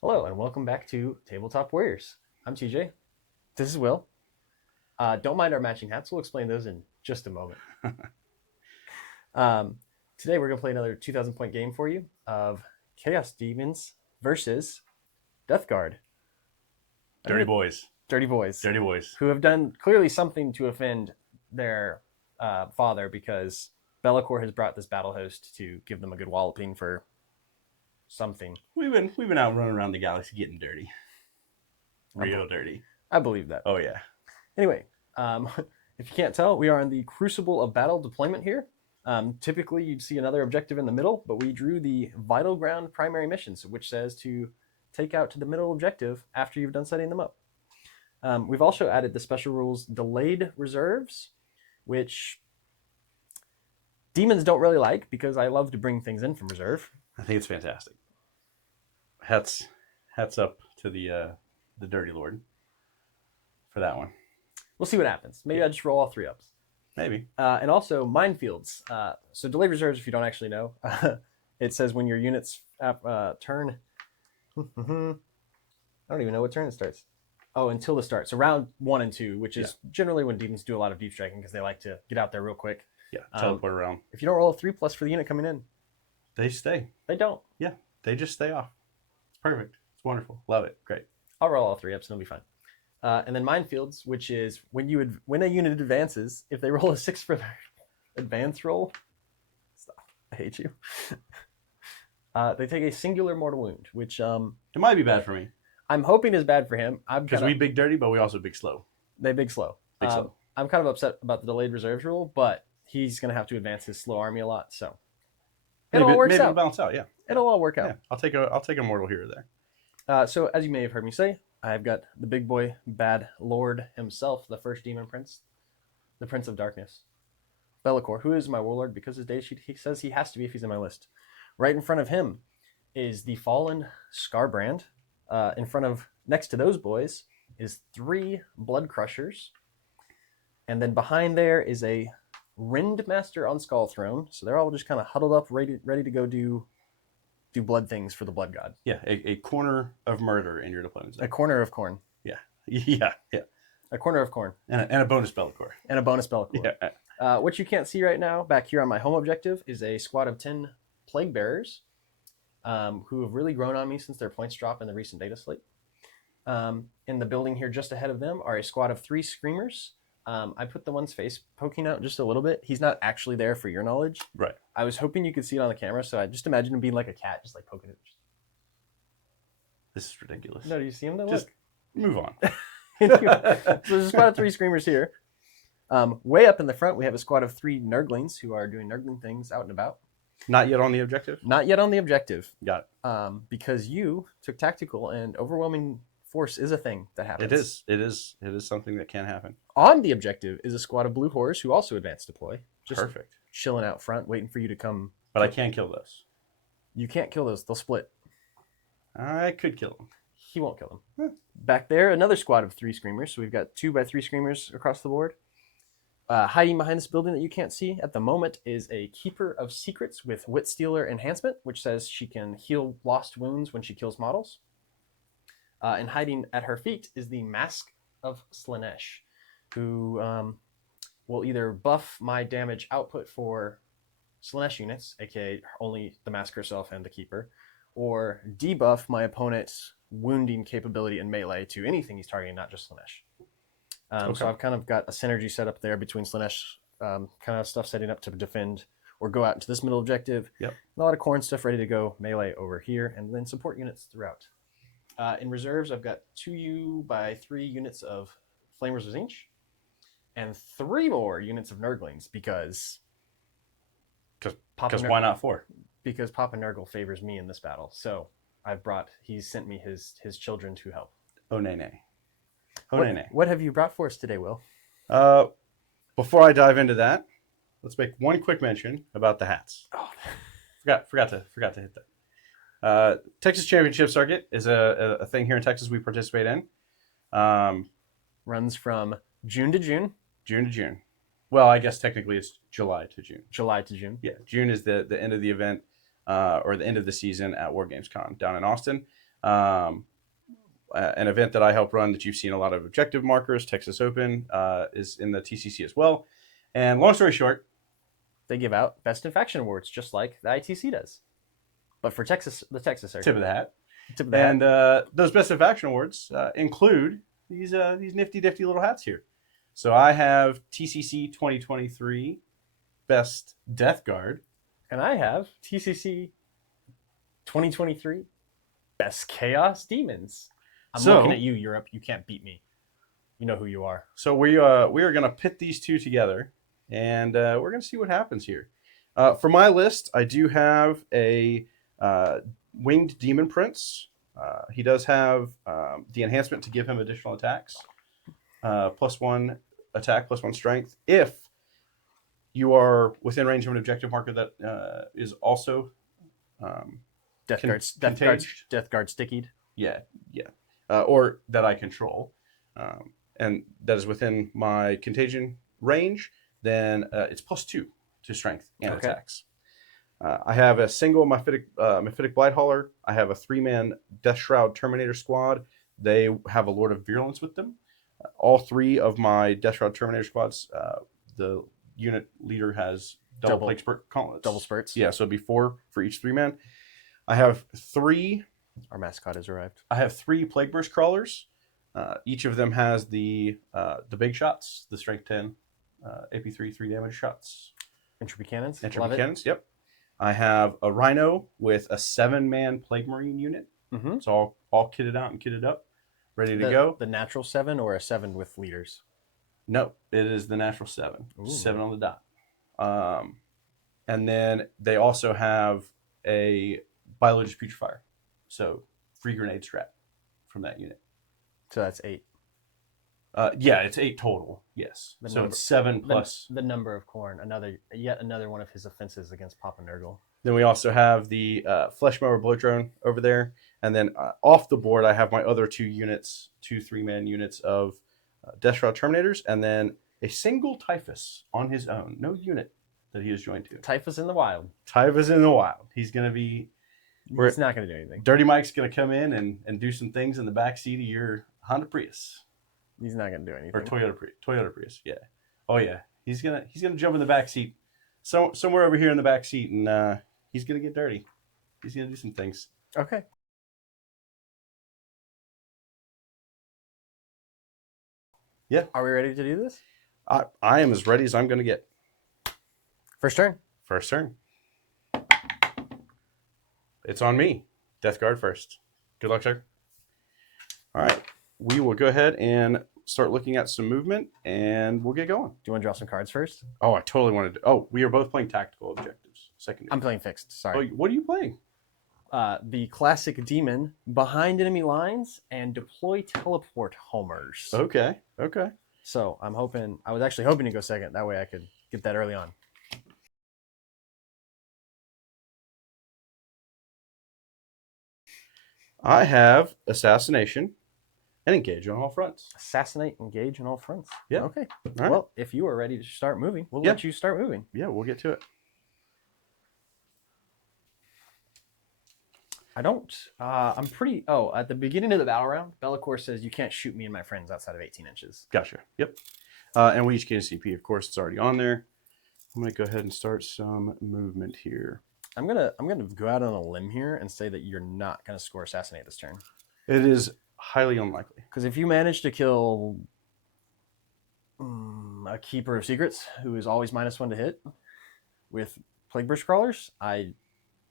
Hello, and welcome back to Tabletop Warriors. I'm TJ. This is Will. Don't mind our matching hats. We'll explain those in just a moment. Um, Today, we're going to play another 2,000 point game for you of Chaos Demons versus Deathguard. Dirty boys. Dirty boys. Dirty boys. Who have done clearly something to offend their father, because Be'lakor has brought this battle host to give them a good walloping for something. We've been out running around the galaxy getting dirty. Real dirty. I believe that. Oh yeah. Anyway, if you can't tell, we are in the Crucible of Battle deployment here. Typically, you'd see another objective in the middle, but we drew the Vital Ground primary missions, which says to take out to the middle objective after you've done setting them up. We've also added the special rules Delayed Reserves, which demons don't really like because I love to bring things in from reserve. I think it's fantastic. Hats up to the Dirty Lord for that one. We'll see what happens. Maybe I just roll all three ups. Maybe. And also minefields. So delayed reserves, if you don't actually know, it says when your units turn. I don't even know what turn it starts. Oh, until the start. So round 1 and 2, which is generally when demons do a lot of deep striking because they like to get out there real quick. Yeah, teleport around. If you don't roll a 3+ for the unit coming in, they stay. They don't. Yeah, they just stay off. It's perfect. It's wonderful. Love it. Great. I'll roll all 3 ups and it'll be fine. And then minefields, which is when a unit advances, if they roll a 6 for their advance roll, stop. I hate you. They take a singular mortal wound, which it might be bad for me. I'm hoping is bad for him. Because we big dirty, but we also big slow. They big slow. Big slow. I'm kind of upset about the delayed reserves rule, but he's going to have to advance his slow army a lot, so it all works out. Maybe balance out. Yeah, it'll all work out. Yeah. I'll take a mortal here or there. So as you may have heard me say, I've got the big boy, bad lord himself, the first demon prince, the Prince of Darkness, Be'lakor, who is my warlord because his data sheet he says he has to be if he's in my list. Right in front of him is the fallen Scarbrand. Next to those boys is 3 blood crushers, and then behind there is a Rindmaster on Skull Throne. So they're all just kind of huddled up, ready to go do blood things for the blood god. Yeah, a corner of murder in your deployment zone. A corner of corn. Yeah. Yeah. A corner of corn. And a bonus Be'lakor. And a bonus Be'lakor. Yeah. What you can't see right now, back here on my home objective, is a squad of 10 Plague Bearers who have really grown on me since their points drop in the recent Dataslate. In the building here just ahead of them are a squad of 3 Screamers. I put the one's face poking out just a little bit. He's not actually there for your knowledge. Right. I was hoping you could see it on the camera, so I just imagine him being like a cat, just like poking it. This is ridiculous. No, do you see him though? Just move on. So there's a squad of 3 Screamers here. Way up in the front, we have a squad of 3 Nurglings who are doing Nurgling things out and about. Not yet on the objective? Not yet on the objective. Got it. Because you took tactical, and overwhelming force is a thing that happens. It is something that can happen. On the objective is a squad of Blue Horrors who also advance deploy. Just perfect. Chilling out front, waiting for you to come. But I can't kill those. You can't kill those. They'll split. I could kill them. He won't kill them. Back there, another squad of 3 Screamers. So we've got 2 by 3 Screamers across the board. Hiding behind this building that you can't see at the moment is a Keeper of Secrets with Wit Stealer enhancement, which says she can heal lost wounds when she kills models. And hiding at her feet is the Mask of Slaanesh, who will either buff my damage output for Slaanesh units, aka only the Mask herself and the Keeper, or debuff my opponent's wounding capability in melee to anything he's targeting, not just Slaanesh. So I've kind of got a synergy set up there between Slaanesh kind of stuff setting up to defend or go out into this middle objective. Yep. A lot of corn stuff ready to go melee over here, and then support units throughout. In reserves, I've got 2 by 3 units of Flamers of Zinch and 3 more units of Nurglings because why not 4? Because Papa Nurgle favors me in this battle. So he's sent me his children to help. Oh, nay. What have you brought for us today, Will? Before I dive into that, let's make one quick mention about the hats. Oh, forgot to hit that. Texas Championship Circuit is a thing here in Texas we participate in. Runs from June to June. June to June. Well, I guess technically it's July to June. July to June. Yeah, June is the end of the event or the end of the season at War Games Con down in Austin. An event that I help run that you've seen a lot of objective markers, Texas Open, is in the TCC as well. And long story short, They give out Best in Faction awards, just like the ITC does, but for Texas, the Texas circuit. tip of the hat. Tip of the And hat. those Best in Faction awards include these nifty little hats here. So I have TCC 2023 Best Deathguard. And I have TCC 2023 Best Chaos Demons. I'm looking at you, Europe. You can't beat me. You know who you are. So we are going to pit these two together, and we're going to see what happens here. For my list, I do have a Winged Demon Prince. He does have the enhancement to give him additional attacks. +1 attack, +1 strength. If you are within range of an objective marker that is also Deathguard stickied. Yeah. Or that I control. And that is within my contagion range, then it's +2 to strength and attacks. I have a single Mephitic Blight Hauler. I have a 3-man Death Shroud Terminator squad. They have a Lord of Virulence with them. All 3 of my Death Shroud Terminator squads, the unit leader has double Plague Spurt gauntlets. Double spurts. Yeah, so it'd be 4 for each 3-man. I have 3. Our mascot has arrived. I have 3 Plague Burst Crawlers. Each of them has the big shots, the Strength 10, AP3, 3 damage shots. Entropy cannons. Entropy cannons, yep. I have a Rhino with a 7-man Plague Marine unit. Mm-hmm. It's all kitted out and kitted up, ready to go. The natural 7 or a 7 with leaders? No, it is the natural 7. Ooh. 7 on the dot. And then they also have a Biologist Putrefier. So free grenade strap from that unit. So that's 8. Yeah, it's 8 total. Yes. So it's 7 plus the number of corn. Yet another one of his offenses against Papa Nurgle. Then we also have the Flesh Mower Blow Drone over there, and then off the board I have my other 2 units, 2 3-man units of Death Shroud Terminators, and then a single Typhus on his own. No unit that he is joined to. Typhus in the wild. Typhus in the wild. He's gonna be. He's not gonna do anything. Dirty Mike's gonna come in and do some things in the back seat of your Honda Prius. He's not gonna do anything. Or Toyota Prius. Yeah. Oh yeah. He's gonna jump in the back seat, somewhere over here in the back seat, and he's gonna get dirty. He's gonna do some things. Okay. Yeah. Are we ready to do this? I am as ready as I'm gonna get. First turn. First turn. It's on me. Deathguard first. Good luck, sir. All right. We will go ahead and start looking at some movement, and we'll get going. Do you want to draw some cards first? Oh, I totally wanted to. Oh, we are both playing tactical objectives. Second. I'm playing fixed. Sorry. Oh, what are you playing? The classic demon behind enemy lines and deploy teleport homers. Okay. So I was actually hoping to go second. That way I could get that early on. I have Assassination and Engage on all fronts. Assassinate, engage on all fronts. Yeah. Okay. All right. Well, if you are ready to start moving, we'll let you start moving. Yeah, we'll get to it. At the beginning of the battle round, Bellacore says you can't shoot me and my friends outside of 18 inches. Gotcha. Yep. And we each get a CP. Of course, it's already on there. I'm going to go ahead and start some movement here. I'm gonna go out on a limb here and say that you're not gonna score Assassinate this turn. It is highly unlikely. Because if you manage to kill a Keeper of Secrets, who is always -1 to hit, with Plague Burst Crawlers, I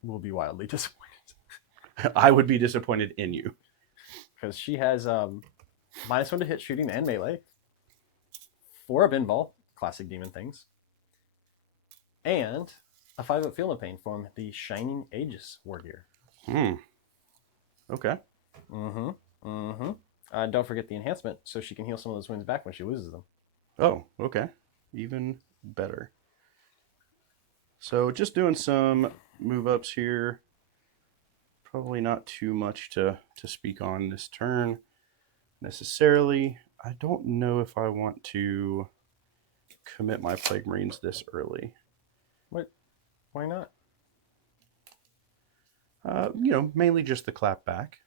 will be wildly disappointed. I would be disappointed in you. Because she has -1 to hit shooting and melee, 4 of Binball, classic demon things, and a 5-up Feel No Pain from the Shining Aegis War Gear. Okay. Don't forget the enhancement, so she can heal some of those wounds back when she loses them. Oh, okay. Even better. So just doing some move ups here. Probably not too much to speak on this turn necessarily. I don't know if I want to commit my Plague Marines this early. What? Why not? Mainly just the clap back.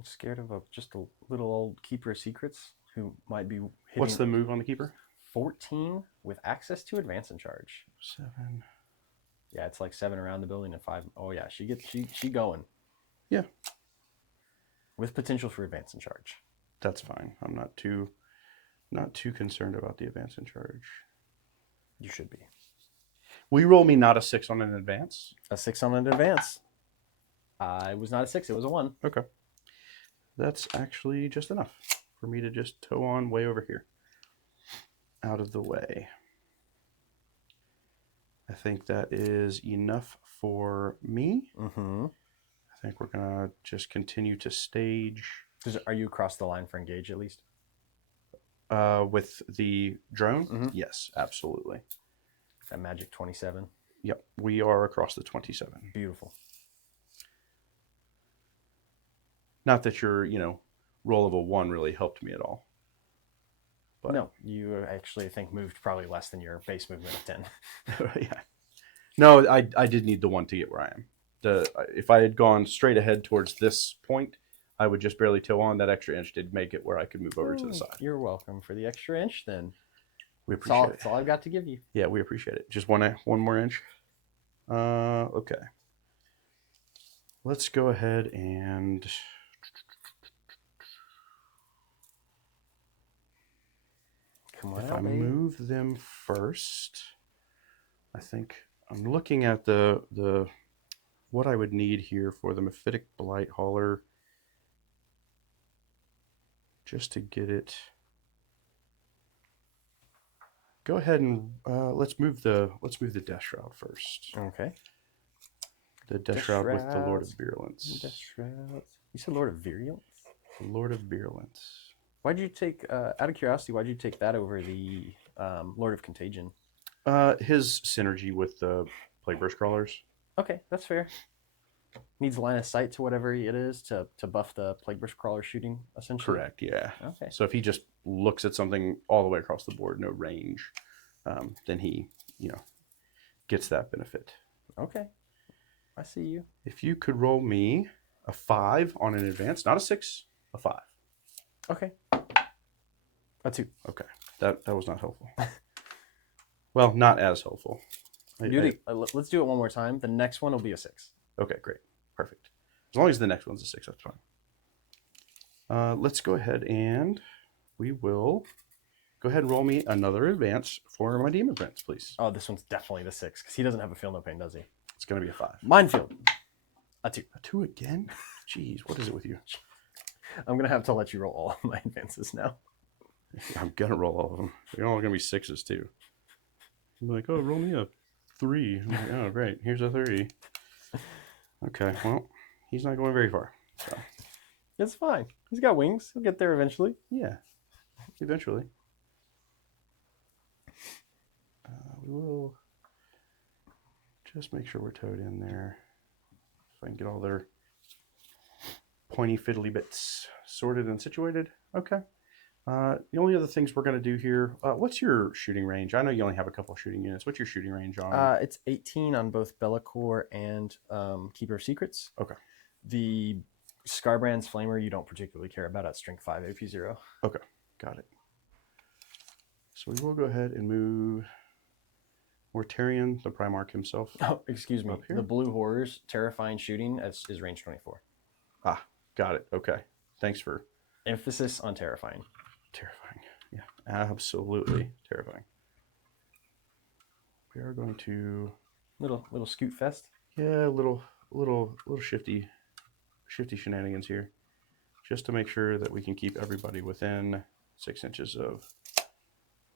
I'm scared of just a little old keeper of secrets who might be hitting. What's the move on the keeper? 14 with access to advance and charge. 7. Yeah, it's like 7 around the building and 5. Oh yeah, she going. Yeah. With potential for advance and charge. That's fine. I'm not too concerned about the advance and charge. You should be. Will you roll me not a 6 on an advance? A 6 on an advance. It was not a 6, it was a 1. Okay. That's actually just enough for me to just tow on way over here. Out of the way. I think that is enough for me. Mm-hmm. I think we're going to just continue to stage. Are you across the line for engage at least? With the drone? Mm-hmm. Yes, absolutely. That magic 27. Yep, we are across the 27. Beautiful. Not that your, roll of a 1 really helped me at all. But no, you actually think moved probably less than your base movement of 10. Yeah. No, I did need the 1 to get where I am. If I had gone straight ahead towards this point, I would just barely tow on. That extra inch did make it where I could move over to the side. You're welcome for the extra inch then. We appreciate it. That's all I've got to give you. Yeah, we appreciate it. Just one more inch. Okay. Let's go ahead and... Come on if out, I babe. move them first, I think I'm looking at the what I would need here for the Mephitic Blight Hauler, just to get it. Go ahead and let's move the Death Shroud first. Okay. The Death Shroud with the Lord of Virulence. Death Shroud. You said Lord of Virulence? The Lord of Virulence. Why'd you take, out of curiosity, why'd you take that over the Lord of Contagion? His synergy with the Plague Burst Crawlers. Okay, that's fair. Needs line of sight to whatever it is to buff the Plague Burst Crawler shooting, essentially? Correct, yeah. Okay. So if he just looks at something all the way across the board, no range, then he, gets that benefit. Okay. I see you. If you could roll me a 5 on an advance, not a 6, a 5. Okay. A 2. Okay, that was not helpful. Well, not as helpful. Let's do it one more time. The next one will be a 6. Okay, great. Perfect. As long as the next one's a 6, that's fine. Let's go ahead and we will go ahead and roll me another advance for my Demon Prince, please. Oh, this one's definitely the 6 because he doesn't have a feel no pain, does he? It's going to be a 5. Minefield. A 2. A 2 again? Jeez, what is it with you? I'm going to have to let you roll all of my advances now. I'm going to roll all of them. They're all going to be 6s, too. I'm like, oh, roll me a 3. I'm like, oh, great. Here's a 3. Okay, well, he's not going very far. So. It's fine. He's got wings. He'll get there eventually. Yeah, eventually. We will just make sure we're towed in there. If I can get all their pointy fiddly bits sorted and situated. Okay. The only other things we're going to do here, what's your shooting range? I know you only have a couple of shooting units. What's your shooting range on? It's 18 on both Bellacore and Keeper of Secrets. Okay. The Scarbrand's Flamer you don't particularly care about at strength 5 AP 0. Okay, got it. So we will go ahead and move Mortarion, the Primarch himself. Oh, excuse me. The Blue Horrors, Terrifying Shooting is range 24. Ah, got it. Okay. Thanks for... Emphasis on terrifying. Terrifying. Yeah, absolutely terrifying. We are going to... Little scoot fest. Yeah, little shifty shenanigans here. Just to make sure that we can keep everybody within 6 inches of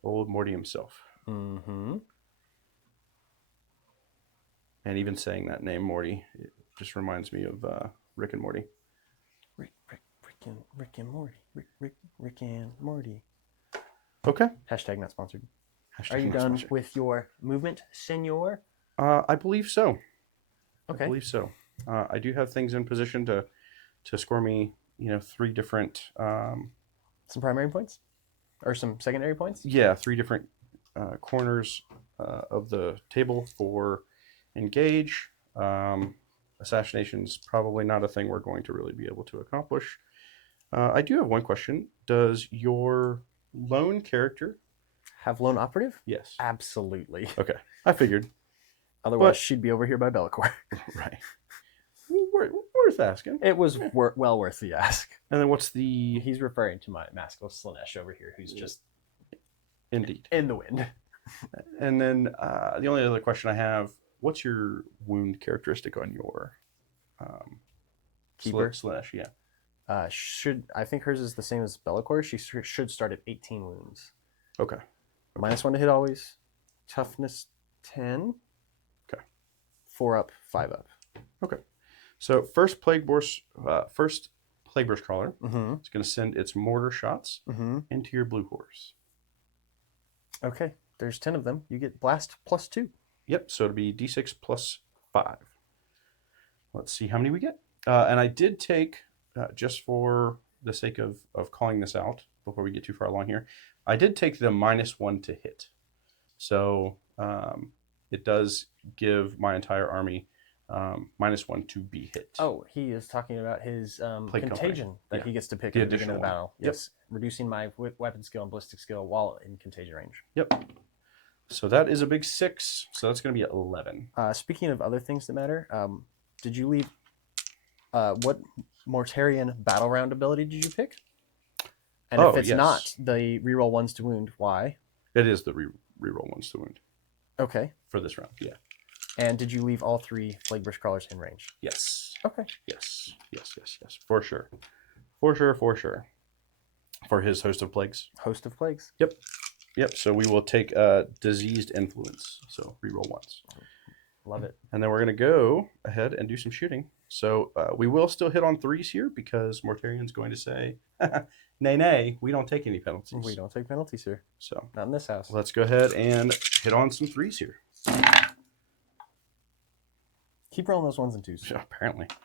old Morty himself. Mm-hmm. And even saying that name, Morty, it just reminds me of Rick and Morty. Rick and Morty. Rick and Morty. Okay. Hashtag not sponsored. Hashtag Are you not done sponsored. with your movement, senor? I believe so. Okay. I believe so. I do have things in position to score me, 3 different... some primary points? Or some secondary points? Yeah, 3 different corners of the table for engage. Assassination's probably not a thing we're going to really be able to accomplish. I do have one question. Does your lone character... Have lone operative? Yes. Absolutely. Okay. I figured. Otherwise, But- she'd be over here by Bellicor. Right. Worth asking. It was well worth the ask. And then what's the... He's referring to my Maskell Slanesh over here, who's just Indeed. in the wind. And then the only other question I have, what's your wound characteristic on your Keeper? Slash, yeah. I think hers is the same as Bellicor. She should start at 18 wounds. Okay. -1 to hit always. Toughness 10. Okay. 4 up, 5 up. Okay. So first Plague Burst Crawler Mm-hmm. is going to send its mortar shots Mm-hmm. into your blue horse. Okay. There's 10 of them. You get blast +2. Yep. So it'll be D6 plus 5. Let's see how many we get. And I did take, just for the sake of calling this out before we get too far along here, I did take the -1 to hit. So it does give my entire army -1 to be hit. Oh, he is talking about his Plague contagion Company. that Yeah. he gets to pick The at the beginning of the additional battle. one. Yep. Yes. Reducing my weapon skill and ballistic skill while in contagion range. Yep. So that is a big 6. So that's going to be 11. Speaking of other things that matter, did you leave... what Mortarian battle round ability did you pick? And if it's yes. not the reroll 1s to wound, why? It is the reroll 1s to wound Okay. for this round. Yeah. And did you leave all 3 Plague Burst Crawlers in range? Yes. Okay. Yes. For sure. For his host of plagues. Host of Plagues. Yep. So we will take diseased influence. So reroll 1s. Love it. And then we're going to go ahead and do some shooting. So we will still hit on 3s here because Mortarian's going to say, nay, we don't take any penalties. We don't take penalties here. So Not in this house. let's go ahead and hit on some 3s here. Keep rolling those 1s and 2s. Apparently. It's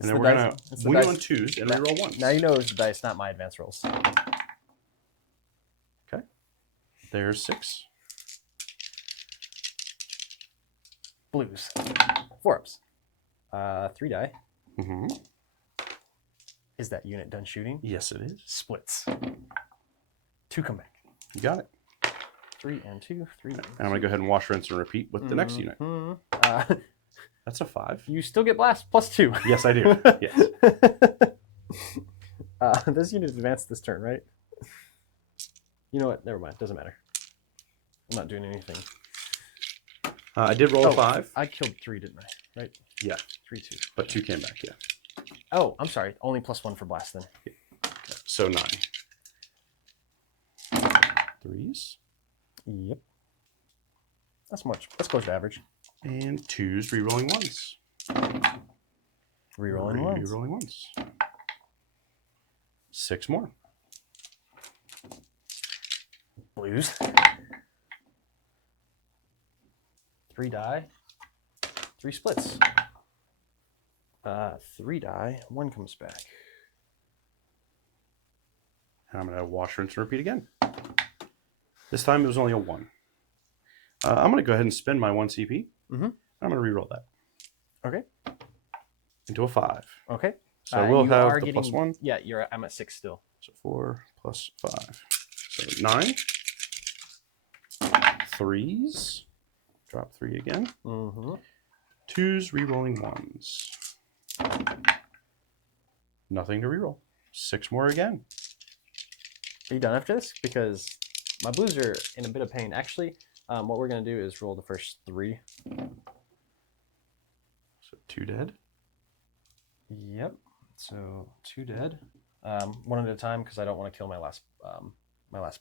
And then the we're dice- going it's to the win dice- on 2s and Now- reroll 1s. Now you know it's the dice, not my advance rolls. Okay. There's 6. Blues. 4 ups. 3 die. Mm-hmm. Is that unit done shooting? Yes, it is. Splits. 2 come back. You got it. 3 and 2. 3. And I'm going to go ahead and wash, rinse, and repeat with the next unit. That's a 5. You still get blast +2. Yes, I do. Yes. This unit advanced this turn, right? You know what? Never mind. Doesn't matter. I'm not doing anything. I did roll a 5, I killed 3, didn't I? Right? Yeah. 3, 2. but 2 came back, yeah. Oh, I'm sorry. Only +1 for blast then. So 9. 3s Yep. That's much. That's close to average. and 2s, rerolling 1s. Rerolling 1s. Rerolling 1s. 6 more. Blues. 3 die. 3 splits. 3 die. 1 comes back. And I'm going to wash, rinse, and repeat again. This time it was only a 1. I'm going to go ahead and spend my 1 CP. Mhm. I'm going to reroll that Okay. into a 5. Okay. So we'll you have are the +1. Yeah, I'm at 6 still. So 4 plus 5. So 9. 3s. Drop 3 again. Mm-hmm. 2s, rerolling 1s. Nothing to reroll. 6 more again. Are you done after this? Because my blues are in a bit of pain. Actually, what we're going to do is roll the first 3. So 2 dead. Yep. So 2 dead. 1 at a time because I don't want to kill my last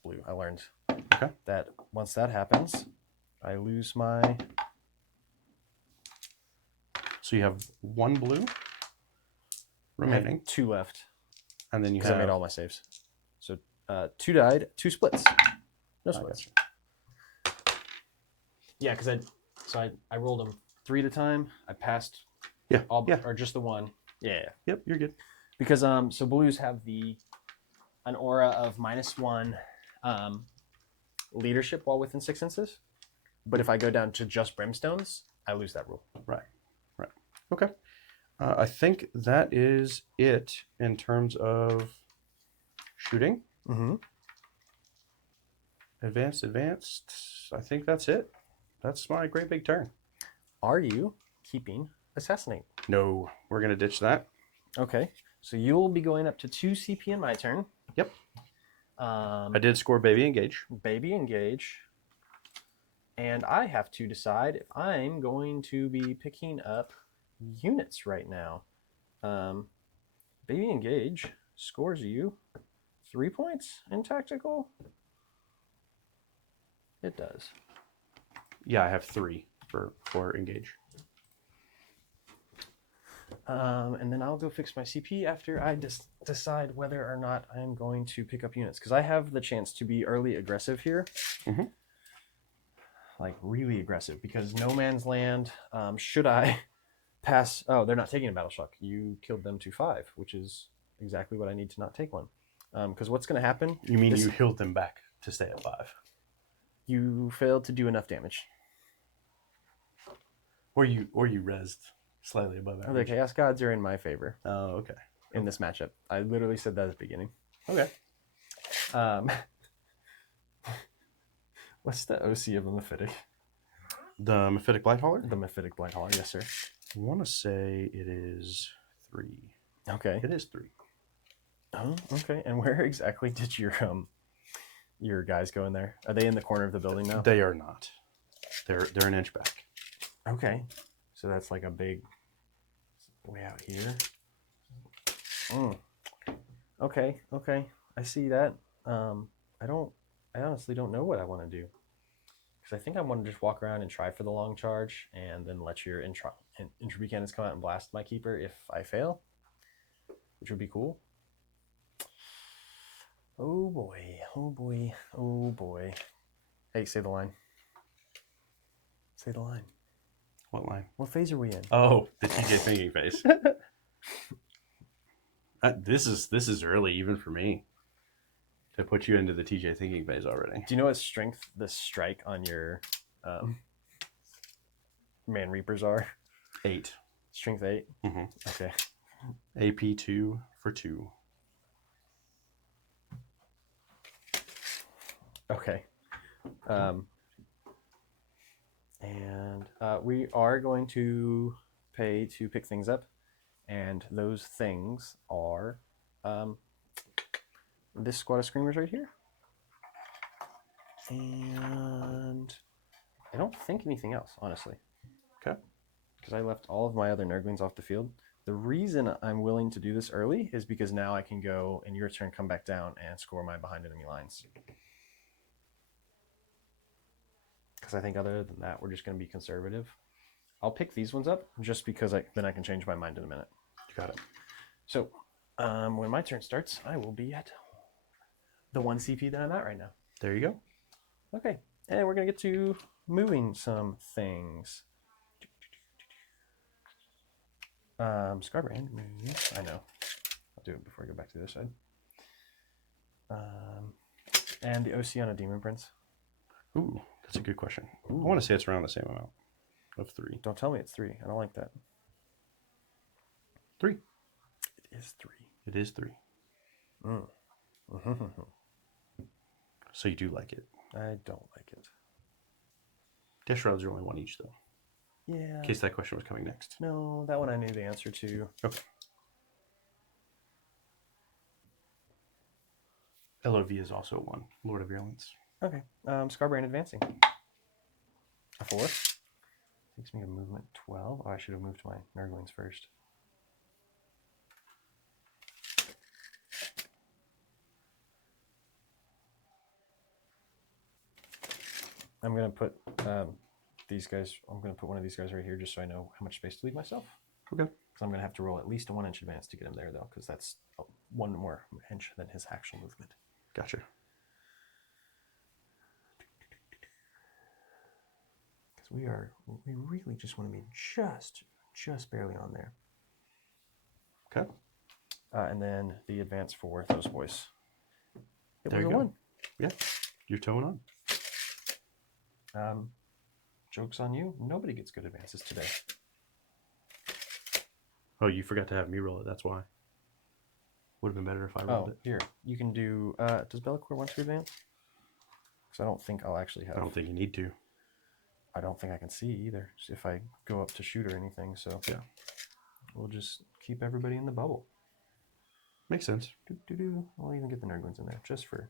blue. I learned that once that happens, I lose my... So you have 1 blue remaining. I have 2 left And then you because I made have... all my saves. So 2 died, 2 splits. No I splits. gotcha. Yeah, because I rolled them 3 at a time. I passed Yeah, all, yeah. or just the 1. Yeah. Yep, you're good. Because so blues have an aura of -1 leadership while within 6 inches. But if I go down to just brimstones, I lose that rule. Right. Okay. I think that is it in terms of shooting. Mm-hmm. Advanced. I think that's it. That's my great big turn. Are you keeping Assassinate? No, we're going to ditch that. Okay, so you'll be going up to 2 CP in my turn. Yep. I did score Baby Engage. Baby Engage. And I have to decide if I'm going to be picking up units right now. Baby Engage scores you 3 points in tactical. It does. Yeah, I have 3 for Engage. And then I'll go fix my CP after I decide whether or not I'm going to pick up units. Because I have the chance to be early aggressive here. Mm-hmm. Like, really aggressive. Because No Man's Land, should I pass... Oh, they're not taking a Battle Shock. You killed them to 5, which is exactly what I need to not take one. Because what's going to happen... You mean you healed them back to stay at 5? You failed to do enough damage. Or you rezzed slightly above The average. Chaos Gods are in my favor. Oh, okay. In this matchup. I literally said that at the beginning. Okay. What's the OC of the Mephitic? The Mephitic Blighthauler? The Mephitic Blighthauler, yes, sir. I want to say it is 3. Okay. It is 3. Oh, okay. And where exactly did your guys go in there? Are they in the corner of the building now? They are not. They're an inch back. Okay. So that's like a big way out here. Okay. I see that. I honestly don't know what I want to do. Because I think I want to just walk around and try for the long charge and then let your entropy cannons come out and blast my keeper if I fail. Which would be cool. Oh boy. Hey, say the line. Say the line. What line? What phase are we in? Oh, the TJ thinking phase. This is early even for me to put you into the TJ thinking phase already. Do you know what strength the strike on your Man Reapers are? 8. Strength 8? Mm-hmm. Okay. AP 2 for 2. Okay. And we are going to pay to pick things up. And those things are this squad of screamers right here. And I don't think anything else, honestly. Okay. Because I left all of my other Nurglings off the field. The reason I'm willing to do this early is because now I can go in your turn, come back down, and score my behind enemy lines. Because I think other than that, we're just going to be conservative. I'll pick these ones up just because then I can change my mind in a minute. You got it. So when my turn starts, I will be at the 1 CP that I'm at right now. There you go. Okay, and we're going to get to moving some things. Scarbrand move. I know. I'll do it before I go back to the other side. And the OC on a Demon Prince. Ooh, that's a good question. Ooh. I want to say it's around the same amount of 3. Don't tell me it's 3. I don't like that. 3. It is 3. It is 3. So you do like it. I don't like it. Dash rods are only 1 each, though. Yeah. In case that question was coming next. No, that one I knew the answer to. Okay. LOV is also 1. Lord of Virulence. Okay. Scarbrand advancing. A 4. Takes me to movement 12. Oh, I should have moved my Nurglings first. I'm going to put these guys, I'm going to put one of these guys right here just so I know how much space to leave myself. Okay. Because I'm going to have to roll at least a 1-inch advance to get him there, though, because that's 1 more inch than his actual movement. Gotcha. Because we really just want to be just barely on there. Okay. And then the advance for those boys. It there was you a go. 1. Yeah, you're towing on. Joke's on you. Nobody gets good advances today. Oh, you forgot to have me roll it. That's why. Would have been better if I rolled Oh, it. here. You can do... does Bellicor want to advance? Because I don't think I'll actually have... I don't think you need to. I don't think I can see either if I go up to shoot or anything. So Yeah. We'll just keep everybody in the bubble. Makes sense. I'll even get the Nurglings in there just for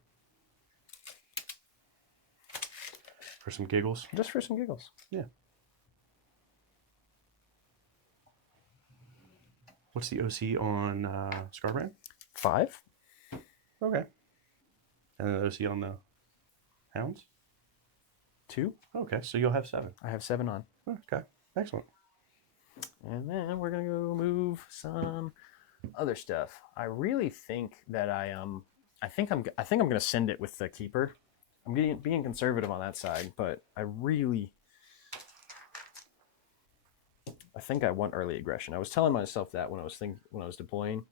For some giggles. Just for some giggles. Yeah. What's the OC on Scarbrand? 5. Okay. And the OC on the Hounds? 2. Okay, so you'll have 7. I have 7 on. Okay, excellent. And then we're gonna go move some other stuff. I really think that I think I'm gonna send it with the keeper. I'm being conservative on that side, but I think I want early aggression. I was telling myself that when I was deploying,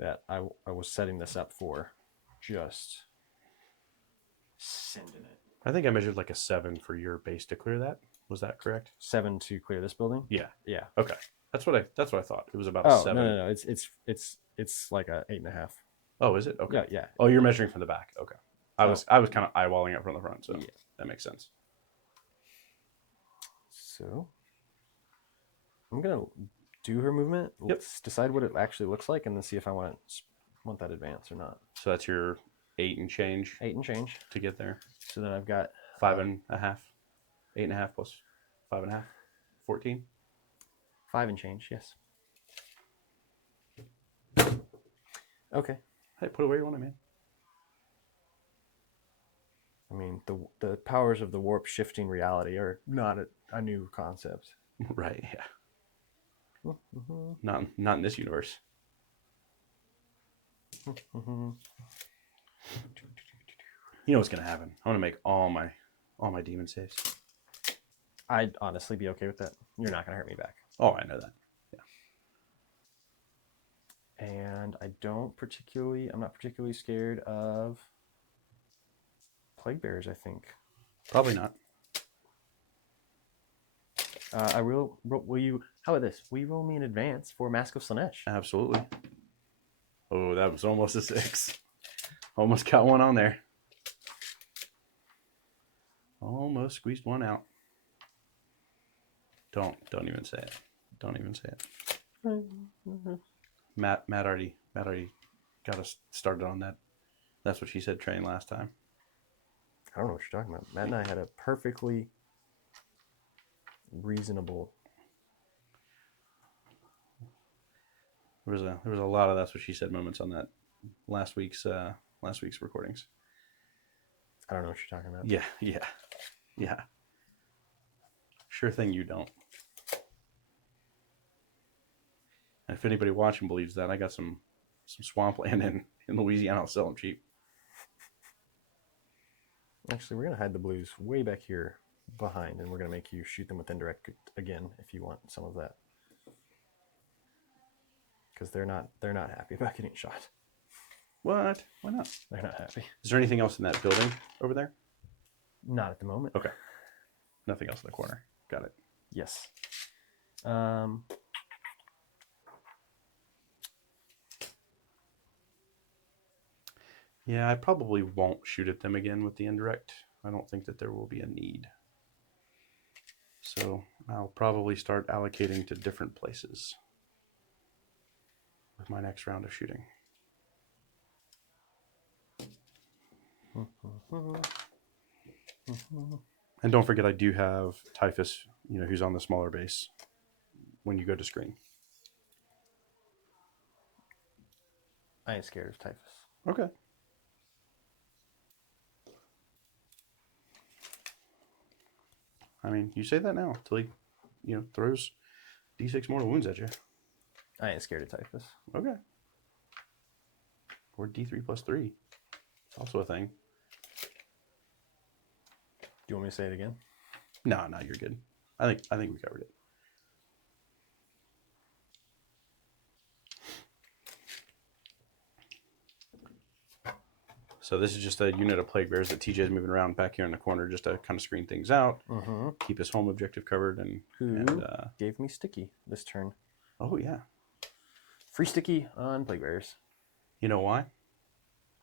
that I was setting this up for just sending it. I think I measured like a 7 for your base to clear that. Was that correct? 7 to clear this building. Yeah. Yeah. Okay. That's what I thought. It was about a 7. No. It's like a 8.5. Oh, is it? Okay. Yeah. Oh, you're measuring from the back. Okay. I was kind of eyeballing it from the front, so yeah. That makes sense. So I'm gonna do her movement. Let's decide what it actually looks like, and then see if I want that advance or not. So that's your 8 and change. 8 and change to get there. So then I've got 5.5, 8.5 plus 5.5, 14. 5 and change. Yes. Okay. Hey, put it where you want it, man. I mean, the powers of the warp shifting reality are not a new concept. Right. Yeah. Not in this universe. You know what's gonna happen. I'm gonna make all my demon saves. I'd honestly be okay with that. You're not gonna hurt me back. Oh, I know that. Yeah. And I'm not particularly scared of plague bearers, I think. Probably not. Will you, how about this? Will you roll me in advance for Mask of Slanesh? Absolutely. Oh, that was almost a 6. Almost got one on there. Almost squeezed one out. Don't even say it. Don't even say it. Matt already got us started on that. That's what she said train last time. I don't know what you're talking about. Matt and I had a perfectly reasonable. There was a lot of that's what she said moments on that last week's recordings. I don't know what you're talking about. Yeah. Sure thing you don't. And if anybody watching believes that, I got some swampland in Louisiana. I'll sell them cheap. Actually, we're going to hide the blues way back here behind, and we're going to make you shoot them with indirect again if you want some of that. Because they're not happy about getting shot. What? Why not? They're not happy. Is there anything else in that building over there? Not at the moment. Okay. Nothing else in the corner. Got it. Yes. Yeah, I probably won't shoot at them again with the indirect. I don't think that there will be a need. So I'll probably start allocating to different places with my next round of shooting. And don't forget, I do have Typhus, who's on the smaller base when you go to screen. I ain't scared of Typhus. Okay. I mean, you say that now until he, throws D6 mortal wounds at you. I ain't scared of Typhus. Okay. Or D3 plus 3. It's also a thing. Do you want me to say it again? No, you're good. I think we covered it. So this is just a unit of plague bears that TJ is moving around back here in the corner just to kind of screen things out, keep his home objective covered, and gave me sticky this turn. Oh yeah, Free sticky on plague bearers. You know why?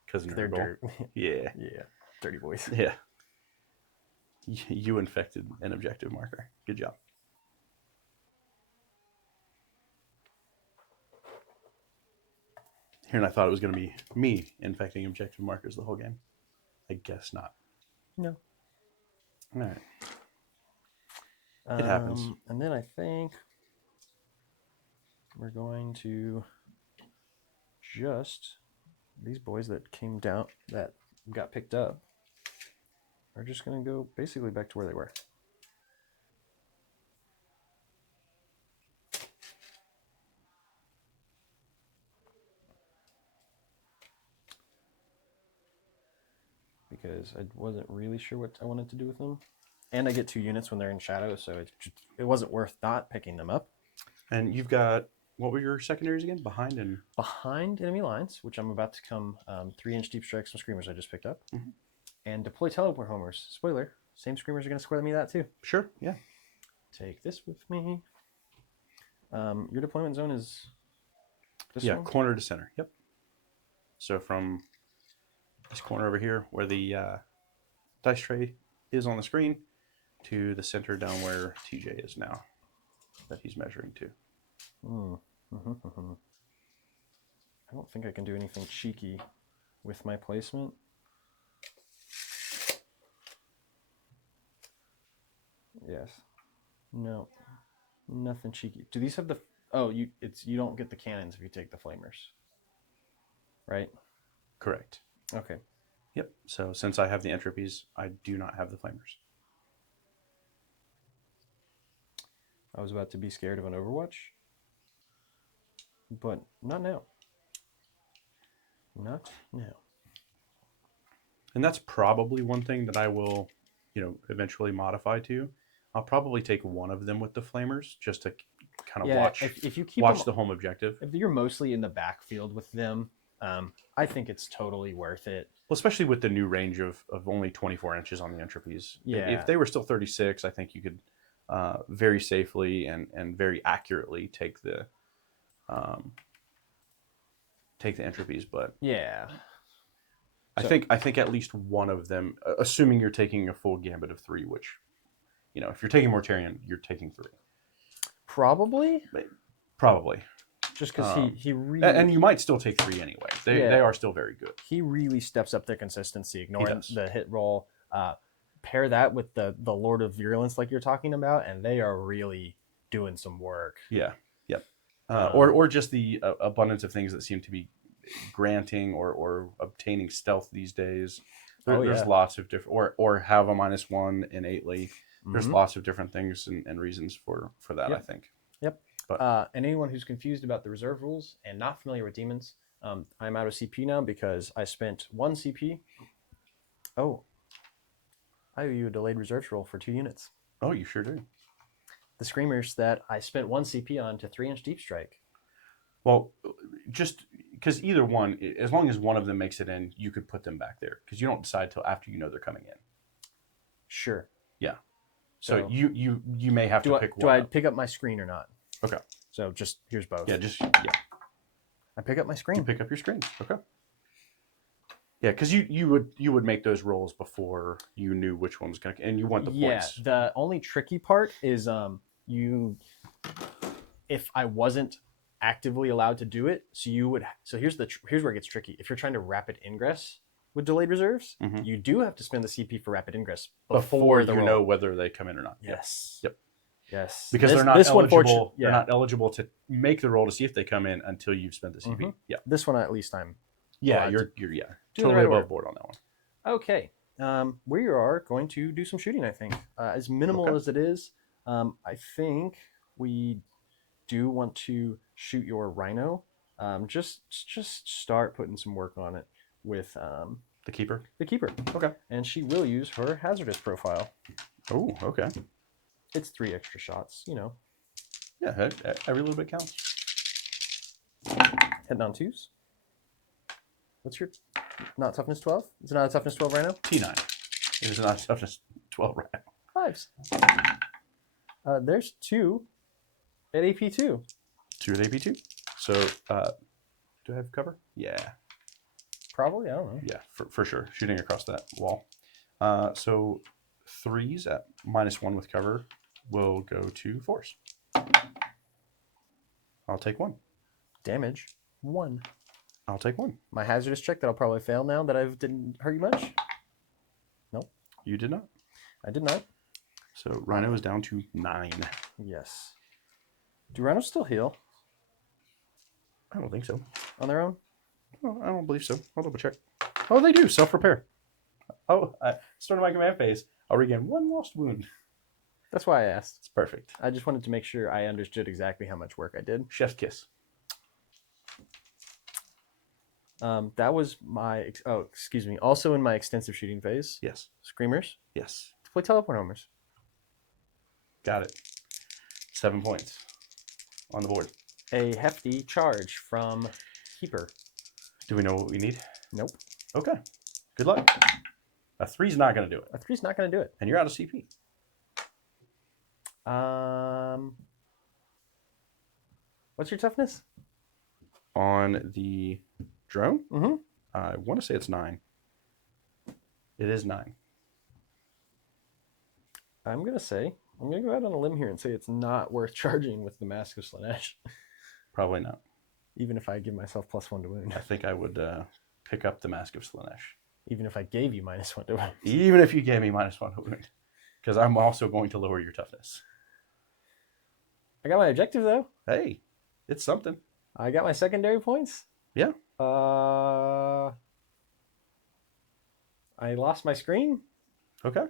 Because They're dirt. Yeah. Yeah. Dirty boys. Yeah. You infected an objective marker. Good job. Here, and I thought it was going to be me infecting objective markers the whole game. I guess not. No. All right. It happens. And then I think we're going to just these boys that came down that got picked up are just going to go basically back to where they were. Because I wasn't really sure what I wanted to do with them. And I get 2 units when they're in shadow, so it wasn't worth not picking them up. And you've got, what were your secondaries again? Behind enemy lines, which I'm about to come 3-inch deep strikes, some screamers I just picked up. Mm-hmm. And deploy teleport homers. Spoiler, same screamers are going to square me that too. Sure, yeah. Take this with me. Your deployment zone is this one? Corner to center. Yep. So from this corner over here where the dice tray is on the screen to the center down where TJ is now that he's measuring to. I don't think I can do anything cheeky with my placement. Yes. No. Nothing cheeky. Do these have the... Oh, you don't get the cannons if you take the flamers. Right? Correct. Okay. Yep. So since I have the entropies, I do not have the flamers. I was about to be scared of an Overwatch. But not now. Not now. And that's probably one thing that I will, eventually modify to. I'll probably take one of them with the flamers just to kind of watch if you keep watch the home objective. If you're mostly in the backfield with them, I think it's totally worth it. Well, especially with the new range of only 24 inches on the entropies. Yeah. If they were still 36, I think you could very safely and very accurately take the entropies. But yeah, I think at least one of them, assuming you're taking a full gambit of 3, which, if you're taking Mortarion, you're taking 3. Probably. Just because he really... And you might still take 3 anyway. They are still very good. He really steps up their consistency, ignoring the hit roll. Pair that with the Lord of Virulence like you're talking about, and they are really doing some work. Yeah, yep. Or just the abundance of things that seem to be granting or obtaining stealth these days. There's lots of different... Or have a -1 innately. There's lots of different things and reasons for that, Yep. I think. Yep. But, and anyone who's confused about the reserve rules and not familiar with demons, I'm out of CP now because I spent 1 CP. Oh, I owe you a delayed reserves roll for 2 units. Oh, you sure do. The screamers that I spent 1 CP on to 3-inch deep strike. Well, just because either one, as long as one of them makes it in, you could put them back there because you don't decide till after they're coming in. Sure. Yeah. So you may have to pick one. Do I pick up my screen or not? Okay. So just here's both. Yeah, I pick up my screen. You pick up your screen. Okay. Yeah, because you would make those rolls before you knew which one was going to, and you want the points. Yeah, the only tricky part is if I wasn't actively allowed to do it, so here's where it gets tricky. If you're trying to rapid ingress with delayed reserves, you do have to spend the CP for rapid ingress before the roll. know whether they come in or not. Yes. Yep. Yes. Because they're not eligible. They're not eligible to make the roll to see if they come in until you've spent the CP. Yeah. This one at least I'm. Yeah, you're totally above board on that one. Okay. We are going to do some shooting, I think. As minimal as it is, I think we do want to shoot your Rhino. Just start putting some work on it with the Keeper. The Keeper. Okay. And she will use her hazardous profile. Oh, okay. It's 3 extra shots, Yeah, every little bit counts. Heading on 2s. What's your not toughness 12? Is it not a toughness 12 Rhino? T9. It is not a toughness 12 Rhino. 5s. There's 2 at AP2. 2 at AP2. So, do I have cover? Yeah. Probably. I don't know. Yeah, for sure. Shooting across that wall. So 3s at -1 with cover will go to 4s. I'll take 1. Damage 1. I'll take 1. My hazardous check that I'll probably fail now that I didn't hurt you much. Nope. You did not. I did not. So Rhino is down to 9. Yes. Do rhinos still heal I don't think so. on their own? Oh, I don't believe so. I'll double check. Oh, they do. Self-repair. Oh, I started my command phase. I'll regain 1 lost wound. That's why I asked. It's perfect. I just wanted to make sure I understood exactly how much work I did. Chef's kiss. That was my... Oh, excuse me. Also in my extensive shooting phase. Yes. Screamers. Yes. To play teleport homers. Got it. 7 points on the board. A hefty charge from Keeper. Do we know what we need? Nope. Okay. Good luck. A 3's not going to do it. A 3's not going to do it. And you're out of CP. What's your toughness? On the drone, Mm-hmm. I want to say it's 9. It is 9. I'm going to go out on a limb here and say it's not worth charging with the Mask of Slanesh. Probably not. Even if I give myself +1 to wound. I think I would pick up the Mask of Slanesh. Even if I gave you -1 to wound. Even if you gave me -1 to wound. Because I'm also going to lower your toughness. I got my objective, though. Hey, it's something. I got my secondary points. Yeah. I lost my screen. Okay.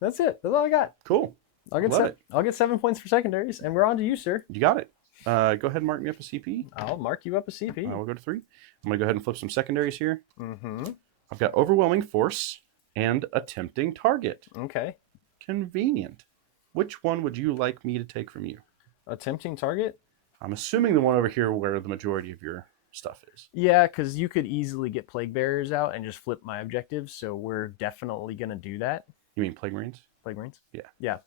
That's it. That's all I got. Cool. I'll get 7 points for secondaries, and we're on to you, sir. You got it. Go ahead and mark me up a CP. I'll mark you up a CP. I will go to 3. I'm going to go ahead and flip some secondaries here. Mm-hmm. I've got Overwhelming Force and a Tempting Target. Okay. Convenient. Which one would you like me to take from you? A tempting target? I'm assuming the one over here where the majority of your stuff is. Yeah, because you could easily get Plague Bearers out and just flip my objectives, so we're definitely going to do that. You mean Plague Marines? Plague Marines? Yeah. Yeah.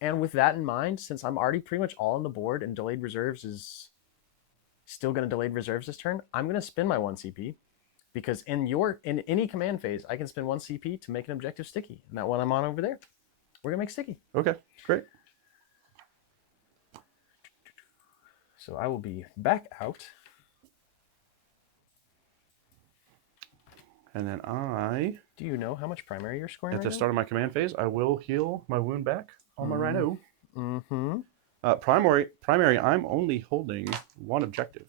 And with that in mind, since I'm already pretty much all on the board and Delayed Reserves is still going to Delayed Reserves this turn, I'm going to spend my 1 CP. Because in any command phase, I can spend 1 CP to make an objective sticky. And that one I'm on over there, we're going to make sticky. Okay, great. So I will be back out. And then Do you know how much primary you're scoring at right the start of my command phase, I will heal my wound back on my Rhino. Mm-hmm. Primary, I'm only holding 1 objective,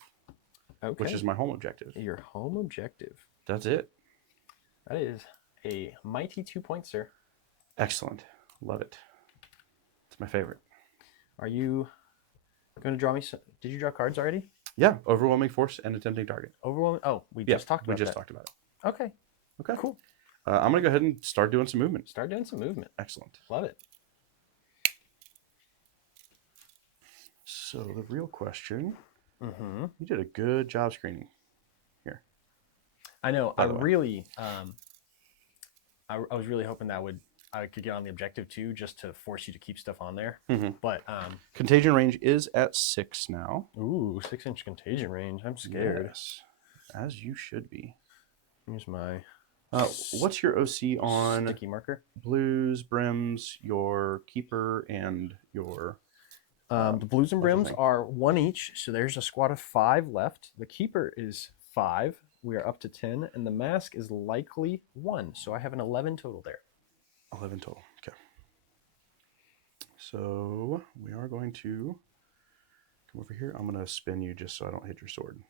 Okay. which is my home objective. Your home objective. That's it. That is a mighty 2 points, sir. Excellent. Love it. It's my favorite. Are you going to draw me some... Did you draw cards already? Yeah, Overwhelming Force and a Tempting Target. Overwhelming... Oh, we just talked about We just that. talked about it. Okay. Okay. Cool. I'm going to go ahead and start doing some movement. Start doing some movement. Excellent. Love it. So the real question... Mm-hmm. You did a good job screening here. I know. By I the way. really... I was really hoping that I could get on the objective too, just to force you to keep stuff on there. Mm-hmm. But Contagion range is at 6 now. ooh, 6-inch contagion range. I'm scared. Yes, as you should be. Here's my What's your OC on sticky marker. blues, brims, your keeper, and your... The blues and other brims thing? are 1 each, so there's a squad of 5 left. The keeper is 5. We are up to 10, and the mask is likely 1. So I have an 11 total there. 11 total. Okay. So we are going to come over here. I'm going to spin you just so I don't hit your sword.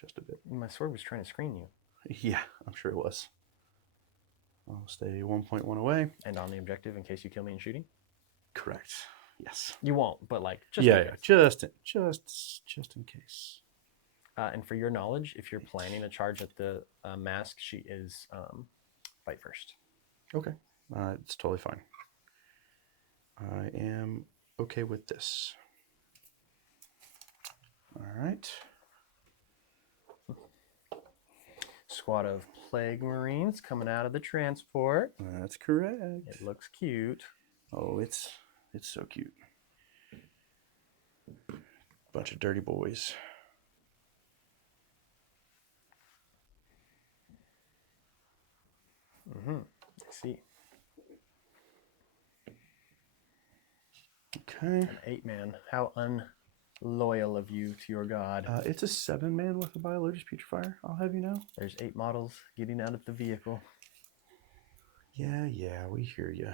Just a bit. My sword was trying to screen you. Yeah, I'm sure it was. I'll stay 1.1 away. And on the objective in case you kill me in shooting. Correct. Yes. You won't, but like just Yeah, in yeah. case. Just in case. And for your knowledge, if you're planning a charge at the mask, she is fight first. Okay. It's totally fine. I am okay with this. All right. Squad of Plague Marines coming out of the transport. That's correct. It looks cute. Oh, it's so cute. Bunch of dirty boys. see. Okay. An 8-man. How unloyal of you to your god. It's a 7-man with a biologist putrefier, I'll have you know. There's 8 models getting out of the vehicle. Yeah, we hear you.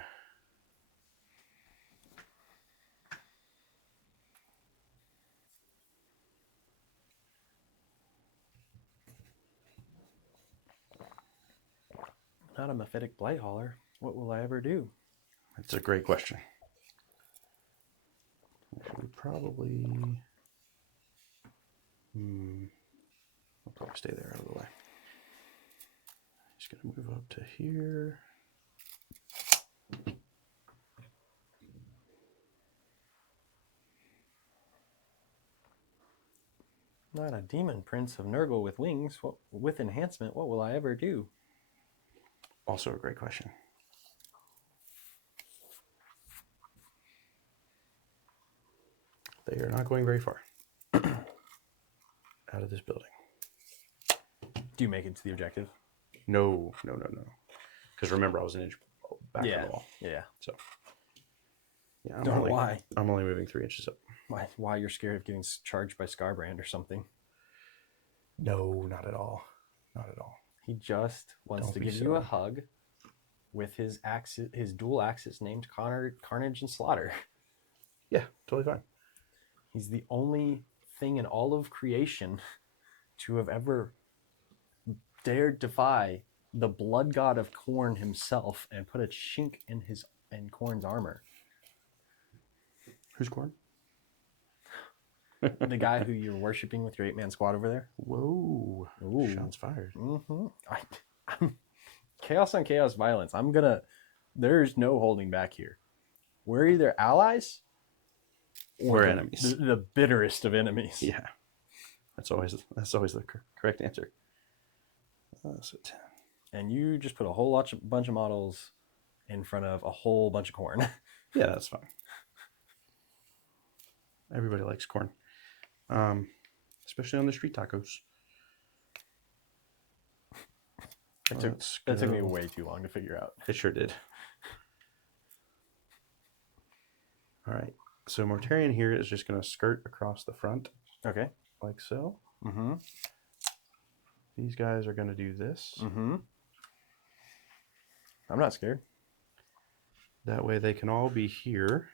Not a mephitic blight hauler. What will I ever do? That's a great question. We probably... I'll probably stay there out of the way. Just going to move up to here. Not a demon prince of Nurgle with wings. With enhancement, what will I ever do? Also a great question. They are not going very far out of this building. Do you make it to the objective? No. Because remember, I was an inch back from the wall. Yeah. So, yeah, Why? I'm only moving 3 inches up. Why you're scared of getting charged by Scarbrand or something? No, not at all. Not at all. He just wants to give you a hug with his dual axes named Carnage and Slaughter. Yeah, totally fine. He's the only thing in all of creation to have ever dared defy the blood god of Khorne himself and put a chink in Khorne's armor. Who's Khorne? The guy who you're worshiping with your 8-man squad over there. Whoa. Ooh. Shots fired. Mm-hmm. I'm chaos on chaos violence. There's no holding back here. We're either allies or we're enemies. The bitterest of enemies. Yeah. That's always the correct answer. So 10. And you just put a whole bunch of models in front of a whole bunch of corn. Yeah, that's fine. Everybody likes corn. Especially on the street tacos. That took me way too long to figure out. It sure did. All right. So Mortarion here is just going to skirt across the front. Okay. Like so. Mm-hmm. These guys are going to do this. Mm-hmm. I'm not scared. That way they can all be here.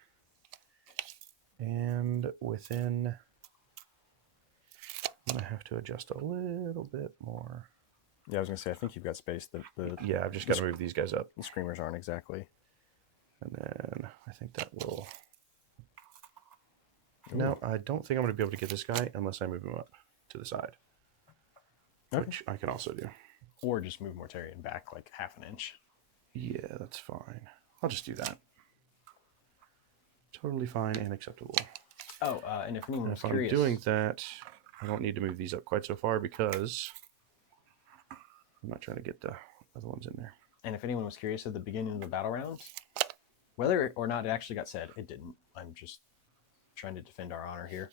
And within... I'm going to have to adjust a little bit more. Yeah, I was going to say, I think you've got space. Yeah, I've just got to move these guys up. The screamers aren't exactly. And then I think that will... No, I don't think I'm going to be able to get this guy unless I move him up to the side. Okay. Which I can also do. Or just move Mortarion back like half an inch. Yeah, that's fine. I'll just do that. Totally fine and acceptable. Oh, and if anyone was curious... I'm doing that, I don't need to move these up quite so far because I'm not trying to get the other ones in there. And if anyone was curious at the beginning of the battle round, whether or not it actually got said, it didn't. I'm just trying to defend our honor here.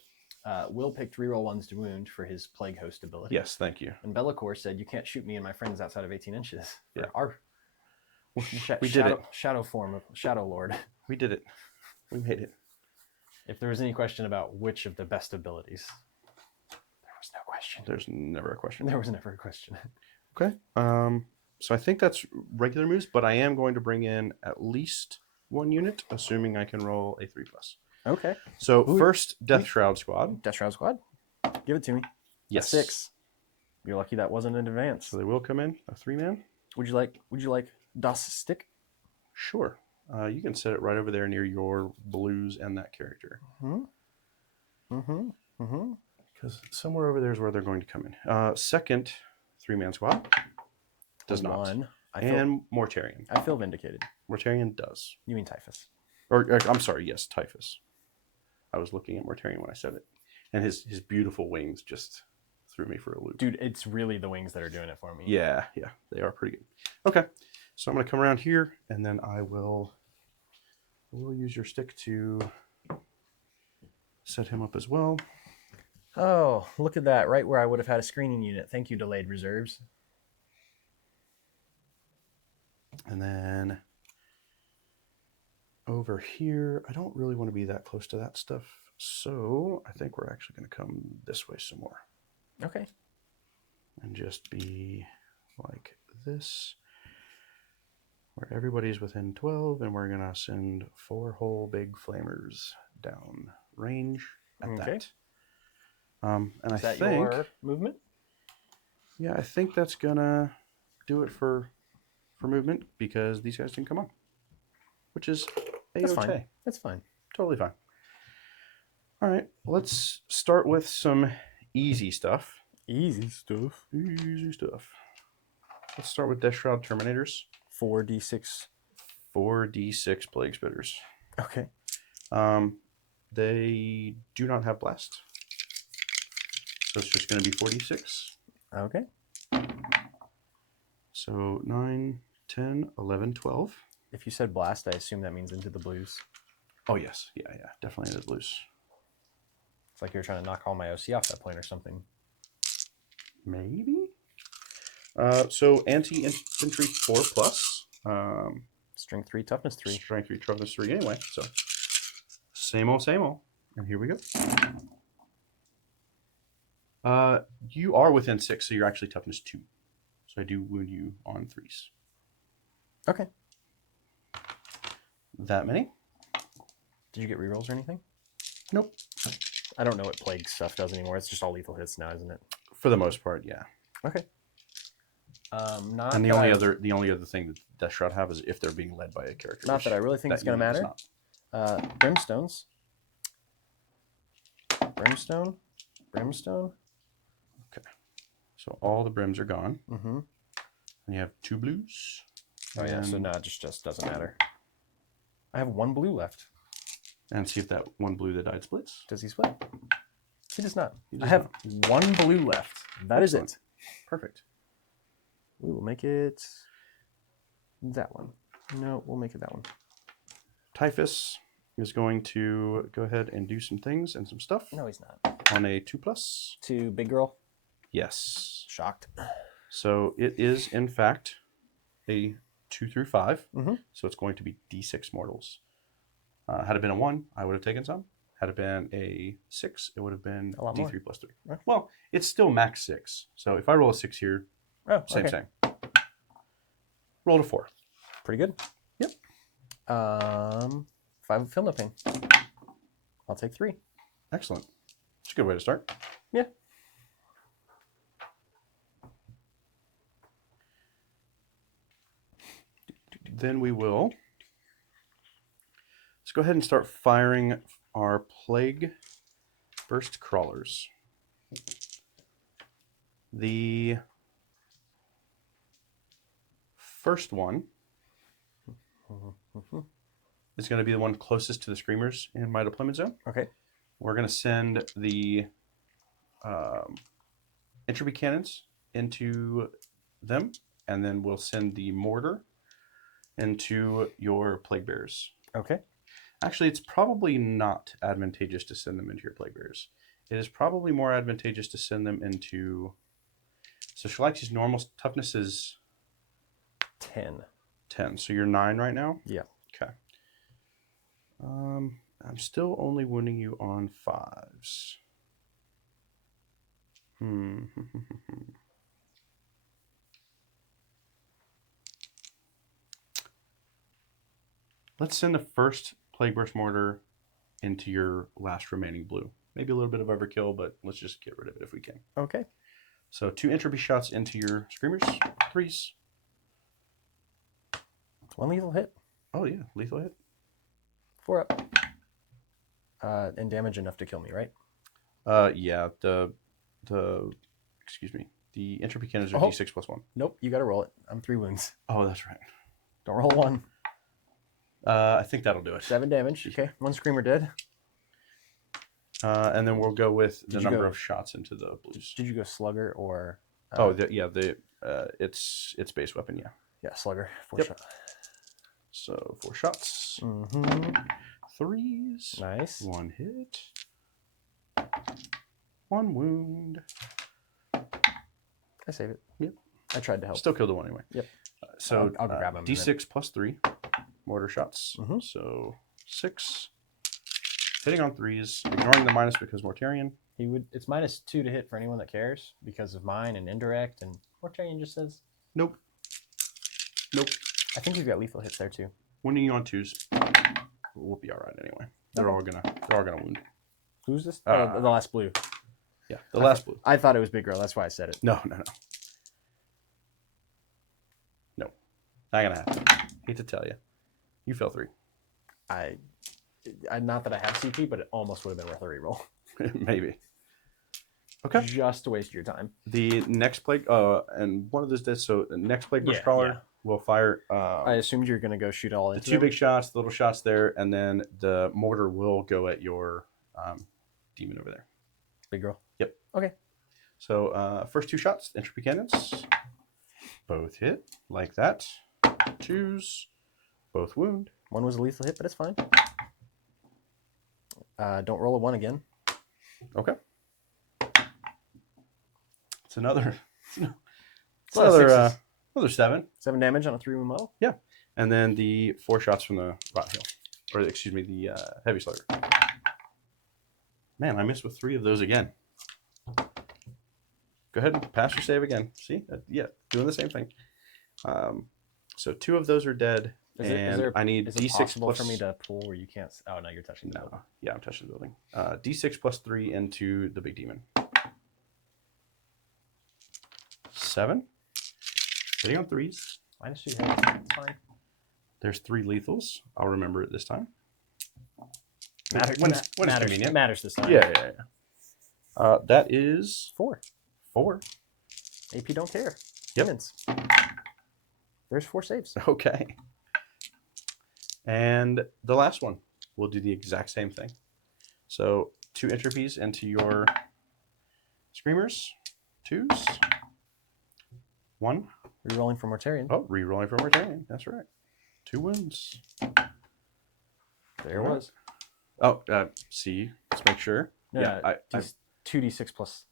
Will picked reroll 1s to wound for his Plague Host ability. Yes, thank you. And Bellicor said, you can't shoot me and my friends outside of 18 inches. Yeah. We did it. Shadow form of Shadow Lord. We did it. We made it. If there was any question about which of the best abilities, there was no question. There's never a question. There was never a question. Okay. So I think that's regular moves, but I am going to bring in at least 1 unit, assuming I can roll a 3+. Okay. So first, Death Shroud Squad. Death Shroud Squad. Give it to me. Yes. A 6. You're lucky that wasn't in advance. So they will come in, a 3-man. Would you like Das Stick? Sure. You can set it right over there near your blues and that character. Because somewhere over there is where they're going to come in. Second, 3-man squad. Does not. And Mortarion. I feel vindicated. Mortarion does. You mean Typhus. Or I'm sorry, yes, Typhus. I was looking at Mortarion when I said it. And his beautiful wings just threw me for a loop. Dude, it's really the wings that are doing it for me. Yeah, they are pretty good. Okay, so I'm going to come around here, and then I will use your stick to set him up as well. Oh, look at that, right where I would have had a screening unit. Thank you, delayed reserves. And then over here, I don't really want to be that close to that stuff. So I think we're actually going to come this way some more. Okay. And just be like this, where everybody's within 12, and we're going to send 4 whole big flamers down range at that. And Is I that think your movement? Yeah, I think that's gonna do it for movement because these guys didn't come on, which is That's a-okay. fine. That's fine. Totally fine. All right, let's start with some easy stuff. Easy stuff. Easy stuff. Let's start with Death Shroud Terminators. 4d6. 4d6 Plague Spitters. Okay. They do not have blast, so it's just going to be 4d6. Okay. So 9, 10, 11, 12. If you said blast, I assume that means into the blues. Oh, yes. Yeah, definitely into the blues. It's like you're trying to knock all my OC off that point or something. Maybe? So anti-infantry 4+. Strength 3, toughness 3. Strength 3, toughness 3 anyway. So same old, same old. And here we go. You are within 6, so you're actually toughness 2. So I do wound you on 3s. Okay. That many? Did you get rerolls or anything? Nope. I don't know what plague stuff does anymore. It's just all lethal hits now, isn't it? For the most part, yeah. Okay. Not And the that only other thing that Death Shroud have is if they're being led by a character. Not that I really think it's going to matter. Brimstones. Brimstone. Okay. So all the brims are gone. Mm-hmm. And you have 2 blues. Oh yeah, so no, it just doesn't matter. I have 1 blue left. And see if that 1 blue that died splits. Does he split? He does not. He does I have 1 blue left. That is Excellent. it. Perfect. We will make it that one. No, we'll make it that one. Typhus is going to go ahead and do some things and some stuff. No, he's not. On a 2+. To big girl. Yes. Shocked. So it is, in fact, a 2 through 5. Mm-hmm. So it's going to be D6 mortals. Had it been a 1, I would have taken some. Had it been a 6, it would have been A lot D3 more. plus 3. Okay. Well, it's still max 6. So if I roll a 6 here, same. Roll a 4. Pretty good. Yep. 5 feel no pain. I'll take 3. Excellent. It's a good way to start. Yeah. Then we will. Let's go ahead and start firing our plague burst crawlers. The first one is going to be the one closest to the screamers in my deployment zone. Okay. We're going to send the entropy cannons into them, and then we'll send the mortar into your plague bearers. Okay. Actually, it's probably not advantageous to send them into your plague bearers. It is probably more advantageous to send them into... So Shalaxi's normal toughness is 10. 10. So you're 9 right now? Yeah. Okay. I'm still only wounding you on 5s. Let's send the first Plague Burst Mortar into your last remaining blue. Maybe a little bit of overkill, but let's just get rid of it if we can. Okay. So 2 entropy shots into your screamers. 3s. 1 lethal hit. Oh yeah, lethal hit. 4 up. And damage enough to kill me, right? Yeah, the entropy cannons are D6 plus 1. Nope, you got to roll it. I'm 3 wounds. Oh, that's right. Don't roll 1. I think that'll do it. 7 damage. Okay, 1 screamer dead. And then we'll go with the Did you number go- of shots into the blues. Did you go slugger or? It's base weapon, yeah. Yeah, slugger. 4 Yep. shot. So 4 shots. Mm-hmm. 3s. Nice. 1 hit. 1 wound. I save it. Yep. I tried to help. Still killed the 1 anyway. Yep. So I'll grab them. D6 plus 3 mortar shots. Mhm. So 6. Hitting on 3s, ignoring the minus because Mortarion. He would. It's -2 to hit for anyone that cares because of mine and indirect. And Mortarion just says, Nope. Nope. I think he's got lethal hits there too. Winning on 2s. We'll be all right anyway. They're all gonna wound. Who's this? The last blue. Yeah, the last blue. I thought it was Big Girl. That's why I said it. No. No, not gonna happen. Hate to tell you, you fell 3. I not that I have CP, but it almost would have been worth a reroll. Maybe. Okay. Just to waste your time. The next plague, and one of those dead. So the next plague burst crawler will fire. I assumed you were gonna go shoot all into the 2 big shots, the little shots there, and then the mortar will go at your demon over there. Big Girl. Yep. Okay. So first 2 shots, entropy cannons, both hit like that. 2s, both wound. One was a lethal hit, but it's fine. Don't roll a 1 again. Okay. It's another. It's another 7. 7 damage on a 3-wound model. Yeah, and then the 4 shots from the rot hail, or excuse me, the heavy slugger. Man, I missed with 3 of those again. Go ahead and pass your save again. See, yeah, doing the same thing. So 2 of those are dead, I need is it D6 possible plus. for me to pull where you can't? Oh no, you're touching the building. Yeah, I'm touching the building. D6 plus 3 into the big demon. 7. Hitting on 3s. -2 hit. It's fine. There's 3 lethals. I'll remember it this time. When it's convenient. It matters this time. Yeah. That is 4. 4. AP don't care. Yep. Demons. There's 4 saves. Okay. And the last one, we'll do the exact same thing. So 2 entropies into your screamers. 2s. 1. Rerolling for Mortarion. Oh, re-rolling for Mortarion. That's right. 2 wounds. There it was. Oh, C. Let's make sure. No, yeah, 2d6 plus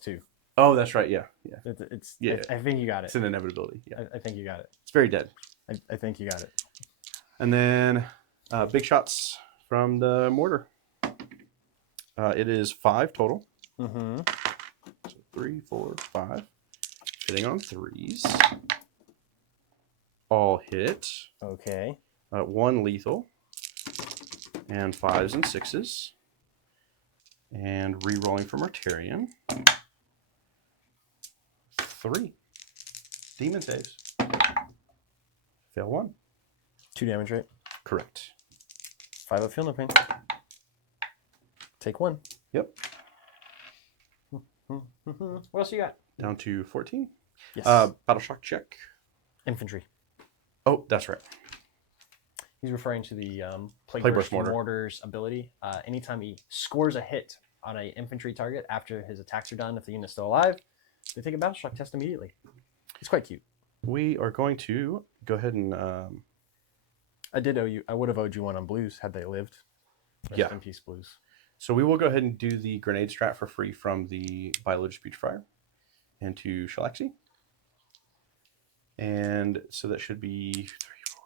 2. Oh, that's right. Yeah. It's Yeah. I think you got it. It's an inevitability. Yeah. I think you got it. It's very dead. I think you got it. And then big shots from the mortar. It is 5 total. Mm-hmm. So 3, 4, 5. Hitting on 3s. All hit. Okay. 1 lethal. And 5s and 6s. And re-rolling for Mortarion. 3. Demon saves. Fail 1. 2 damage, right? Correct. 5 of feel no pain. Take 1. Yep. What else you got? Down to 14. Yes. Battle shock check. Infantry. Oh, that's right. He's referring to the Plague Burst Burst Mortar. Mortar's ability. Anytime he scores a hit on an infantry target after his attacks are done, if the unit's still alive, they take a battle shock test immediately. It's quite cute. We are going to go ahead and I would have owed you one on blues had they lived. Rest in peace, blues. so we will go ahead and do the grenade strat for free from the Biologious Putrefier into Shalaxi. And so that should be 3, 4,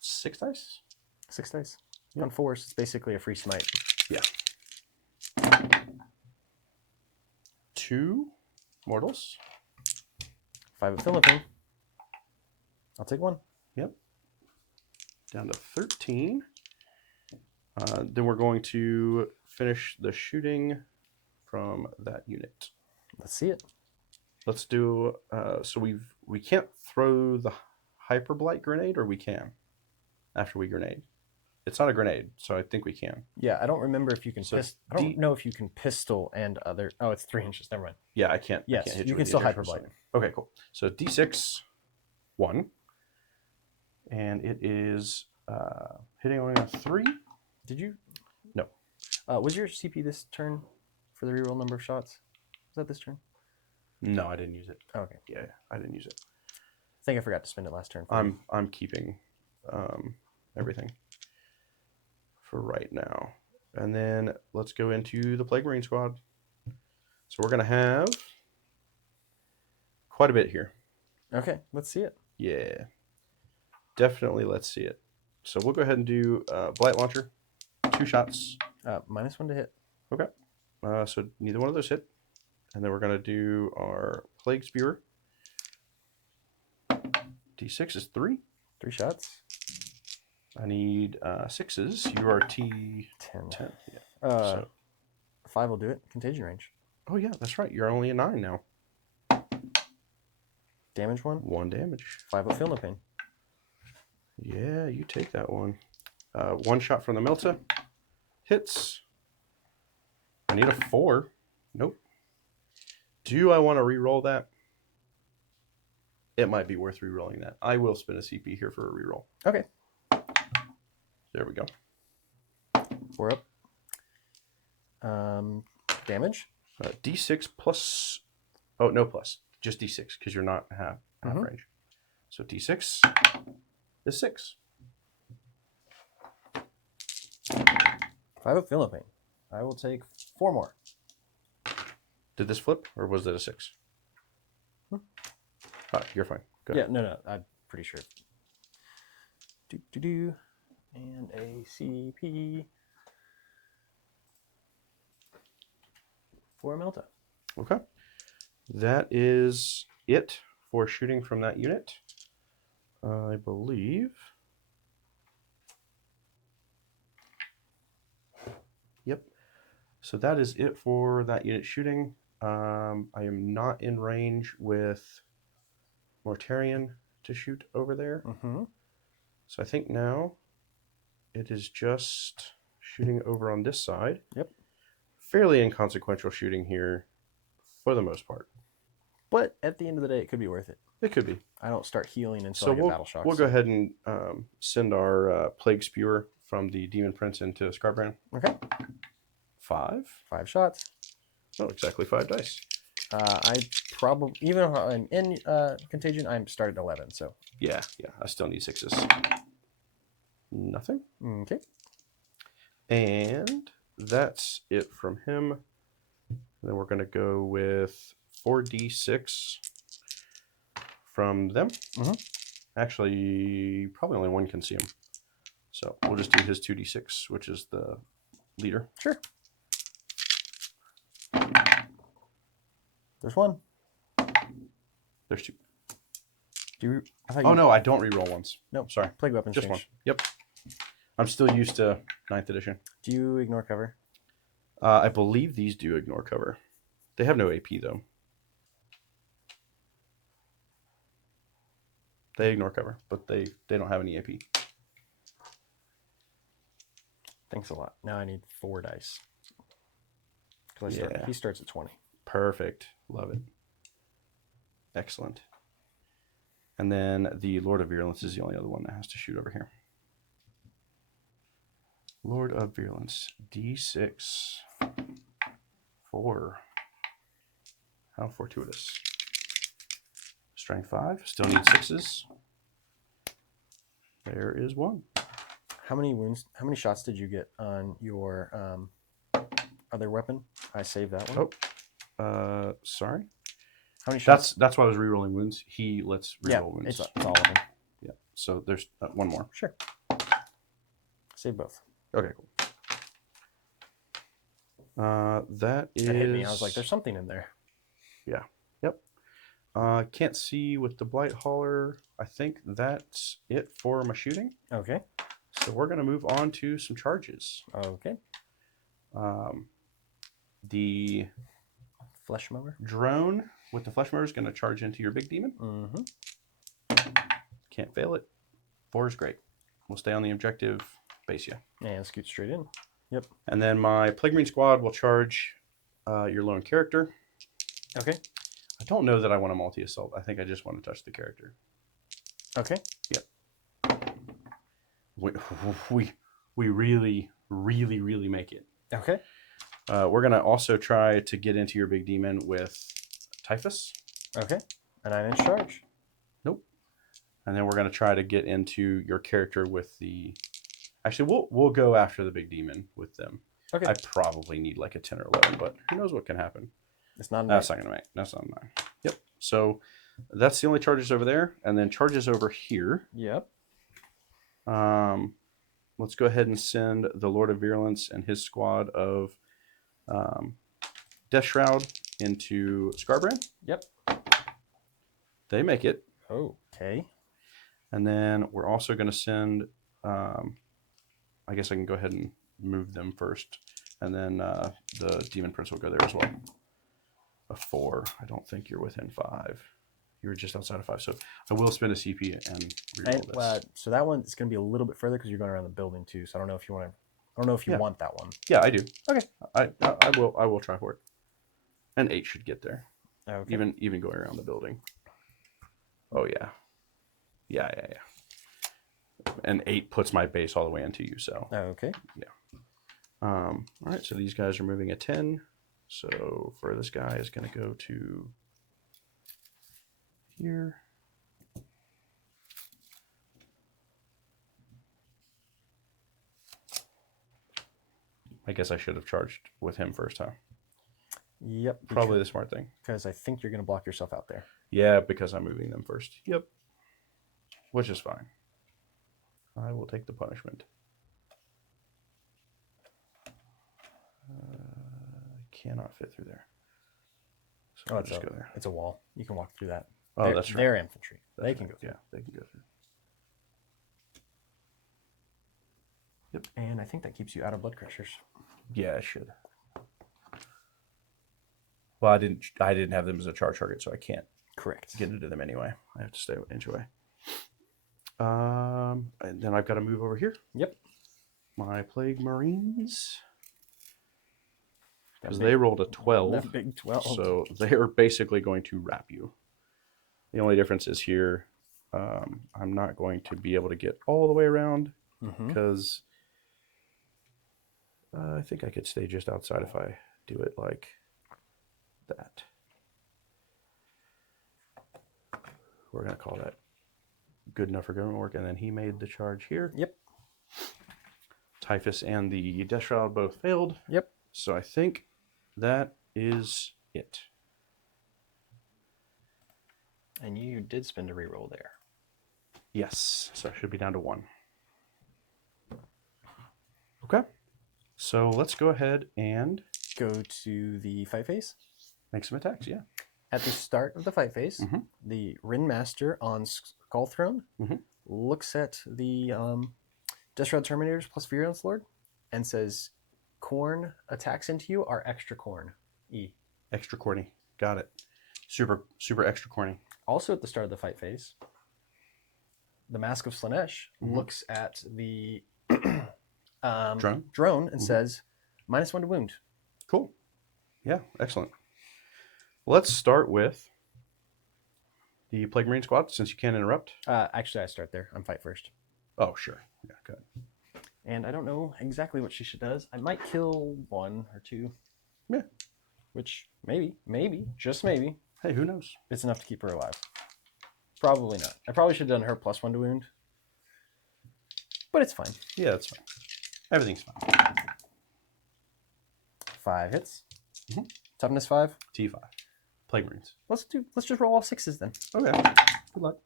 6 dice. 6 dice. On 4s, it's basically a free smite. Yeah. 2 mortals. 5 of Philippine. I'll take 1. Yep. Down to 13. Then we're going to finish the shooting from that unit. Let's see it. Let's do. So we can't throw the hyperblight grenade, or we can after we grenade. It's not a grenade, so I think we can. Yeah, I don't remember if you can. So I don't know if you can pistol and other. Oh, it's 3 inches. Never mind. Yeah, I can't. Yes, I can't hit you with can the still injection hyperblight. stun. Okay, cool. So D6, 1, and it is hitting only on 3. Did you? No. Was your CP this turn for the reroll number of shots? Was that this turn? No, I didn't use it. Oh, okay. Yeah, I didn't use it. I think I forgot to spend it last turn. I'm keeping everything for right now. And then let's go into the Plague Marine squad. So we're going to have quite a bit here. Okay, let's see it. Yeah. Definitely let's see it. So we'll go ahead and do Blight Launcher. 2 shots. -1 to hit. Okay. So neither one of those hit. And then we're going to do our Plague Spewer. D6 is 3. 3 shots. I need 6s. You are T10. 10. Yeah. 5 will do it. Contagion range. Oh, yeah, that's right. You're only a 9 now. Damage 1. 1 damage. 5 will feel no pain. Yeah, you take that one. 1 shot from the Melta. Hits. I need a 4. Nope. Do I want to re-roll that? It might be worth re-rolling that. I will spend a CP here for a re-roll. Okay. There we go. 4 up. Damage. D6 plus... Oh, no plus. Just D6, because you're not half range. So D6 is 6. 5 up, feel no pain. I will take 4 more. Did this flip, or was that a 6? You're fine. Go Yeah, ahead. no, I'm pretty sure. And a CP for a Melta. Okay. That is it for shooting from that unit. I believe. Yep. So that is it for that unit shooting. I am not in range with Mortarion to shoot over there. So I think now it is just shooting over on this side. Yep. Fairly inconsequential shooting here for the most part. But at the end of the day, it could be worth it. It could be. I don't start healing until So I get battle shocks. we'll go ahead and send our Plague Spewer from the Demon Prince into Scarbrand. Okay. 5. 5 shots. Oh, exactly 5 dice. I probably, even if I'm in Contagion, I'm started 11, so. Yeah. I still need 6s. Nothing. Okay. And that's it from him. And then we're going to go with 4d6 from them. Actually, probably only one can see him. So we'll just do his 2d6, which is the leader. Sure. There's 1. There's 2. Oh, no, I don't reroll ones. No, sorry. Plague Weapons Just change. 1. Yep. I'm still used to 9th edition. Do you ignore cover? I believe these do ignore cover. They have no AP, though. They ignore cover, but they don't have any AP. Thanks a lot. Now I need 4 dice. Because he starts at 20. Perfect. Love it. Excellent. And then the Lord of Virulence is the only other one that has to shoot over here. Lord of Virulence. D6. 4. How fortuitous. Strength 5. Still need 6s. There is 1. How many shots did you get on your other weapon? I saved that one. Oh. Sorry. How many shots? That's why I was rerolling wounds. He lets reroll wounds. It's all of them. Yeah. So there's 1 more. Sure. Save both. Okay, cool. That is... It hit me. I was like, there's something in there. Yeah. Yep. Can't see with the Blight Hauler. I think that's it for my shooting. Okay. So we're going to move on to some charges. Okay. The Flesh mower. drone with the flesh mower is going to charge into your big demon. Can't fail it. 4 is great. We'll stay on the objective base, yeah. And scoot straight in. Yep. And then my Plague Marine squad will charge your lone character. Okay. I don't know that I want a multi-assault. I think I just want to touch the character. Okay. Yep. We really, really, really make it. Okay. We're going to also try to get into your big demon with Typhus. Okay. And I'm in charge. Nope. And then we're going to try to get into your character with the... Actually, we'll go after the big demon with them. Okay. I probably need like a 10 or 11, but who knows what can happen. It's not. That's not going to make. That's not 9. Yep. So That's the only charges over there, and then charges over here. Yep. Let's go ahead and send the Lord of Virulence and his squad of Death Shroud into Scarbrand. Yep. They make it. Okay. And then we're also going to send, I guess I can go ahead and move them first. And then the Demon Prince will go there as well. A 4. I don't think you're within 5. You were just outside of 5. So I will spend a CP and reroll this. So that one is going to be a little bit further because you're going around the building too. So I don't know if you want to. I don't know if you want that one. Yeah, I do. Okay. I will try for it. And 8 should get there. Okay. Even going around the building. Oh yeah. Yeah. And 8 puts my base all the way into you, so. Okay. Yeah. All right, so these guys are moving a 10. So for this guy is going to go to here. I guess I should have charged with him first, huh? Yep. Probably the smart thing. Because I think you're going to block yourself out there. Yeah, because I'm moving them first. Yep. Which is fine. I will take the punishment. Cannot fit through there. So It's go there. It's a wall. You can walk through that. Oh, that's right. They're infantry. That's they can go through. Yeah, they can go through. Yep. And I think that keeps you out of blood crushers. Yeah, it should. Well, I didn't have them as a charge target, so I can't Correct. get into them anyway. I have to stay an inch away. And then I've got to move over here. Yep. My Plague Marines. Because That they rolled a 12. That big 12. So they are basically going to wrap you. The only difference is here, I'm not going to be able to get all the way around because I think I could stay just outside if I do it like that. We're going to call that good enough for government work. And then he made the charge here. Yep. Typhus and the Death Shroud both failed. Yep. So I think that is it. And you did spend a reroll there. Yes. So I should be down to 1. Okay. So let's go ahead and Go to the fight phase. make some attacks. Yeah. At the start of the fight phase, the Rin Master on Skull Throne looks at the Death Shroud Terminators plus Virulence Lord and says, "Corn attacks into you are extra corn. E." Extra corny. Got it. Super extra corny. Also at the start of the fight phase, the Mask of Slanesh looks at the drone and says, -1 to wound. Cool. Yeah. Excellent. Let's start with the Plague Marine squad since you can't interrupt. Actually, I start there. I'm fight first. Oh, sure. Yeah, good. And I don't know exactly what she does. I might kill 1 or 2. Yeah. Which maybe, just maybe, Hey, who knows? it's enough to keep her alive. Probably not. I probably should have done her +1 to wound. But it's fine. Yeah, that's fine. Everything's fine. 5 hits. Toughness 5. T5. Plague Marines. Let's just roll all 6s then. Okay. Good luck.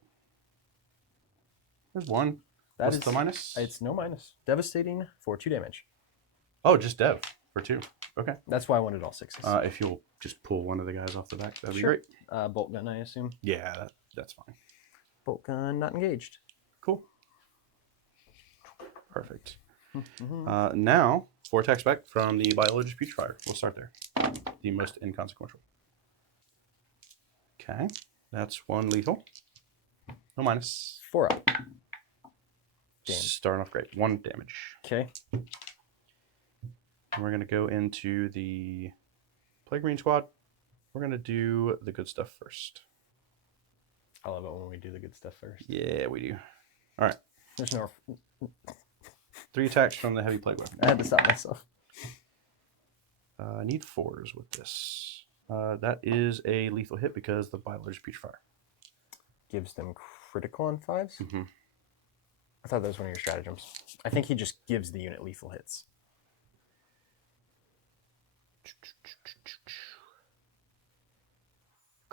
There's 1. That What's the minus? It's no minus. Devastating for 2 damage. Oh, just Dev for 2. Okay. That's why I wanted all 6s. If you'll just pull one of the guys off the back, that'd be Sure. great. Bolt gun, I assume. Yeah, that's fine. Bolt gun not engaged. Cool. Perfect. Now, 4 attacks back from the Biologist Putrefier. We'll start there. The most inconsequential. Okay. That's 1 lethal. No minus. 4 up. Damn. Starting off great. 1 damage. Okay. And we're going to go into the Plague Marine squad. We're going to do the good stuff first. I love it when we do the good stuff first. Yeah, we do. All right. There's no... 3 attacks from the heavy plague weapon. I had to stop myself. I need 4s with this. That is a lethal hit because the Biologist Putrefier. Gives them critical on 5s? I thought that was one of your stratagems. I think he just gives the unit lethal hits.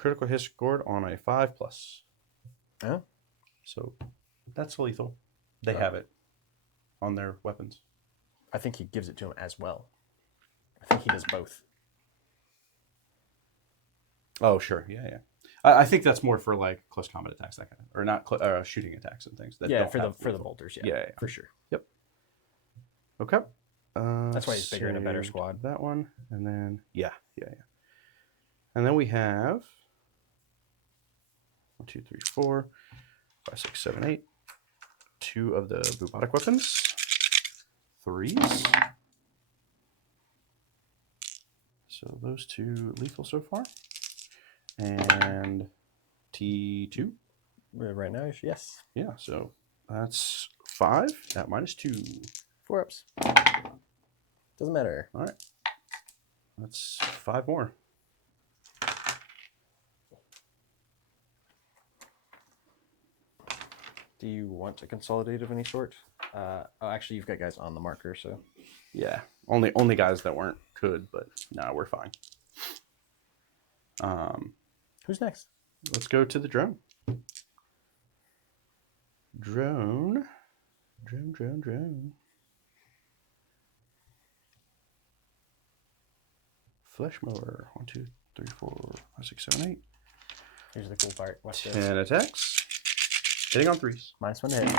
critical hit scored on a 5+. Oh. So that's lethal. They Oh. have it on their weapons. I think he gives it to him as well. I think he does both. Oh, sure. Yeah. I think that's more for like close combat attacks, that kind of, or not shooting attacks and things. That Yeah, don't for the have for the lethal. bolters. Yeah, For sure. Yep. Okay. That's why he's bigger and a better saved squad. That one, and then yeah. And then we have 1, 2, 3, 4, 5, 6, 7, 8. 2 of the bubotic weapons. 3s. So those 2 lethal so far. And T2. Right now, yes. Yeah, so that's 5 at -2. 4 ups. Doesn't matter. All right. That's 5 more. Do you want a consolidate of any sort? Actually, you've got guys on the marker, so. Yeah, only guys that weren't could, but no, we're fine. Who's next? Let's go to the drone. Drone. Flesh mower. 1, 2, 3, 4, 5, 6, 7, 8. Here's the cool part. Watch this. 10 attacks. Hitting on 3s. -1 to hit.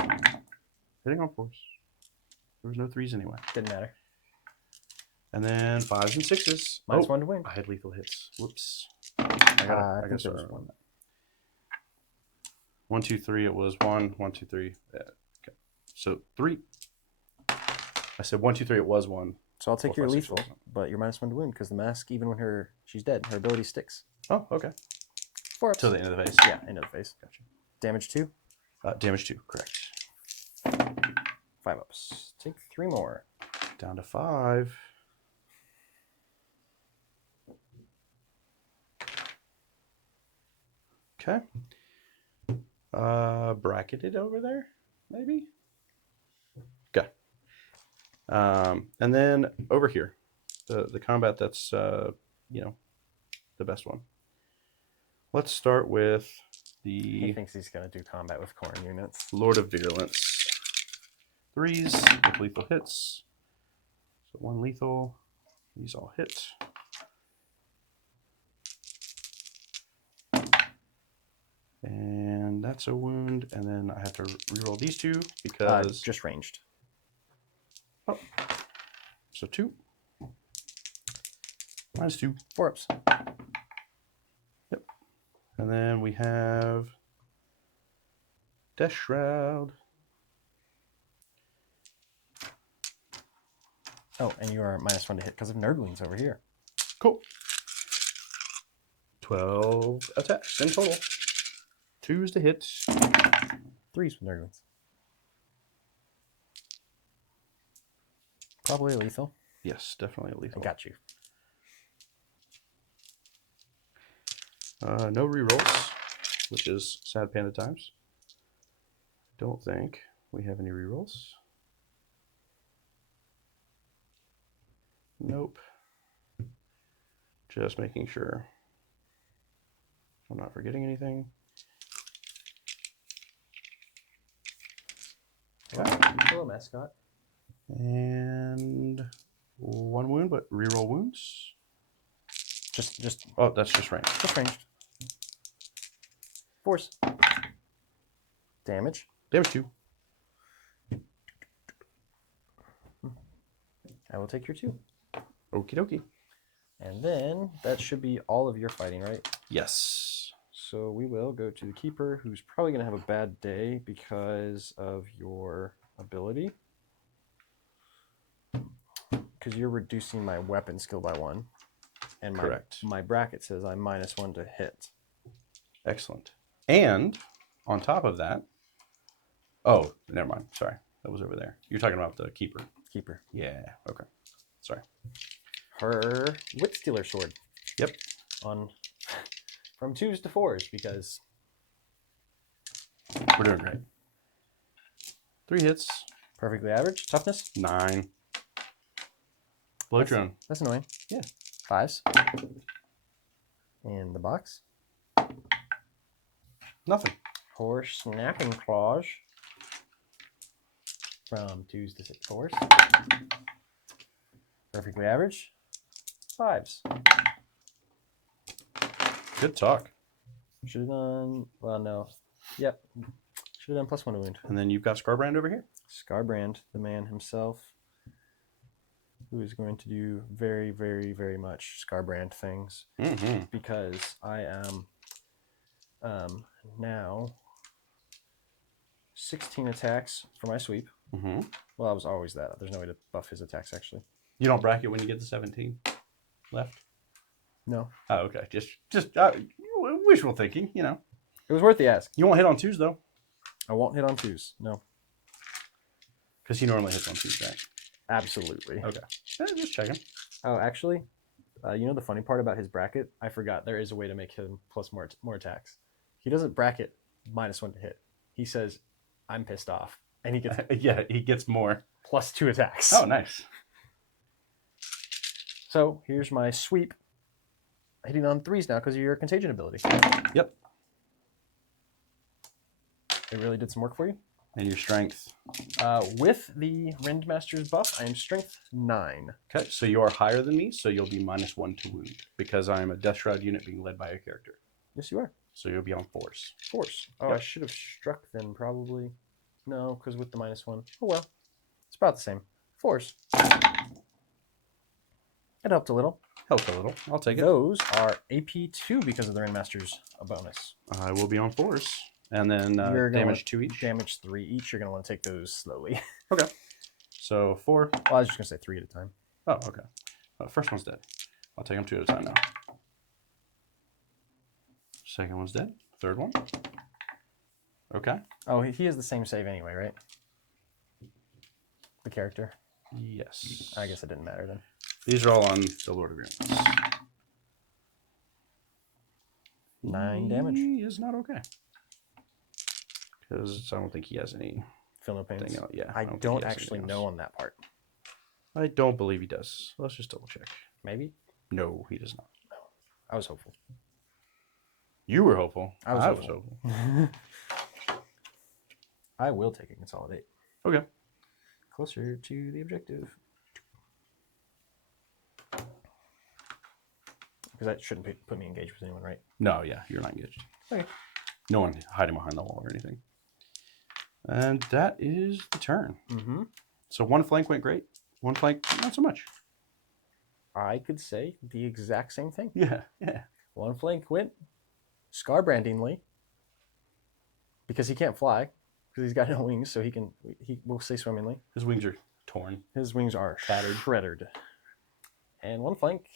Hitting on 4s. There was no 3s anyway. Didn't matter. And then 5s and 6s. -1 to win. I had lethal hits. Whoops. I I think gotta there was start one. 1, 2, 3. It was 1, 1, 2, 3. Yeah. Okay. So 3. I said 1, 2, 3. It was 1. So I'll take 4, your 5, 6 lethal, but you're -1 to win because the mask, even when she's dead, her ability sticks. Oh, okay. 4 ups. Till the end of the phase. Yeah, end of the phase. Gotcha. Damage 2. Damage 2. Correct. 5 ups. Take 3 more. Down to 5. Okay. Bracketed over there, maybe? Okay. And then over here, the combat that's, the best one. Let's start with He the thinks he's going to do combat with corn units. Lord of Virulence. 3s with lethal hits. So 1 lethal. These all hit. And that's a wound. And then I have to reroll these 2 because... Just ranged. Oh. So 2. -2. 4 ups. Yep. And then we have Death Shroud. Oh, and you are -1 to hit because of Nerdlings over here. Cool. 12 attacks in total. 2s to hit. 3s with Nerdlings. Probably lethal. Yes, definitely a I lethal. got you. No rerolls, which is sad panda times. Don't think we have any rerolls. Nope. Just making sure I'm not forgetting anything. Okay. Hello, mascot. And 1 wound, but reroll wounds. Just Oh, that's just range. Just ranged. Force. Damage. Damage 2. I will take your 2. Okie dokie. And then that should be all of your fighting, right? Yes. So we will go to the Keeper, who's probably going to have a bad day because of your ability. Because you're reducing my weapon skill by 1. And Correct. My bracket says I'm -1 to hit. Excellent. And on top of that, oh, never mind. Sorry, that was over there. You're talking about the Keeper. Keeper. Yeah. Okay. Sorry. Her Wit Stealer sword. Yep. On from 2s to 4s because We're doing great. 3 hits. perfectly average. Toughness. 9. Blow drone. That's annoying. Yeah. 5s. In the box. Nothing. Four snapping claws. From 2s to 4s. Perfectly average. 5s. Good talk. Should have done. Well, no. Yep. Should have done +1 to wound. And then you've got Scarbrand over here. Scarbrand, the man himself, who is going to do very, very, very much Scarbrand things. Mm-hmm. Because I am now 16 attacks for my sweep. Mm-hmm. Well, I was always that. There's no way to buff his attacks, actually. You don't bracket when you get to 17 left? No. Oh, okay. Just wishful thinking, you know. It was worth the ask. You won't hit on 2s, though. I won't hit on 2s. No. Because he normally hits on 2s, right? Absolutely. Okay. Just checking. Oh, actually, you know the funny part about his bracket? I forgot there is a way to make him plus more attacks. He doesn't bracket -1 to hit. He says, I'm pissed off. And he gets Yeah, he gets more. +2 attacks. Oh, nice. So here's my sweep. Hitting on 3s now because of your contagion ability. Yep. It really did some work for you. And your strength. With the Rendmaster's buff, I am strength 9. Okay, so you are higher than me, so you'll be -1 to wound because I am a Death Shroud unit being led by a character. Yes, you are. So you'll be on 4s. 4s. Oh, Yep. I should have struck then, probably. No, because with the -1. Oh, well. It's about the same. 4s. It helped a little. Helps a little. I'll take it. Those are AP2 because of the Rendmaster's bonus. I will be on 4s. And then You're gonna damage 2 each. Damage 3 each. You're going to want to take those slowly. Okay. So 4. Well, I was just going to say 3 at a time. Oh, okay. First one's dead. I'll take them 2 at a time now. Second one's dead. Third one. Okay. Oh, he has the same save anyway, right? The character. Yes. I guess it didn't matter then. These are all on the Lord of Greenlands. 9 damage. He is not okay. Because I don't think he has any Feel no pains. thing out. Yeah. I think he don't has actually anything know else. on that part. I don't believe he does. Let's just double check. Maybe? No, he does not. I was hopeful. You were hopeful. I was hopeful. I will take a consolidate. Okay. Closer to the objective. Because that shouldn't put me engaged with anyone, right? No, yeah, you're not engaged. Okay. No one hiding behind the wall or anything. And that is the turn. Mm-hmm. So one flank went great. One flank, not so much. I could say the exact same thing. Yeah, yeah. One flank went Scarbrandingly because he can't fly because he's got no wings, so he will say swimmingly. His wings are torn. His wings are Shattered. shredded. And one flank,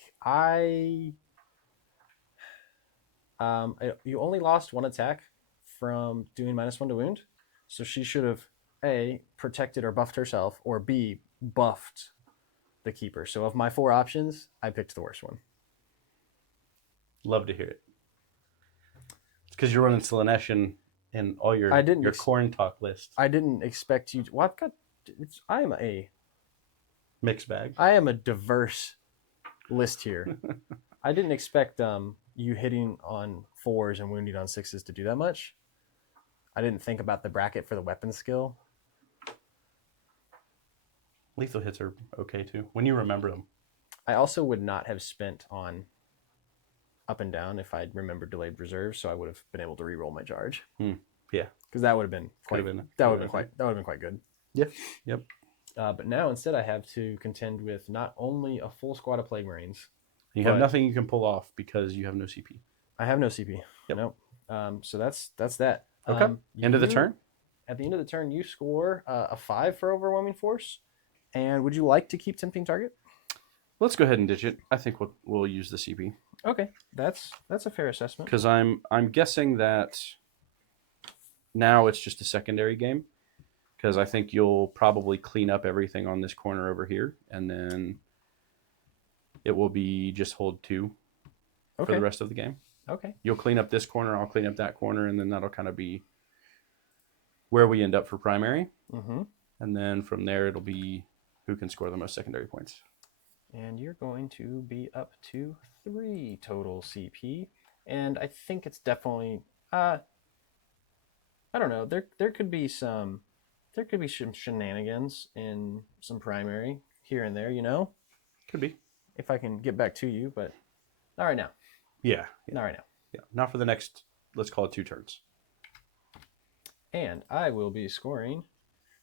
you only lost 1 attack from doing -1 to wound, so she should have A, protected or buffed herself, or B, buffed the keeper. So of my 4 options, I picked the worst one. Love to hear it. It's because you're running Slanesh in all your corn talk list. I didn't expect you to, well, I am a Mixed bag. I am a diverse list here. I didn't expect you hitting on 4s and wounding on 6s to do that much. I didn't think about the bracket for the weapon skill. Lethal hits are okay too, when you remember them. I also would not have spent on up and down if I'd remembered delayed reserves, so I would have been able to re-roll my charge. Yeah, because that would have been quite good. Yeah. Yep. But now instead I have to contend with not only a full squad of Plague Marines. You have nothing you can pull off because you have no CP. I have no CP. Yep. Nope. So that's that. Okay. End of the turn? At the end of the turn, you score a 5 for overwhelming force. And would you like to keep tempting target? Let's go ahead and ditch it. I think we'll use the CP. Okay, that's a fair assessment. Because I'm guessing that now it's just a secondary game. Because I think you'll probably clean up everything on this corner over here, and then it will be just hold 2 for the rest of the game. Okay. You'll clean up this corner, I'll clean up that corner, and then that'll kind of be where we end up for primary. Mm-hmm. And then from there, it'll be who can score the most secondary points. And you're going to be up to 3 total CP. And I think it's definitely... I don't know. There could be some shenanigans in some primary here and there, you know, Could be. if I can get back to you, but not right now. Yeah. Yeah. Not right now. Yeah. Not for the next, let's call it 2 turns. And I will be scoring.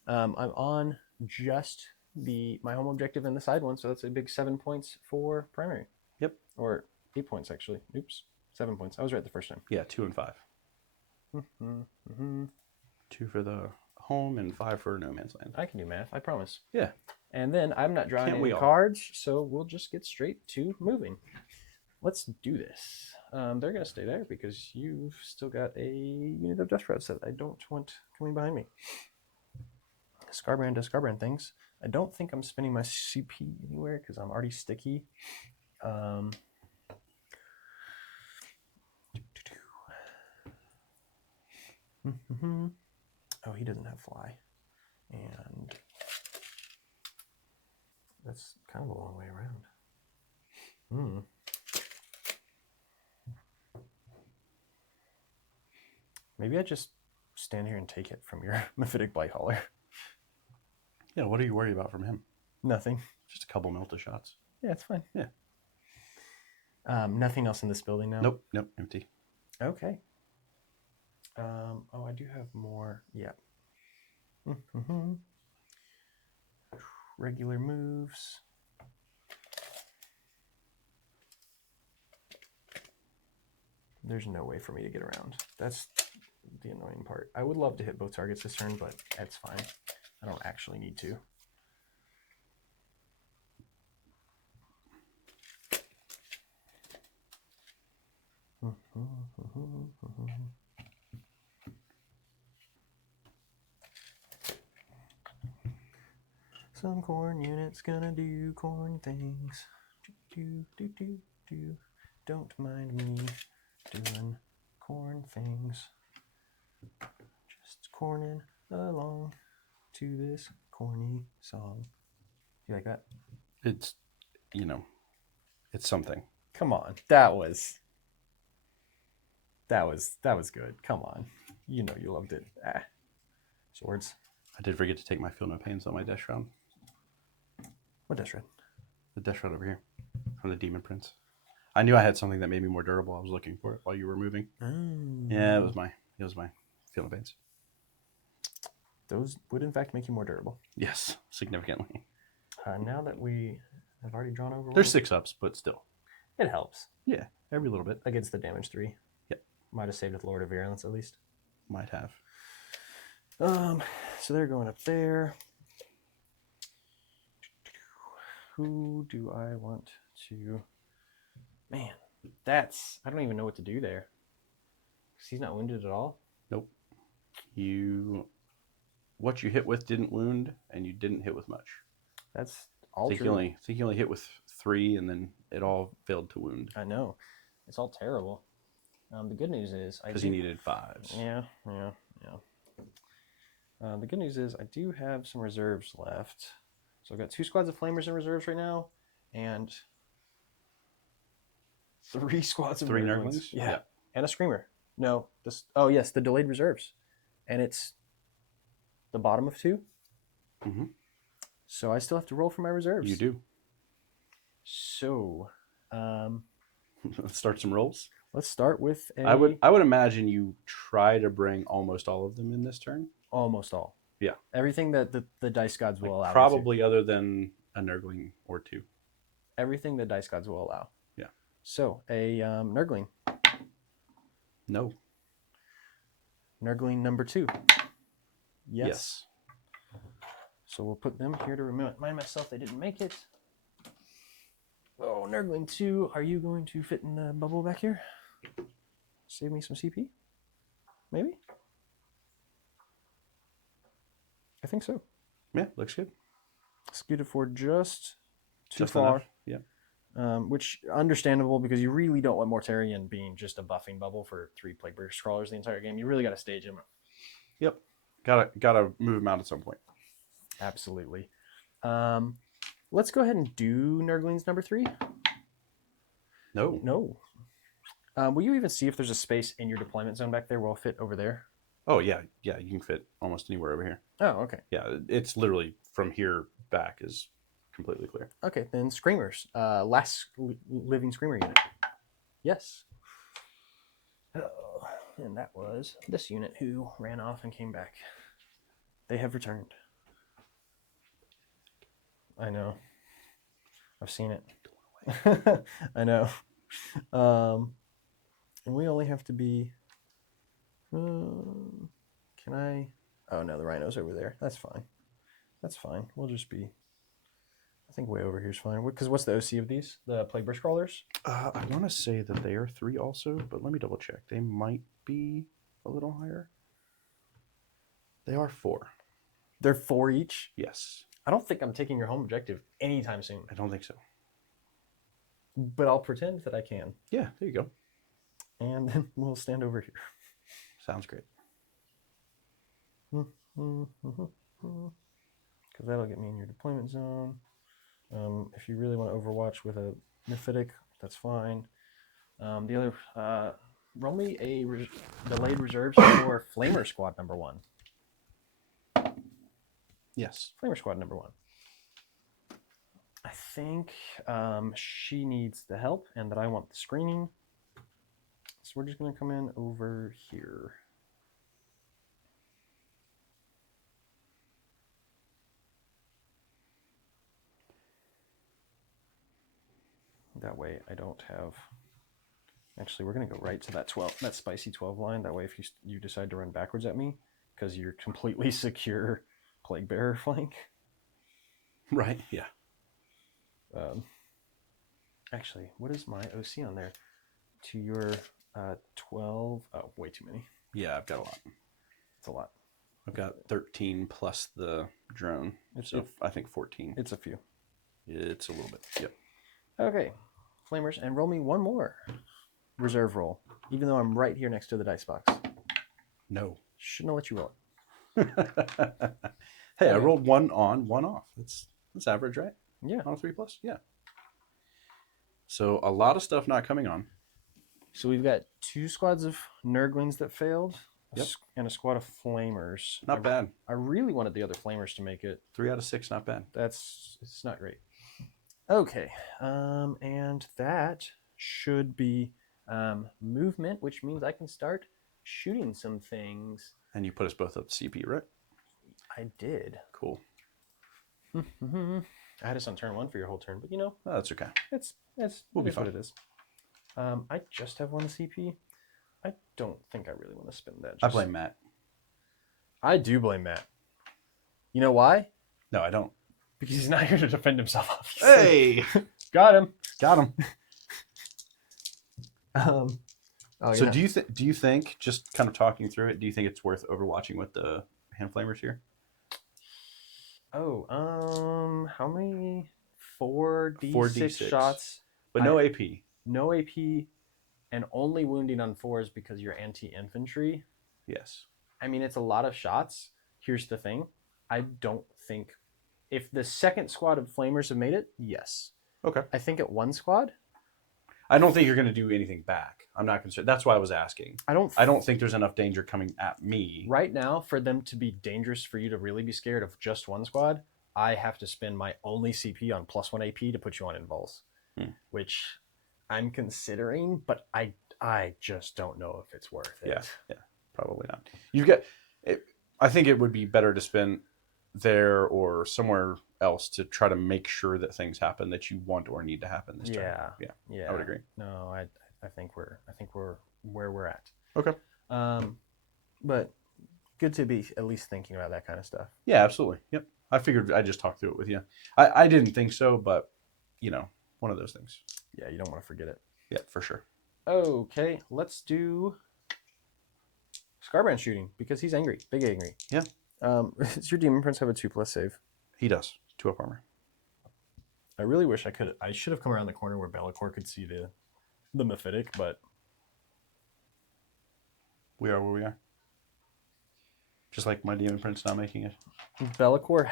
I'm on just my home objective and the side one, so that's a big 7 points for primary. Yep. Or 8 points actually. Oops, 7 points. I was right the first time. Yeah, 2 and 5. Mm-hmm. 2 for the home and 5 for no man's land. I can do math, I promise. Yeah. And then I'm not drawing any cards, so we'll just get straight to moving. Let's do this. They're going to stay there because you've still got a unit of Deathguard that I don't want coming behind me. Scarbrand does Scarbrand things. I don't think I'm spending my CP anywhere because I'm already sticky. Oh, he doesn't have fly. And that's kind of a long way around. Maybe I just stand here and take it from your Mephitic Blight Hauler. Yeah, what are you worried about from him? Nothing. Just a couple melta shots. Yeah, it's fine. Yeah. Nothing else in this building now? Nope, empty. Okay. Oh, I do have more. Yeah. Regular moves. There's no way for me to get around. That's the annoying part. I would love to hit both targets this turn, but that's fine. I don't actually need to. Some corn unit's gonna do corn things. Do. Don't mind me doing corn things. Just corning along to this corny song. You like that? It's, it's something. Come on, that was good. Come on, you know you loved it. Swords. I did forget to take my Feel No Pains on my Death Shroud. What Death Shroud? The Death Shroud over here from the Demon Prince. I knew I had something that made me more durable. I was looking for it while you were moving. Yeah, it was my Feel No Pains. Those would in fact make you more durable. Yes, significantly. Now that we have already drawn over, there's 6-ups, but still, it helps. Yeah, every little bit against the damage 3. Yep. Might have saved with Lord of Virulence at least. Might have. So they're going up there. Who do I want to? Man, I don't even know what to do there. He's not wounded at all. Nope. What you hit with didn't wound, and you didn't hit with much. That's all true. I think you only hit with 3, and then it all failed to wound. I know. It's all terrible. The good news is because you needed 5s. Yeah. The good news is I do have some reserves left. So I've got 2 squads of flamers in reserves right now, and 3 squads of 3 Nurglings. Yeah, and a screamer. No, this. Oh yes, the delayed reserves, and it's the bottom of 2. Mm-hmm. So I still have to roll for my reserves. You do. So, let's start some rolls. Let's start with I would imagine you try to bring almost all of them in this turn. Almost all. Yeah. Everything that the dice gods will allow. Probably other than a Nurgling or 2. Everything the dice gods will allow. Yeah. So a Nurgling. No. Nurgling number 2. Yes. So we'll put them here to remind myself they didn't make it. Oh, Nurgling 2, are you going to fit in the bubble back here? Save me some CP? Maybe? I think so. Yeah, looks good. Scooted for just too Just far. enough. Yeah. Which understandable because you really don't want Mortarion being just a buffing bubble for 3 Plaguebearer Scrawlers the entire game. You really got to stage him. Yep. Gotta move him out at some point. Absolutely. Let's go ahead and do Nurglings number 3. No. Will you even see if there's a space in your deployment zone back there where I'll fit over there? Oh yeah, yeah. You can fit almost anywhere over here. Oh, okay. Yeah, it's literally from here back is completely clear. Okay, then screamers. Living screamer unit. Yes. Oh, and that was this unit who ran off and came back. They have returned. I know. I've seen it. I know. And we only have to be. Can I? Oh no, the rhino's over there. That's fine. That's fine. We'll just be. I think way over here is fine. Because what's the OC of these? The plague burst crawlers? I want to say that they are 3 also, but let me double check. They might be a little higher. They are 4. They're 4 each. Yes. I don't think I'm taking your home objective anytime soon. I don't think so. But I'll pretend that I can. Yeah, there you go. And then we'll stand over here. Sounds great. Because that'll get me in your deployment zone. If you really want to overwatch with a Mephitic, that's fine. The other, roll me a delayed reserves for Flamer Squad number 1. Yes. Flamer Squad number 1. I think she needs the help and that I want the screening. So we're just going to come in over here. That way I don't have... Actually, we're going to go right to that spicy 12 line. That way if you decide to run backwards at me, because you're completely secure Plague Bearer flank. Right, yeah. Actually, what is my OC on there? To your 12... Oh, way too many. Yeah, I've got a lot. It's a lot. I've got 13 plus the drone. I think 14. It's a few. It's a little bit. Yep. Okay. Flamers, and roll me one more reserve roll, even though I'm right here next to the dice box. No. Shouldn't have let you roll it. Hey, okay. I rolled 1 on, 1 off. That's average, right? Yeah. On a 3+? Yeah. So a lot of stuff not coming on. So we've got 2 squads of Nurglings that failed. Yep. And a squad of Flamers. Not bad. I really wanted the other Flamers to make it. 3 out of 6, not bad. It's not great. Okay. And that should be movement, which means I can start shooting some things. And you put us both up to CP, right? I did. Cool. I had us on turn 1 for your whole turn, but Oh, that's okay. We'll be fine. What it is. I just have 1 CP. I don't think I really want to spend that. I blame Matt. I do blame Matt. You know why? No, I don't. Because he's not here to defend himself, obviously. Hey! Got him. So do you think, just kind of talking through it, do you think it's worth overwatching with the hand flamers here? How many? 4d6, 4d6 shots. But no AP. No AP, and only wounding on 4s because you're anti-infantry. Yes. I mean, it's a lot of shots. Here's the thing. I don't think... If the second squad of Flamers have made it, yes. Okay. I think at 1 squad... I don't think you're going to do anything back. I'm not concerned. That's why I was asking. I don't think there's enough danger coming at me. Right now, for them to be dangerous for you to really be scared of just 1 squad, I have to spend my only CP on +1 AP to put you on invuls. Which I'm considering, but I just don't know if it's worth it. Yeah, probably not. I think it would be better to spend there or somewhere else to try to make sure that things happen that you want or need to happen this turn. Yeah, I would agree. No, I think we're where we're at. Okay. But good to be at least thinking about that kind of stuff. Yeah, absolutely. Yep. I figured I'd just talk through it with you. I didn't think so, but one of those things. Yeah, you don't want to forget it. Yeah, for sure. Okay, let's do Scarbrand shooting because he's angry, big angry. Yeah. Does your Demon Prince have a 2+ save? He does. 2 up armor. I really wish I could. I should have come around the corner where Be'lakor could see the Mephitic, but we are where we are. Just like my Demon Prince not making it. Be'lakor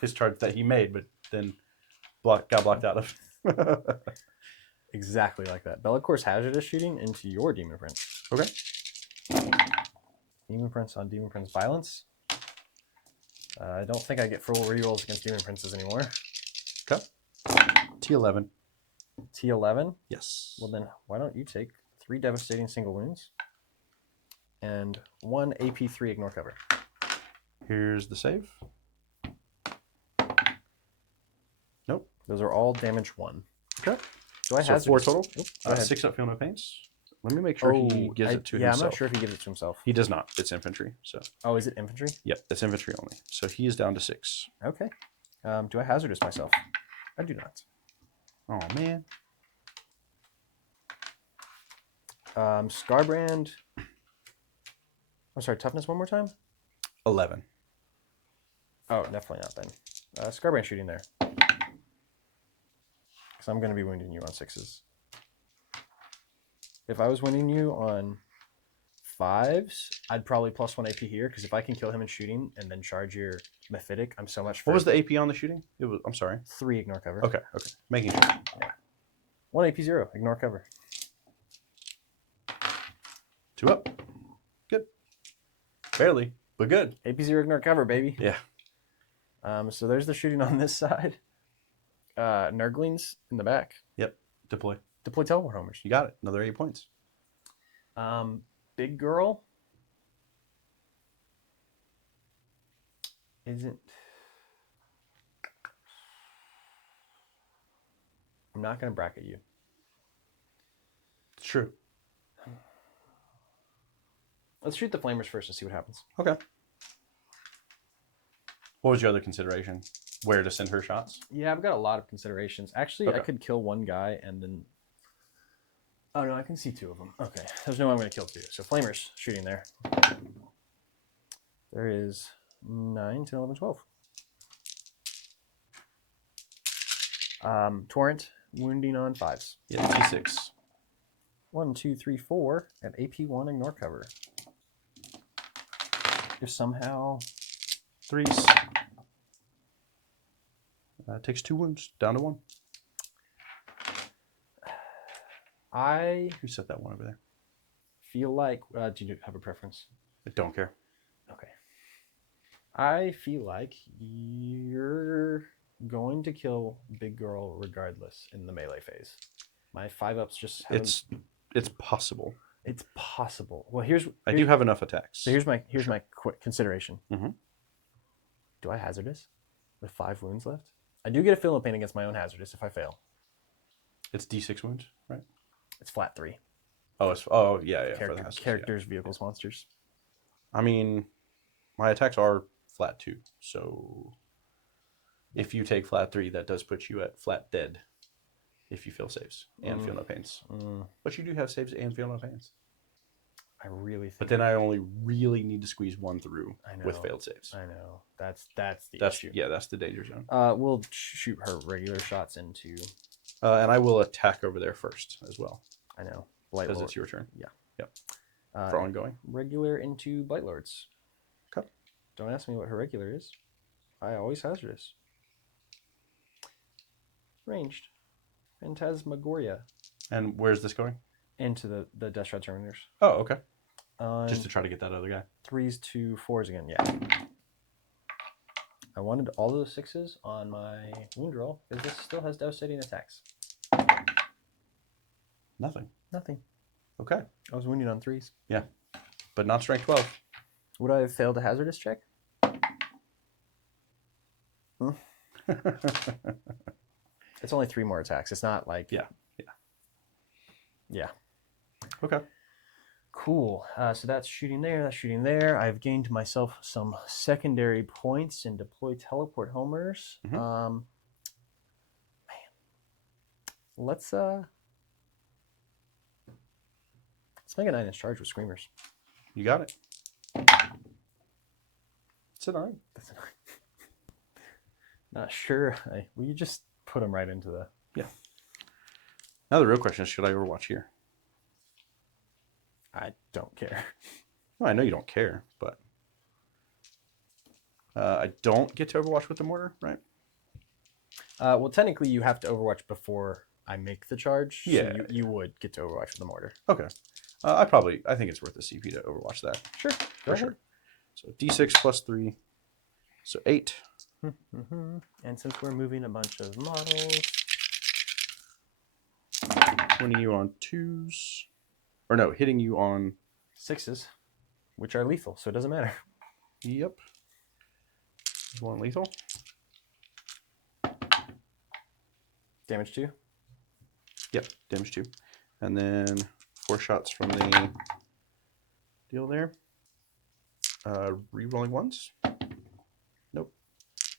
his charge that he made, but then got blocked out of. Exactly like that. Be'lakor's hazardous shooting into your Demon Prince. Okay. Demon Prince on Demon Prince Violence. I don't think I get full rerolls against Demon Princes anymore. Okay. T11. T11? Yes. Well then, why don't you take 3 devastating single wounds and 1 AP3 ignore cover. Here's the save. Nope. Those are all damage 1. Okay. Do I So hazard 4 it? total. Oop, go ahead. 6 up, feel no pains. Let me make sure he gives it to himself. I'm not sure if he gives it to himself. He does not. It's infantry. So. Oh, is it infantry? Yep, it's infantry only. So he is down to 6. Okay. Do I hazardous myself? I do not. Oh man. Scarbrand. I'm sorry, toughness one more time? 11. Oh, definitely not then. Scarbrand shooting there. Because I'm going to be wounding you on 6s. If I was wounding you on 5s, I'd probably plus 1 AP here, because if I can kill him in shooting and then charge your Mephitic, I'm so much further. What was the AP on the shooting? It was. I'm sorry. 3 ignore cover. Okay. Making sure. Yeah. 1 AP 0, ignore cover. 2 up. Good. Barely, but good. AP 0, ignore cover, baby. Yeah. So there's the shooting on this side. Nurglings in the back. Yep. Deploy. Deploy teleport homers. You got it. Another 8 points. Big girl isn't. I'm not going to bracket you. It's true. Let's shoot the flamers first and see what happens. Okay. What was your other consideration? Where to send her shots? Yeah, I've got a lot of considerations. Actually, Okay. I could kill one guy and then. Oh no, I can see 2 of them. Okay, there's no way I'm going to kill 2. So flamers shooting there. There is 9, 10, 11, 12. Torrent wounding on 5s. Yeah, T6. 1, 2, 3, 4 at AP1 ignore cover. If somehow 3s. Takes 2 wounds. Down to 1. I Reset that one over there. feel like, do you have a preference? I don't care. Okay. I feel like you're going to kill Big Girl regardless in the melee phase. My 5-ups just haven't... It's possible. It's possible. Well, here's I do have enough attacks. So here's my quick consideration. Mm-hmm. Do I hazardous with 5 wounds left? I do get a feel of pain against my own hazardous if I fail. It's D6 wounds, right? It's flat 3. Oh yeah. For the hazards, Characters, vehicles, monsters. I mean, my attacks are flat 2, so if you take flat 3, that does put you at flat dead. If you feel saves and feel no pains. But you do have saves and feel no pains. I really think. But then I only really need to squeeze 1 through with failed saves. I know. That's the issue. Yeah, that's the danger zone. We'll shoot her regular shots into. And I will attack over there first as well. I know. Because it's your turn. Yeah. Yep. For ongoing. Regular into Blight Lords. Okay. Don't ask me what her regular is. I always hazardous. Ranged. Phantasmagoria. And where's this going? Into the Death Shroud Terminators. Oh, okay. Just to try to get that other guy. 3s to 4s again, yeah. I wanted all those 6s on my wound roll because this still has devastating attacks. Nothing. Okay. I was wounded on 3s. Yeah. But not strength 12. Would I have failed a hazardous check? It's only 3 more attacks. It's not like... Yeah. Okay. Cool. So that's shooting there. That's shooting there. I've gained myself some secondary points and deploy teleport homers. Mm-hmm. Man, let's make a 9-inch charge with screamers. You got it. It's a 9. That's a 9. Not sure. Will you just put them right into the... Yeah. Now the real question is, should I overwatch here? I don't care. Well, I know you don't care, but I don't get to overwatch with the mortar, right? Well, technically, you have to overwatch before I make the charge. Yeah. So you would get to overwatch with the mortar. Okay. I think it's worth the CP to overwatch that. Sure. For sure. So D6 plus 3. So 8. And since we're moving a bunch of models, Winning you on 2s. Or no, hitting you on 6s, which are lethal, so it doesn't matter. Yep. 1 lethal. Damage 2. Yep, damage 2. And then 4 shots from the deal there. Rerolling 1s. Nope.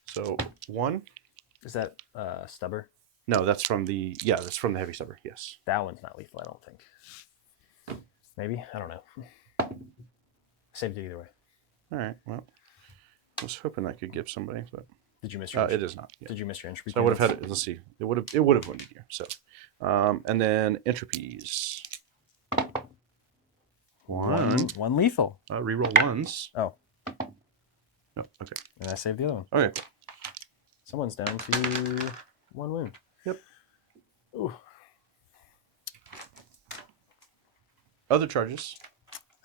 So 1. Is that stubber? No, that's from the heavy stubber. Yes. That one's not lethal, I don't think. Maybe? I don't know. Saved it either way. All right. Well, I was hoping I could give somebody, but did you miss your? It is not. Yeah. Did you miss your entropy? So I would have had it. Let's see. It would have wounded you. So, and then entropies. 1. One lethal. Reroll 1s. Oh. No. Okay. And I saved the other one. Okay. Someone's down to 1 wound. Yep. Ooh. Other charges.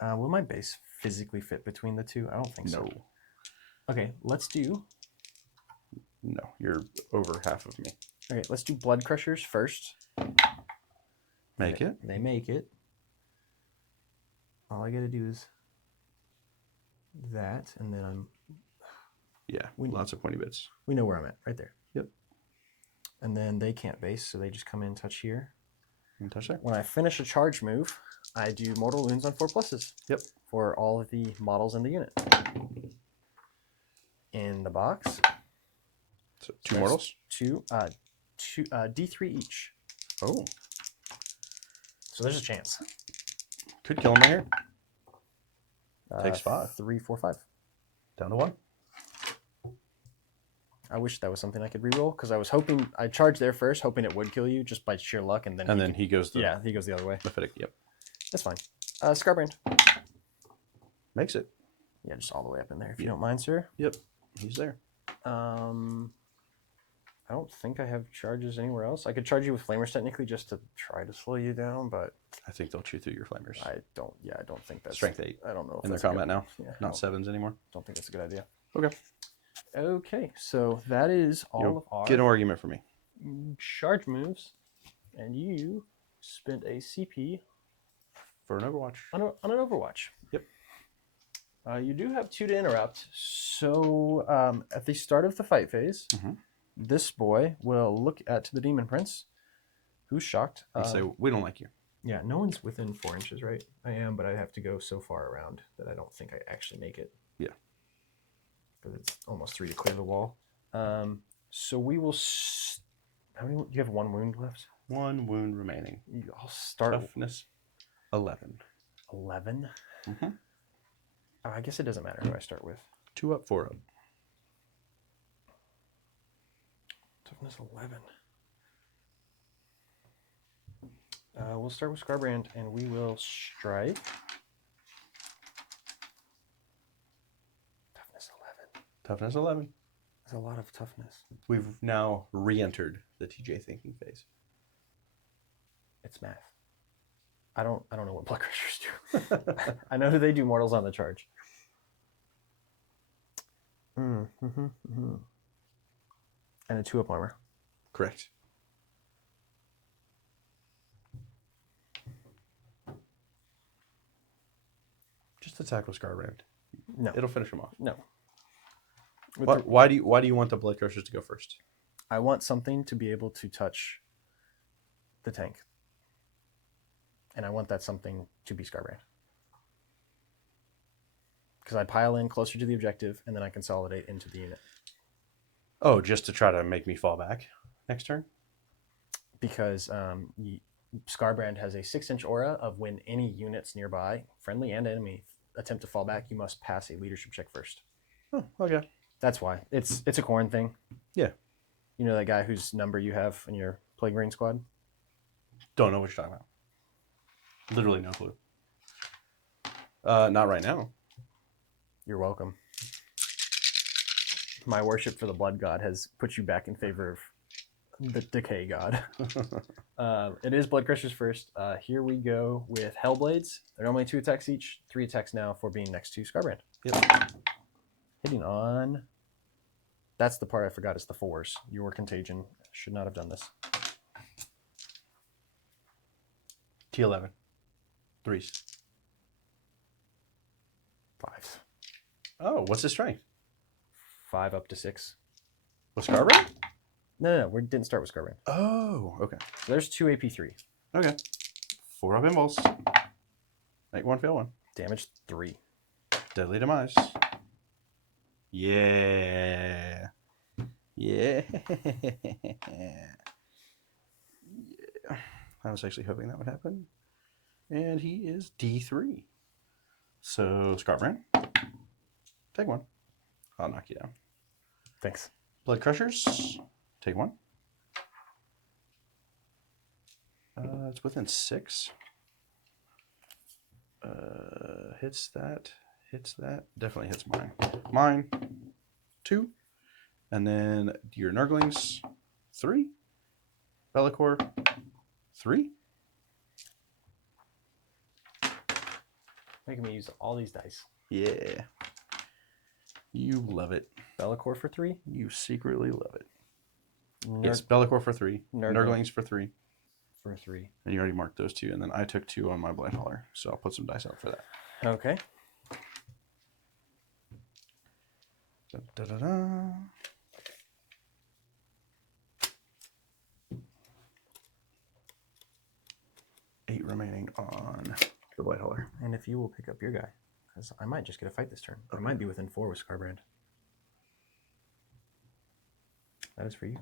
Will my base physically fit between the two? I don't think so. No. Okay, let's do. No, you're over half of me. Okay, let's do blood crushers first. Make it. They make it. All I gotta do is that, and then I'm. Yeah, lots of pointy bits. We know where I'm at, right there. Yep. And then they can't base, so they just come in and touch here. And touch there. When I finish a charge move, I do mortal wounds on 4 pluses. Yep. For all of the models in the unit. In the box. So 2 mortals. Two D3 each. Oh. So there's a chance. Could kill him right here. Takes 5. 3, 4, 5. Down to 1. I wish that was something I could reroll because I was hoping I charged there first, hoping it would kill you just by sheer luck, and then he goes the he goes the other way. Mephitic. Yep. That's fine. Scarbrand. Makes it. Yeah, just all the way up in there, if you don't mind, sir. Yep. He's there. I don't think I have charges anywhere else. I could charge you with flamers technically just to try to slow you down, but I think they'll chew through your flamers. I don't think that's Strength 8. I don't know if in their that's a combat good, now. Yeah, Not 7s anymore. Don't think that's a good idea. Okay. Okay, so that is all of our Get an argument for me. charge moves, and you spent a CP For an Overwatch. on an Overwatch. Yep. You do have 2 to interrupt. So at the start of the fight phase, this boy will look at the Demon Prince, who's shocked. And say, we don't like you. Yeah, no one's within 4 inches, right? I am, but I have to go so far around that I don't think I actually make it. Yeah. Because it's almost 3 to clear the wall. So we will... How many? You have 1 wound left? 1 wound remaining. I'll start... Toughness 11. 11? Mm-hmm. Oh, I guess it doesn't matter who I start with. 2 up, 4 up. Toughness 11. We'll start with Scarbrand, and we will strike. Toughness 11. Toughness 11. That's a lot of toughness. We've now re-entered the TJ thinking phase. It's math. I don't know what blood crushers do. I know who they do mortals on the charge. And a 2 up armor. Correct. Just attack with Scarbrand. No. It'll finish him off. No. Why do you want the blood crushers to go first? I want something to be able to touch the tank. And I want that something to be Scarbrand. Because I pile in closer to the objective, and then I consolidate into the unit. Oh, just to try to make me fall back next turn? Because Scarbrand has a 6-inch aura of when any units nearby, friendly and enemy, attempt to fall back, you must pass a leadership check first. Oh, okay. That's why. It's a Khorne thing. Yeah. You know that guy whose number you have in your Plague Marine squad? Don't know what you're talking about. Literally no clue. Not right now. You're welcome. My worship for the Blood God has put you back in favor the decay god. It is Blood Crushers first. Here we go with Hellblades. They're only 2 attacks each, 3 attacks now for being next to Scarbrand. Yep. Hitting on. That's the part I forgot. Is the 4s. Your contagion. Should not have done this. T11. 3s. 5s. Oh, what's his strength? 5 up to 6. With Scarborough? No. We didn't start with Scarbrand. Oh, okay. So there's 2 AP3. Okay. 4 up impulse. Make 1, fail 1. Damage 3. Deadly demise. Yeah. Yeah. I was actually hoping that would happen. And he is D3. So, Scarbrand, take 1. I'll knock you down. Thanks. Blood Crushers, take 1. It's within 6. Hits that. Definitely hits mine. Mine, 2. And then your Nurglings, 3. Bellicor, 3. Making me use all these dice. Yeah. You love it. Bellicor for 3. You secretly love it. Yes, Bellicor for 3. Nurglings for 3. For 3. And you already marked those 2. And then I took 2 on my blind hauler. So I'll put some dice out for that. Okay. Da-da-da-da. Eight remaining on the blind hauler. And if you will pick up your guy, because I might just get a fight this turn. I might be within 4 with Scarbrand. That is for you.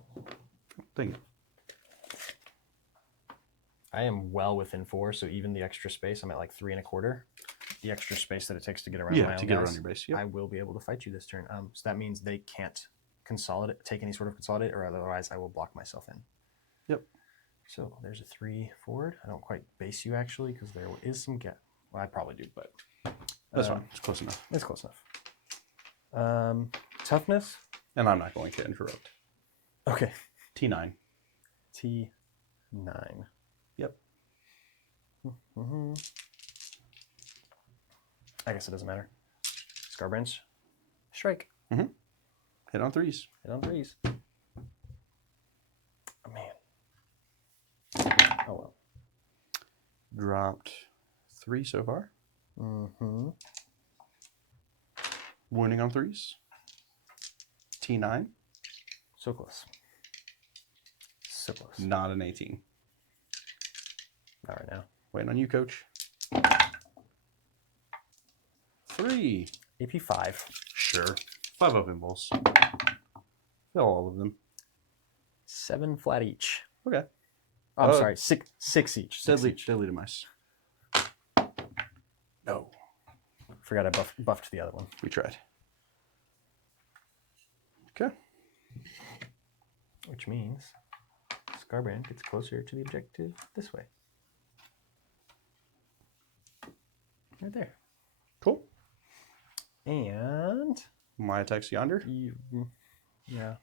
Thank you. I am well within 4, so even the extra space, I'm at like 3 1/4. The extra space that it takes to get around my own to get guys, around your base. Yep. I will be able to fight you this turn. So that means they can't take any sort of consolidate, or otherwise I will block myself in. Yep. So there's a 3 forward. I don't quite base you actually because there is some gap. Well, I probably do, but That's fine. It's close enough. it's close enough. Toughness. And I'm not going to interrupt. Okay. T9. T9. Yep. Mm-hmm. I guess it doesn't matter. Scarbrand's strike. Mm-hmm. Hit on 3s. Hit on 3s. Oh, man. Oh, well. Dropped 3 so far. Mm-hmm. Wounding on 3s. T9. So close. So close. Not an 18. Not right now. Waiting on you, coach. 3. AP 5. Sure. 5 up impulse. Fill all of them. 7 flat each. Okay. Oh, I'm sorry. Six each. Deadly demise. No. Forgot I buffed the other one. We tried. Okay. Which means Scarbrand gets closer to the objective this way. Right there. Cool. And My attack's yonder. yeah.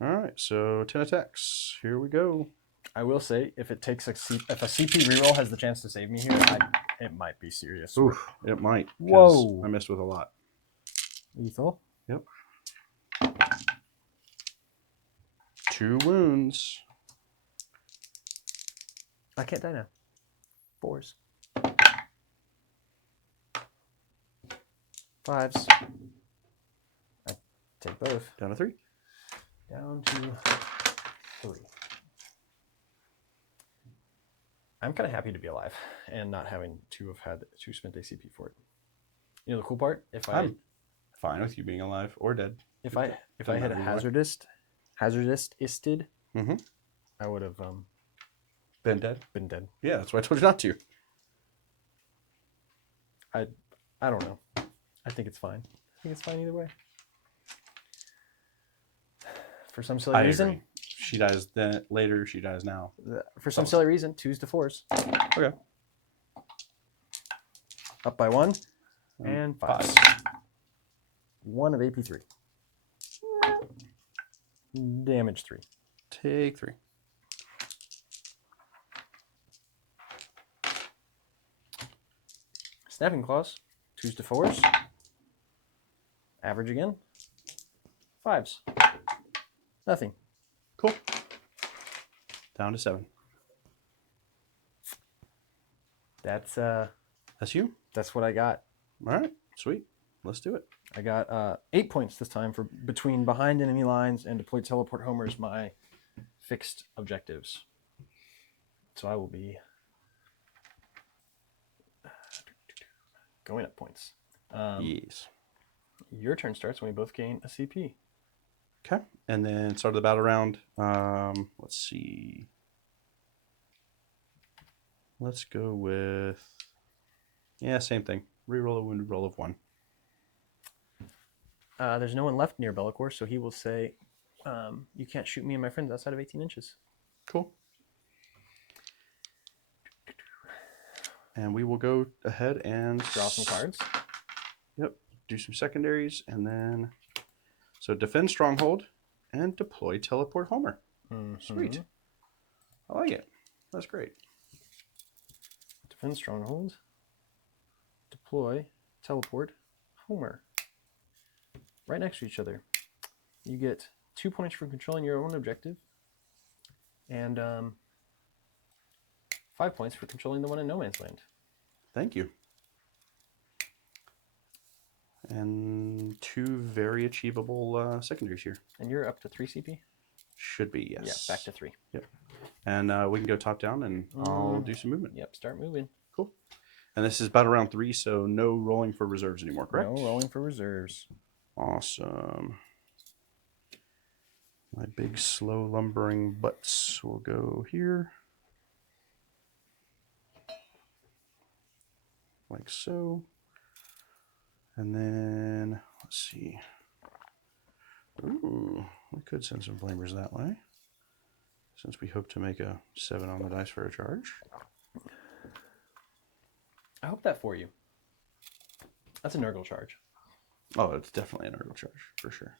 All right, so 10 attacks. Here we go. I will say, if it takes if a CP reroll has the chance to save me here, it might be serious. Oof, it might. 'Cause Whoa. I missed with a lot. Lethal. Yep. 2 wounds. I can't die now. 4s. 5s. I take both. Down to 3. Down to 3. I'm kind of happy to be alive and not having to have had 2 spent ACP for it. You know the cool part? I'm fine with you being alive or dead. If I had a hazardisted, Mm-hmm. I would have Been dead? been dead. Yeah, that's why I told you not to. I don't know. I think it's fine. I think it's fine either way. For some silly reason, agree. She dies then later, she dies now. For some silly reason, 2s to 4s. Okay. Up by 1 and 5. 1 of AP 3. Damage 3. Take 3. Snapping Claws. 2s to 4s. Average again. 5s. Nothing. Cool. Down to 7. That's you? That's what I got. All right. Sweet. Let's do it. I got 8 points this time for between behind enemy lines and deploy teleport homers, my fixed objectives. So I will be going up points. Yes. Your turn starts when we both gain a CP. Okay. And then start of the battle round. Let's see. Let's go with... Yeah, same thing. Reroll a wounded roll of 1. There's no one left near Bellicor, so he will say, you can't shoot me and my friends outside of 18 inches. Cool. And we will go ahead and... Draw some cards. Yep. Do some secondaries, and then... So defend Stronghold and deploy Teleport Homer. Mm-hmm. Sweet. I like it. That's great. Defend Stronghold. Deploy Teleport Homer. Right next to each other. You get 2 points for controlling your own objective, and 5 points for controlling the one in No Man's Land. Thank you. And 2 very achievable secondaries here. And you're up to 3 CP? Should be, yes. Yeah, back to 3. Yep. And we can go top down, and I'll do some movement. Yep, start moving. Cool. And this is battle round 3, so no rolling for reserves anymore, correct? No rolling for reserves. Awesome. My big, slow, lumbering butts will go here. Like so. And then, let's see. Ooh, we could send some flamers that way, since we hope to make a 7 on the dice for a charge. I hope that for you. That's a Nurgle charge. Oh, it's definitely an Nurgle charge, for sure.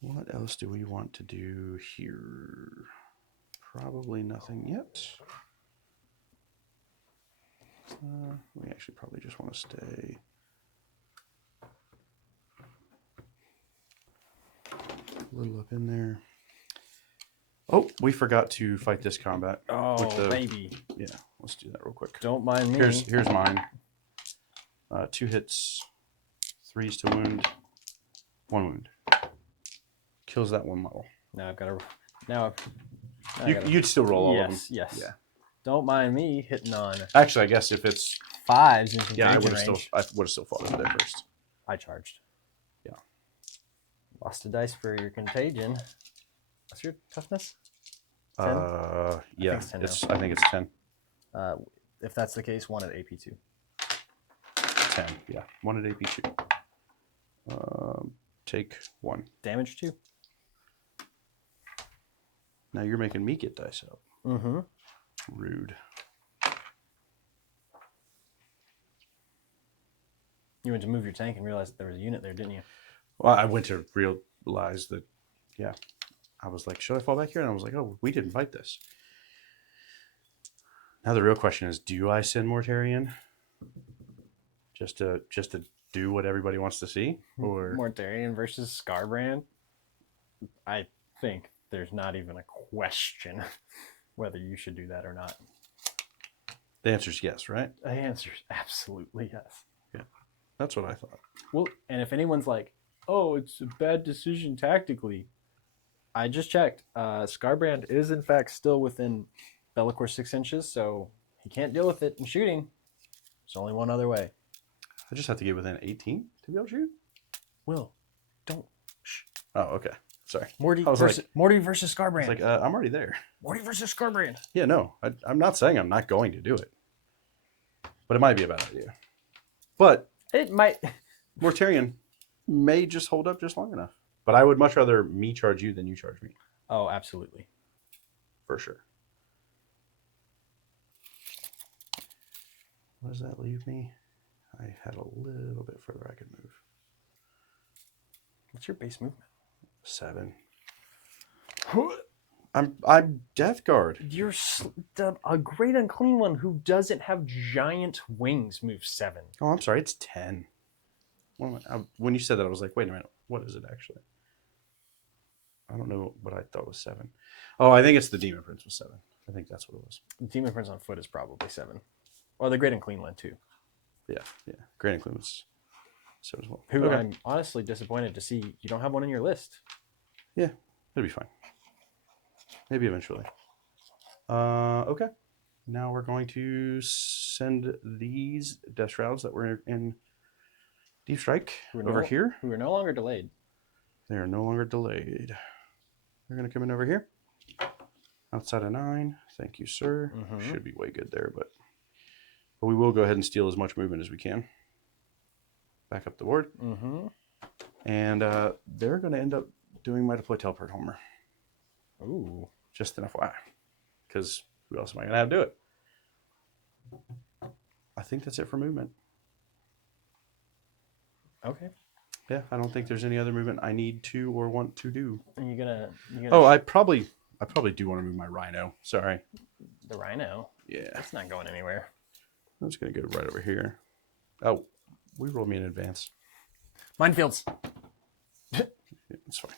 What else do we want to do here? Probably nothing yet. We actually probably just want to stay. A little up in there. Oh, we forgot to fight this combat. Oh, baby. Yeah, let's do that real quick. Don't mind me. Here's mine. 2 hits, 3s to wound, 1 wound. Kills that 1 model. Now I've got to... Now You'd still roll all of them. Yes. Yeah. Don't mind me hitting on Actually, I guess if it's 5s in contagion I would range. have still fought over there first. I charged. Yeah. Lost a dice for your contagion. What's your toughness? 10? Yeah. I think it's 10. If that's the case, 1 at AP2. 10. Yeah. 1 at AP2. Take 1. Damage 2. Now you're making me get dice up. Mm-hmm. Rude. You went to move your tank and realized that there was a unit there, didn't you? Well, I went to realize that, yeah. I was like, should I fall back here? And I was like, oh, we didn't fight this. Now the real question is, do I send Mortarion just to do what everybody wants to see? Or Mortarion versus Scarbrand? I think there's not even a question whether you should do that or not. The answer is yes, right? The answer is absolutely yes. Yeah, that's what I thought. Well, and if anyone's like, oh, it's a bad decision tactically, I just checked. Scarbrand is, in fact, still within Bellicor 6 inches, so he can't deal with it in shooting. There's only one other way. I just have to get within 18 to be able to shoot? Will, don't. Shh. Oh, okay. Sorry. Morty versus Scarbrand. I was like, I'm already there. Morty versus Scarbrand. Yeah, no. I'm not saying I'm not going to do it. But it might be a bad idea. But it might. Mortarion may just hold up just long enough. But I would much rather me charge you than you charge me. Oh, absolutely. For sure. What does that leave me? I had a little bit further I could move. What's your base movement? 7. I'm Deathguard. You're a great unclean one who doesn't have giant wings moves 7. Oh, I'm sorry. It's 10. When you said that, I was like, wait a minute. What is it actually? I don't know what I thought was 7. Oh, I think it's the Demon Prince was 7. I think that's what it was. Demon Prince on foot is probably 7. Or the great unclean one too. Yeah. Grand Include was 7 as well. Who Okay. I'm honestly disappointed to see you don't have one in your list. Yeah, it'll be fine. Maybe eventually. Okay. Now we're going to send these Death Shrouds that were in Deep Strike over here. Who are no longer delayed. They are no longer delayed. They're going to come in over here. Outside of 9. Thank you, sir. Should be way good there, but we will go ahead and steal as much movement as we can. Back up the board. And they're going to end up doing my Deploy Teleport Homer. Ooh. Just an FYI. Because who else am I going to have do it? I think that's it for movement. Okay. Yeah, I don't think there's any other movement I need to or want to do. And you're gonna Oh, I probably do want to move my Rhino. Sorry. The Rhino? Yeah. That's not going anywhere. I'm just going to go right over here. Oh, we rolled me in advance. Minefields. It's fine.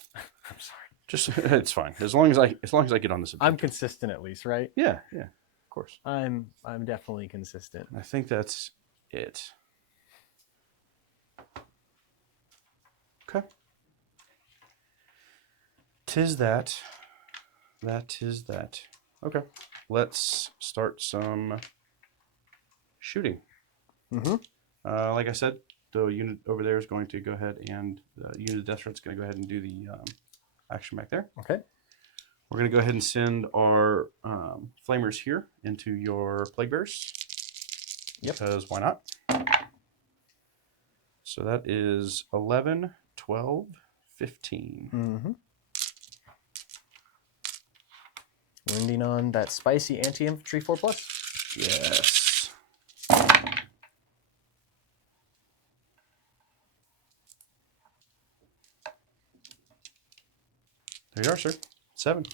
I'm sorry. Just it's fine. As long as I get on this objective. I'm consistent at least, right? Yeah, of course. I'm definitely consistent. I think that's it. Okay. Tis that. That is that. Okay. Let's start some shooting. Like I said, the unit over there is going to go ahead and the unit of Death Threat's going to go ahead and do the action back there. Okay. We're going to go ahead and send our flamers here into your plague bears. Yep. Because why not? So that is 11, 12, 15. Wounding on that spicy anti-infantry 4+. Yes. There you are, sir. 7.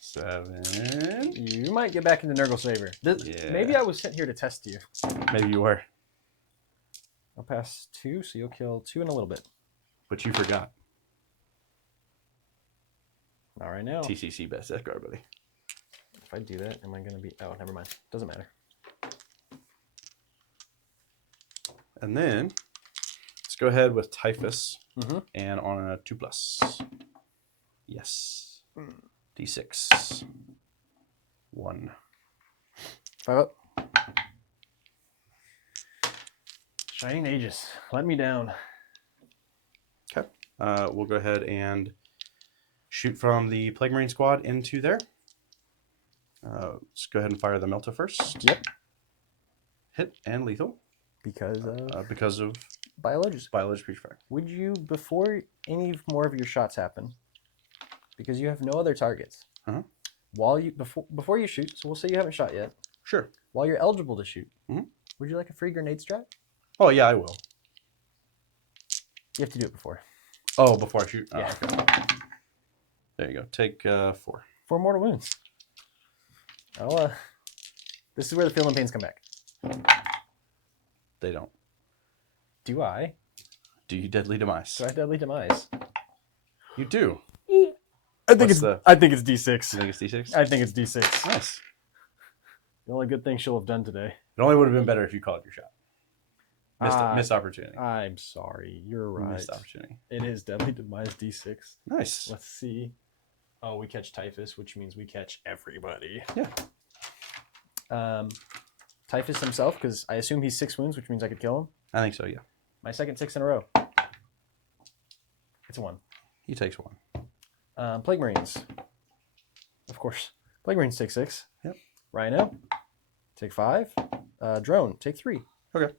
7. You might get back into Nurgle's favor. Yeah. Maybe I was sent here to test you. Maybe you were. I'll pass 2, so you'll kill 2 in a little bit. But you forgot. Not right now. TCC best Deathguard, buddy. If I do that, am I going to be... Oh, never mind. Doesn't matter. And then let's go ahead with Typhus and on a 2+. Yes. D6. 1. 5 up. Shining Aegis. Let me down. Okay. We'll go ahead and shoot from the Plague Marine squad into there. Let's go ahead and fire the Melta first. Yep. Hit and lethal. Because of biologists. Biological creature fire. Would you, before any more of your shots happen, because you have no other targets, while you before you shoot, so we'll say you haven't shot yet. Sure. While you're eligible to shoot, would you like a free grenade strat? Oh yeah, I will. You have to do it before. Oh, before I shoot. Yeah. Okay. There you go. Take 4. 4 mortal wounds. Oh, this is where the feel and pains come back. They don't. Do I? Do you deadly demise? Do I deadly demise? You do. I think What's I think it's D6. You think it's D6? I think it's D6. Nice. The only good thing she'll have done today. It only would have been better if you called your shot. Missed opportunity. I'm sorry. You're right. Missed opportunity. It is deadly demise D6. Nice. Let's see. Oh, we catch Typhus, which means we catch everybody. Yeah. Typhus himself, because I assume he's 6 wounds, which means I could kill him. I think so, yeah. My second 6 in a row. It's a 1. He takes 1. Plague Marines. Of course. Plague Marines take 6. Yep. Rhino, take 5. Drone, take 3. Okay.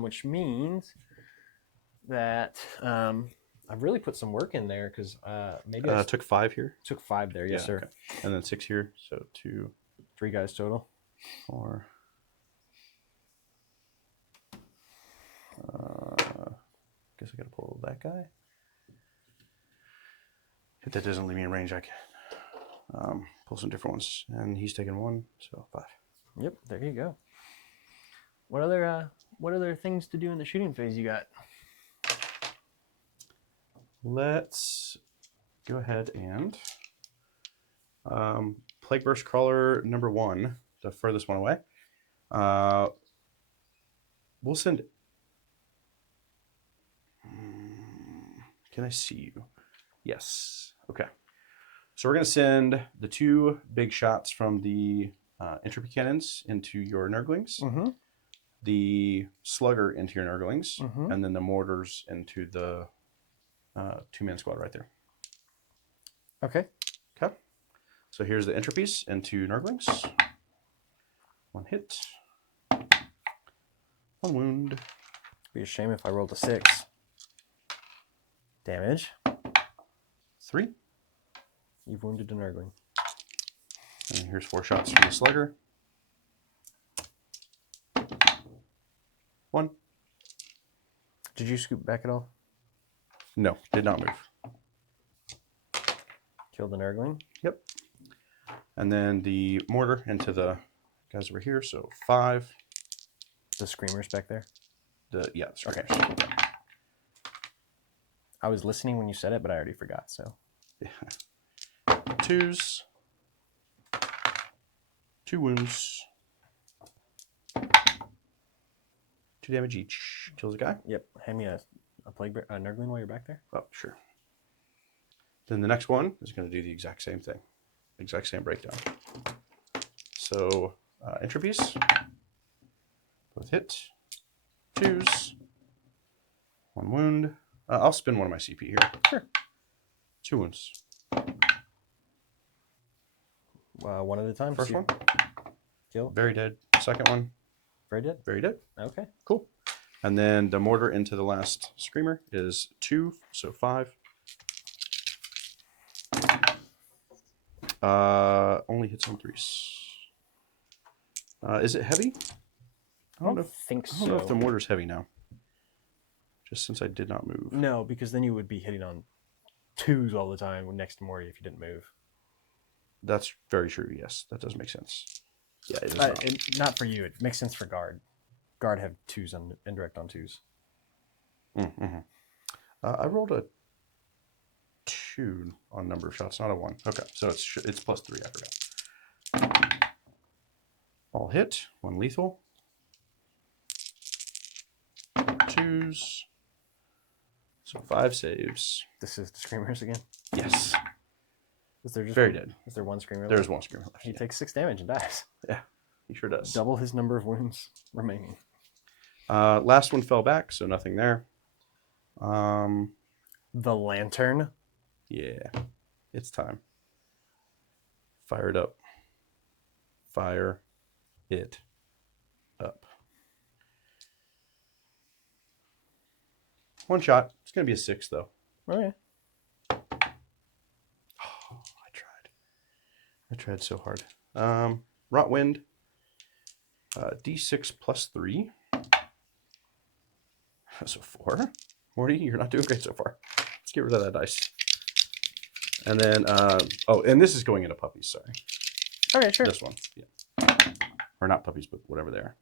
Which means that I've really put some work in there because maybe I took 5 here. took 5 there. Yes, sir. Okay. And then 6 here. So 2, 3 guys total. 4. Guess I gotta pull that guy. If that doesn't leave me in range, I can pull some different ones. And he's taking 1, so 5. Yep, there you go. What other things to do in the shooting phase you got? Let's go ahead and Plague Burst Crawler number 1, the furthest one away. We'll send. Can I see you? Yes. Okay. So we're gonna send the 2 big shots from the entropy cannons into your Nurglings, the slugger into your Nurglings, and then the mortars into the 2-man squad right there. Okay. Okay. So here's the entropies into Nurglings. 1 hit. 1 wound. It'd be a shame if I rolled a 6. Damage. 3. You've wounded an Nurgling. And here's 4 shots from the slugger. 1. Did you scoop back at all? No, did not move. Killed the Nurgling? Yep. And then the mortar into the guys over here, so 5. The screamers back there? The screamers. Okay. I was listening when you said it, but I already forgot, so. Yeah. 2s. 2 wounds. 2 damage each. Kills a guy. Yep. Hand me a Nurgling while you're back there. Oh, sure. Then the next one is going to do the exact same thing. Exact same breakdown. So, entropies. Both hit. 2s. 1 wound. I'll spin one of my CP here. Sure. 2 wounds. One at a time. First one. Kill. Very dead. Second one. Very dead. Very dead. Okay. Cool. And then the mortar into the last screamer is 2, so 5. Only hits on 3s. Is it heavy? I don't think so. I don't know if the mortar's heavy now. Just since I did not move. No, because then you would be hitting on 2s all the time next to Morty if you didn't move. That's very true, yes. That does make sense. Yeah, it is not for you. It makes sense for guard. Guard have 2s on indirect on 2s. Mm-hmm. I rolled a 2 on number of shots, not a 1. Okay, so it's +3, I forgot. All hit, 1 lethal. 2s. So 5 saves. This is the screamers again? Yes. Is there just very dead. Is there 1 screamer left? There's 1 screamer left. He takes 6 damage and dies. Yeah, he sure does. Double his number of wounds remaining. Last one fell back, so nothing there. The lantern. Yeah, it's time. Fire it up. Fire it up. 1 shot. It's going to be a 6, though. Okay. Oh, I tried so hard. Rot Wind. D6 +3. So 4. Morty, you're not doing great so far. Let's get rid of that dice. And then, and this is going into puppies, sorry. Okay, sure. This one, yeah. Or not puppies, but whatever they are.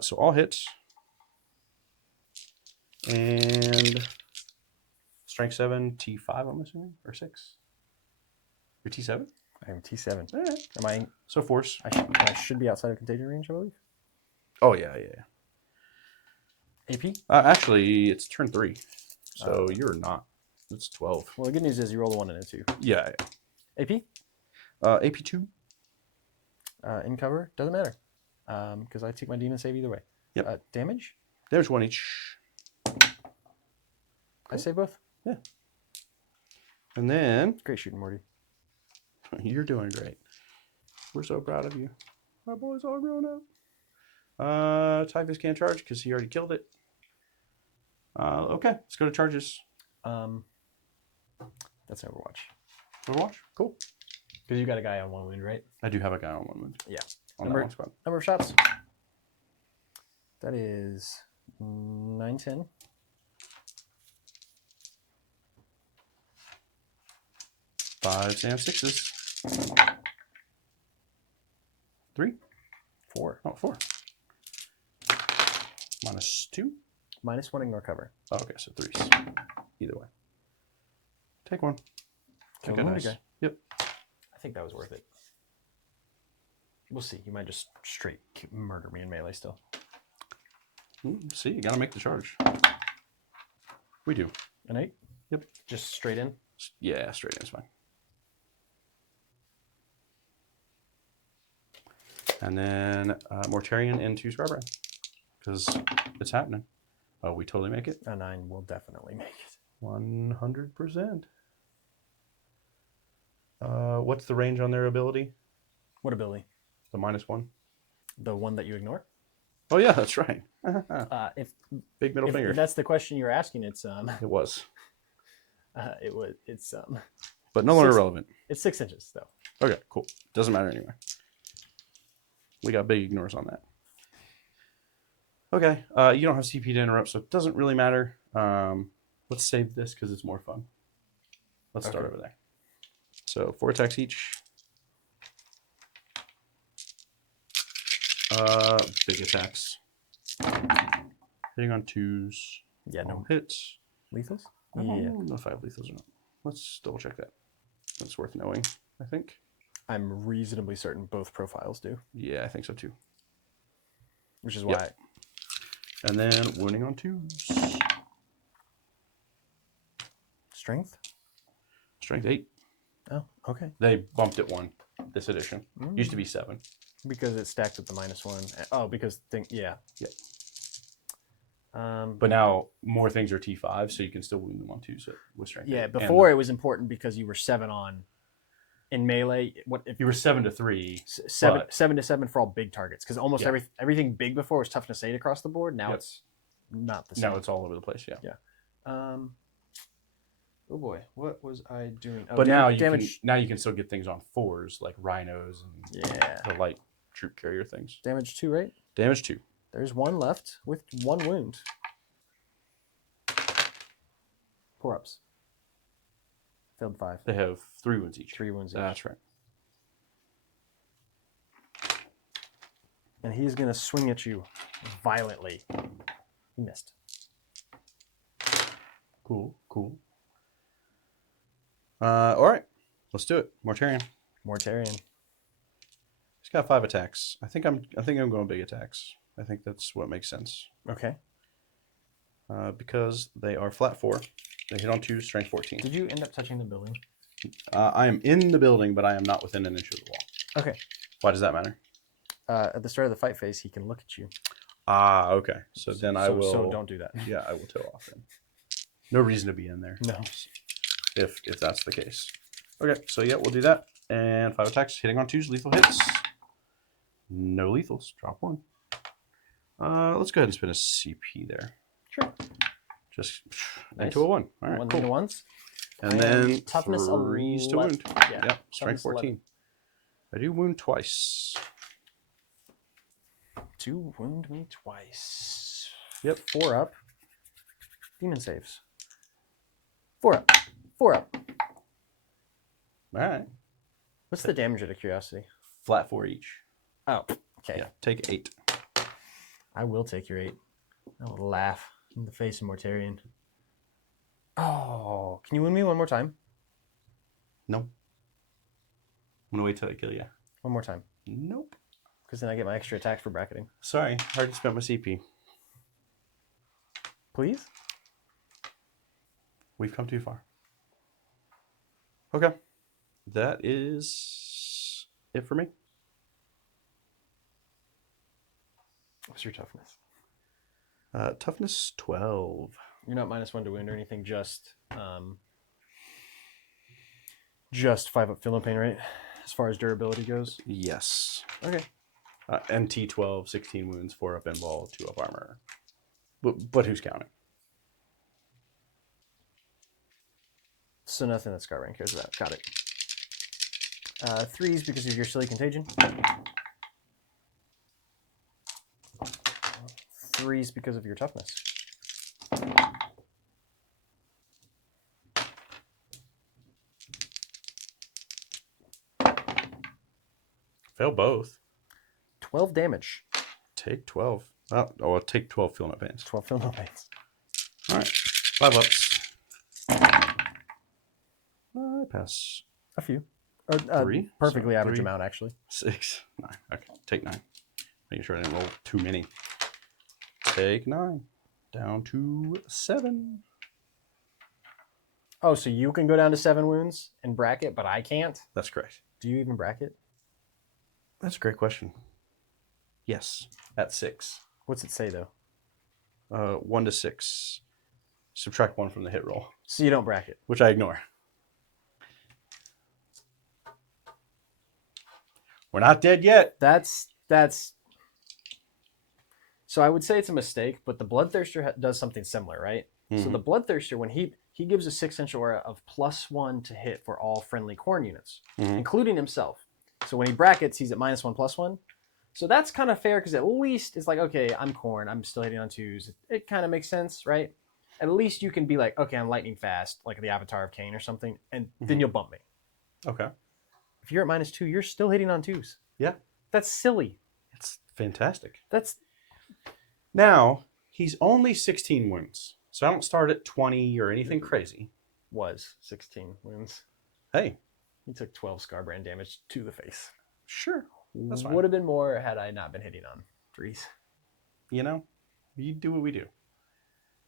So all hits. And strength 7, T5, I'm assuming, or 6. You're T7? I am T7. All right. Am I? So force. I should be outside of contagion range, I believe. Oh, yeah. AP? Actually, it's turn 3. So you're not. It's 12. Well, the good news is you roll a 1 and a 2. Yeah. AP? AP2. In cover? Doesn't matter. Because I take my demon save either way. Yep. Damage? There's 1 each. I save both? Yeah. And then... Great shooting, Morty. You're doing great. We're so proud of you. My boy's all grown up. Typhus can't charge because he already killed it. Okay, let's go to charges. That's Overwatch. Overwatch? Cool. Because you got a guy on 1 wound, right? I do have a guy on 1 wound. Yeah. On that 1 squad. Number of shots. That is 9, 10. 5s and 6s. 3. 4. Oh, 4. -2. -1, ignore cover. Oh, okay, so 3s. Either way. Take 1. Kill Okay, the nice. guy. Yep. I think that was worth it. We'll see. You might just straight murder me in melee still. See, you gotta make the charge. We do. An 8? Yep. Just straight in? Yeah, straight in is fine. And then Mortarion into Scarborough. Because it's happening. Oh, we totally make it? A 9 will definitely make it. 100%. What's the range on their ability? What ability? The -1? The one that you ignore? Oh, yeah, that's right. If Big middle finger. if that's the question you're asking, it's It was. it's But no longer 6 relevant. It's 6 inches though. Okay, cool. Doesn't matter anyway. We got big ignores on that. Okay, you don't have CP to interrupt, so it doesn't really matter. Let's save this because it's more fun. Let's start over there. So 4 attacks each. Big attacks. Hitting on 2s. Yeah, no hits. lethals. I don't know if I have lethals or not. Let's double check that. That's worth knowing, I think. I'm reasonably certain both profiles do, Yeah, I think so too. which is why. And then wounding on 2s. Strength. Strength 8. Oh, okay. They bumped it 1 this edition. Used to be 7. Because it's stacked with the -1. Oh, because yeah. Yep. But But now more things are T5, so you can still wound them on 2s with strength. yeah, 8. before it was important because you were 7 on in melee. What if You were 7 to 3. 7 to 7 for all big targets? Because almost Yeah. everything big before was toughness 8 across the board. Now Yep. it's not the same. Now it's all over the place. Yeah. Oh boy, what was I doing? Oh, But now you damage. can still get things on 4s like rhinos and Yeah. the light troop carrier things. Damage 2, right? Damage 2. There's 1 left with 1 wound. 4 ups. Failed 5. They have 3 wounds each. 3 wounds each. That's right. And he's going to swing at you violently. He missed. Cool. All right, let's do it. Mortarion. Mortarion. He's got 5 attacks. I think I'm going big attacks. I think that's what makes sense. Okay. Because they are flat 4. They hit on 2, strength 14. Did you end up touching the building? I am in the building, but I am not within an inch of the wall. Okay. Why does that matter? At the start of the fight phase, he can look at you. Ah, okay. So then I will. So don't do that. Yeah, I will toe off then. No reason to be in there. No. If that's the case. Okay, so yeah, we'll do that. And 5 attacks, hitting on 2s, lethal hits. No lethals. Drop 1. Let's go ahead and spin a CP there. Sure. Just Nice. into a 1. All right, 1 cool. into ones. And then toughness 3s to 11. wound. Yeah. Yep, strength Toughness 14. I do wound twice. 2 wound me twice. Yep. 4 up. Demon saves. 4 up. 4 up. All right. What's the damage out of curiosity? Flat 4 each. Oh, okay. Yeah, take 8. I will take your 8. I will laugh in the face of Mortarion. Oh, can you wound me one more time? No. I'm going to wait till I kill you. One more time. Nope. Because then I get my extra attacks for bracketing. Sorry, hard to spend my CP. Please? We've come too far. Okay. That is it for me. What's your toughness? Toughness 12. You're not -1 to wound or anything, just 5 up feeling pain, right? As far as durability goes? Yes. Okay. NT 12, 16 wounds, 4 up invul, 2 up armor. But who's counting? So nothing that Skyrim cares about. Got it. 3s because of your silly contagion. 3s because of your toughness. Fail both. 12 damage. Take 12. Oh, I'll take 12 field note pains. 12 field note pains. All right. 5 ups. I pass. A few. 3. Perfectly So average 3, amount, actually. 6, 9. Okay, take 9. Making sure I didn't roll too many. Take 9. Down to 7. Oh, so you can go down to 7 wounds and bracket, but I can't? That's correct. Do you even bracket? That's a great question. Yes, at 6. What's it say, though? 1 to 6. Subtract 1 from the hit roll, So you don't bracket. which I ignore. We're not dead yet. That's so I would say it's a mistake, but the Bloodthirster does something similar, right? Mm-hmm. So the Bloodthirster, when he gives a 6-inch aura of +1 to hit for all friendly Khorne units, including himself. So when he brackets, he's at -1 +1. So that's kind of fair because at least it's like, okay, I'm Khorne, I'm still hitting on 2s. It kind of makes sense, right? At least you can be like, okay, I'm lightning fast, like the Avatar of Cain or something, and then you'll bump me. Okay. If you're at -2, you're still hitting on 2s. Yeah. That's silly. It's fantastic. That's Now, he's only 16 wounds. So I don't start at 20 or anything crazy. was 16 wounds. Hey, He took 12 Scarbrand damage to the face. sure. That's fine. Would have been more had I not been hitting on 3s. You know, we do what we do.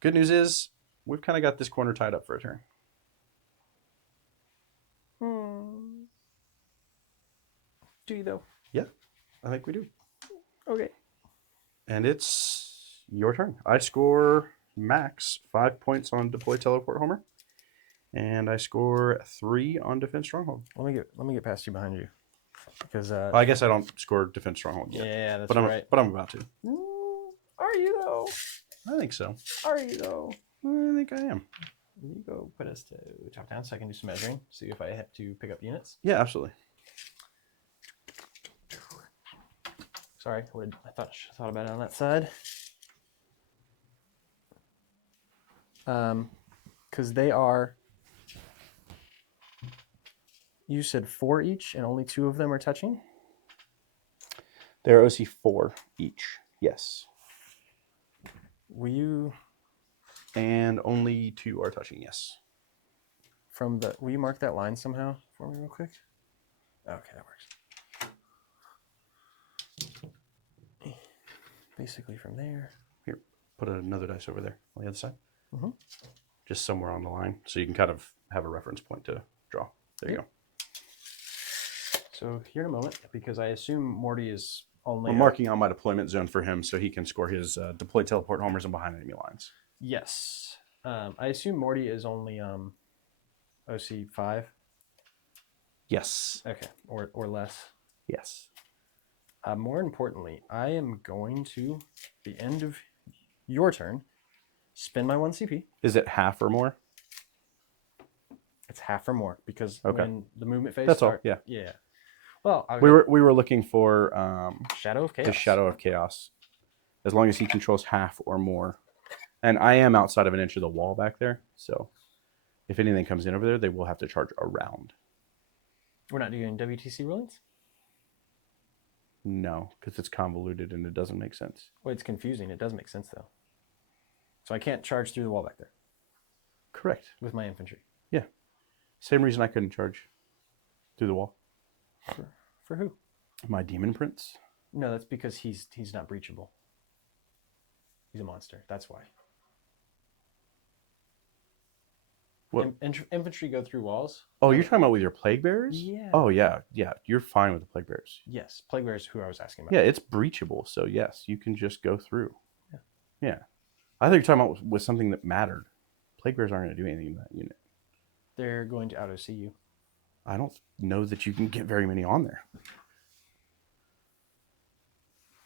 Good news is, we've kind of got this corner tied up for a turn. Do you though? Yeah, I think we do. Okay. And it's your turn. I score max 5 points on Deploy Teleport Homer. And I score 3 on Defense Stronghold. Let me get past you behind you. Because I guess I don't score Defense Stronghold yet. yeah, that's but right. But I'm about to. Are you though? I think so. Are you though? I think I am. You go put us to top down so I can do some measuring. See if I have to pick up units. Yeah, absolutely. Sorry, I thought about it on that side. Because they are. You said 4 each, and only 2 of them are touching. They're OC 4 each. Yes. Will you And only 2 are touching. Yes. will you mark that line somehow for me real quick? Okay, that works. Basically from there. Here, put another dice over there on the other side. Mm-hmm. Just somewhere on the line, so you can kind of have a reference point to draw. There you go. So here in a moment, because I assume Morty is only... I'm marking on my deployment zone for him so he can score his deploy teleport homers and behind enemy lines. Yes. I assume Morty is only OC 5. Yes. Okay, or less. Yes. More importantly, I am going to, the end of your turn, spend my 1 CP. Is it half or more? It's half or more because Okay. when the movement phase That's all. starts... Yeah. Yeah. Well, We were looking for Shadow of Chaos. the Shadow of Chaos, as long as he controls half or more. And I am outside of an inch of the wall back there, so if anything comes in over there, they will have to charge around. We're not doing WTC rulings? No, because it's convoluted and it doesn't make sense. Well, it's confusing. It does make sense, though. So I can't charge through the wall back there Correct. with my infantry. Yeah. Same reason I couldn't charge through the wall. For who? My Demon Prince. No, that's because he's not breachable. He's a monster. That's why. What? Infantry go through walls? Oh, you're talking about with your Plague Bearers? Yeah. Oh, yeah. Yeah, you're fine with the Plague Bearers. Yes. Plague Bear is who I was asking about. Yeah, it's breachable, so yes, you can just go through. Yeah. Yeah. I thought you were talking about with something that mattered. Plague Bears aren't going to do anything in that unit. They're going to auto-C you. I don't know that you can get very many on there.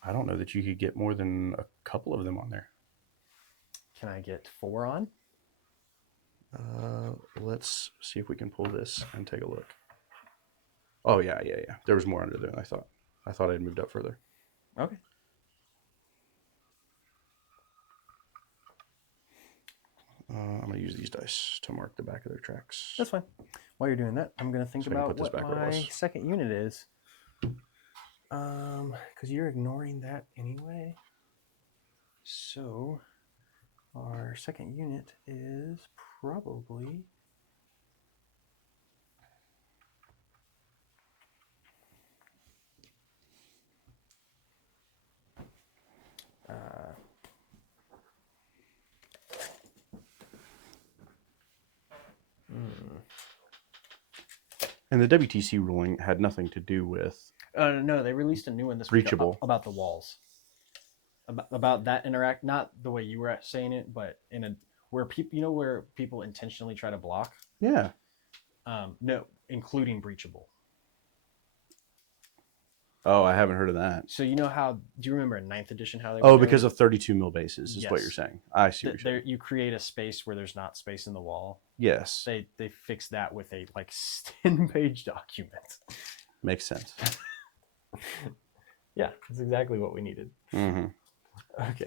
I don't know that you could get more than a couple of them on there. Can I get 4 on? Let's see if we can pull this and take a look. Oh, yeah. There was more under there than I thought. I thought I'd moved up further. Okay. I'm going to use these dice to mark the back of their tracks. That's fine. While you're doing that, I'm going to think So I can about put this what back where it my was. second unit is. Because you're ignoring that anyway. So our second unit is probably And the WTC ruling had nothing to do with no, they released a new one this week breachable. about the walls. About that interact, not the way you were saying it, but in a where people, where people intentionally try to block. Yeah. No, including breachable. Oh, I haven't heard of that. So how? Do you remember in 9th edition how they? Oh, because of 32 mil bases is what you're Yes. saying. I see what you're saying. You create a space where there's not space in the wall. Yes. They fix that with a 10-page document. Makes sense. Yeah, that's exactly what we needed. Mm-hmm. Okay.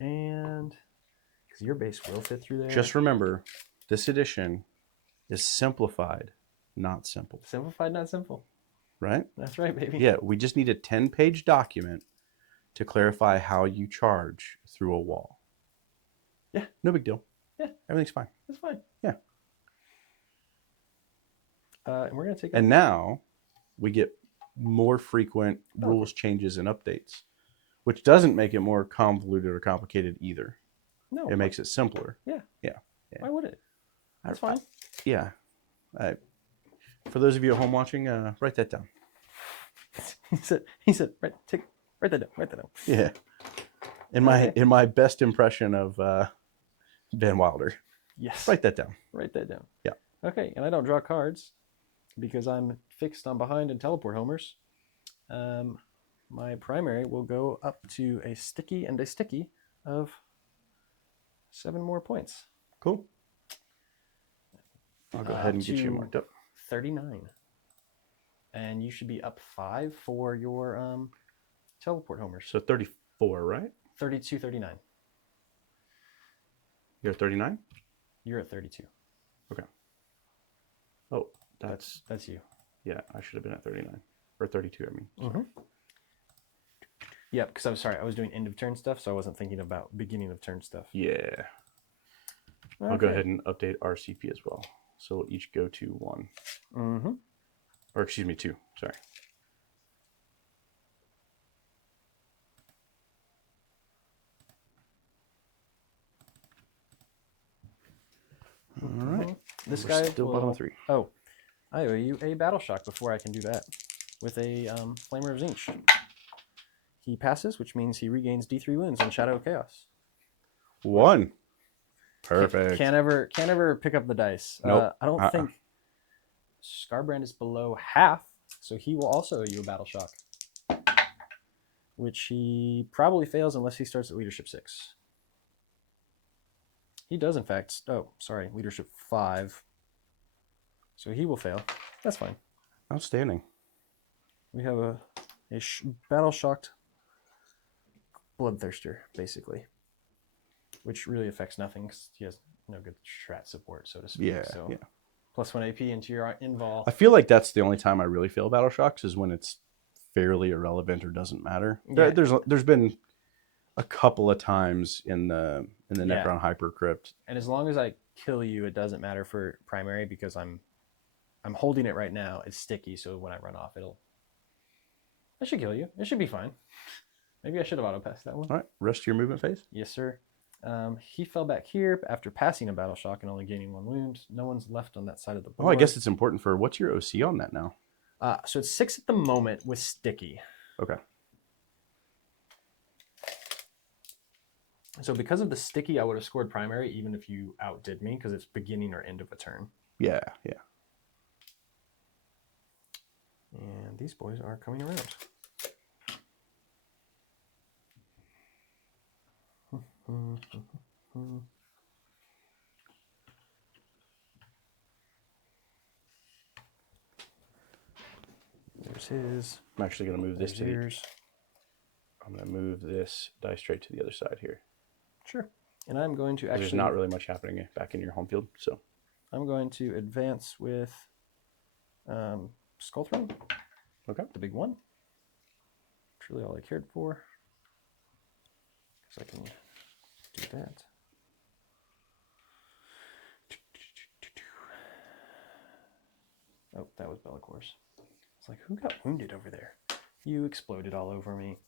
And because your base will fit through there. Just remember, this edition is simplified, not simple. Simplified, not simple. Right? That's right, baby. Yeah, we just need a 10-page document to clarify how you charge through a wall. Yeah. No big deal. Yeah. Everything's fine. That's fine. Yeah. And we're going to take... And now we get more frequent rules changes and updates, which doesn't make it more convoluted or complicated either. No. It makes it simpler. Yeah. Yeah. Why would it? That's fine. Yeah. For those of you at home watching, write that down. He said, write that down. Write that down. Yeah. In my best impression of Van Wilder. Yes. Write that down. Write that down. Yeah. Okay, and I don't draw cards because I'm fixed on behind and teleport homers. My primary will go up to a sticky and a sticky of 7 more points. Cool. I'll go ahead and get you marked up. 39. And you should be up 5 for your teleport homers. So 34, right? 32, 39. You're at 39? You're at 32. Okay. Oh, that's you. Yeah, I should have been at 39. Or 32, I mean. Mm-hmm. Yeah, because I'm sorry, I was doing end of turn stuff, so I wasn't thinking about beginning of turn stuff. Yeah. Okay. I'll go ahead and update our CP as well. So we'll each go to 1. Mm-hmm. Or excuse me, 2. Sorry. All right. This We're guy still bottom of 3. Oh, I owe you a battle shock before I can do that with a Flamer of Zinch. He passes, which means he regains D3 wounds on Shadow of Chaos. 1. Perfect. Can't ever pick up the dice. Nope. I don't think Scarbrand is below half, so he will also owe you a battle shock, which he probably fails unless he starts at leadership 6. He does, in fact. Oh, sorry, leadership 5. So he will fail. That's fine. Outstanding. We have a battle shocked bloodthirster, basically, which really affects nothing because he has no good strat support, so to speak. Yeah. So Yeah. +1 AP into your invol. I feel like that's the only time I really feel battle shocks is when it's fairly irrelevant or doesn't matter. Yeah. There's been a couple of times in the Necron Hypercrypt. And as long as I kill you, it doesn't matter for primary because I'm holding it right now. It's sticky, so when I run off, I should kill you. It should be fine. Maybe I should have auto-passed that one. All right, rest of your movement phase. Yes, sir. He fell back here after passing a battle shock and only gaining 1 wound. No one's left on that side of the board. Oh, I guess it's important for what's your OC on that now? So it's 6 at the moment with sticky. Okay. So because of the sticky, I would have scored primary even if you outdid me because it's beginning or end of a turn. Yeah, yeah. And these boys are coming around. There's his. I'm actually going to move this There's yours. I'm going to move this die straight to the other side here. Sure. And I'm going to actually... There's not really much happening back in your home field, so... I'm going to advance with Skull Throne. Okay. The big one. Truly all I cared for. Because I can do that. Oh, that was Bellacor's. It's like, who got wounded over there? You exploded all over me.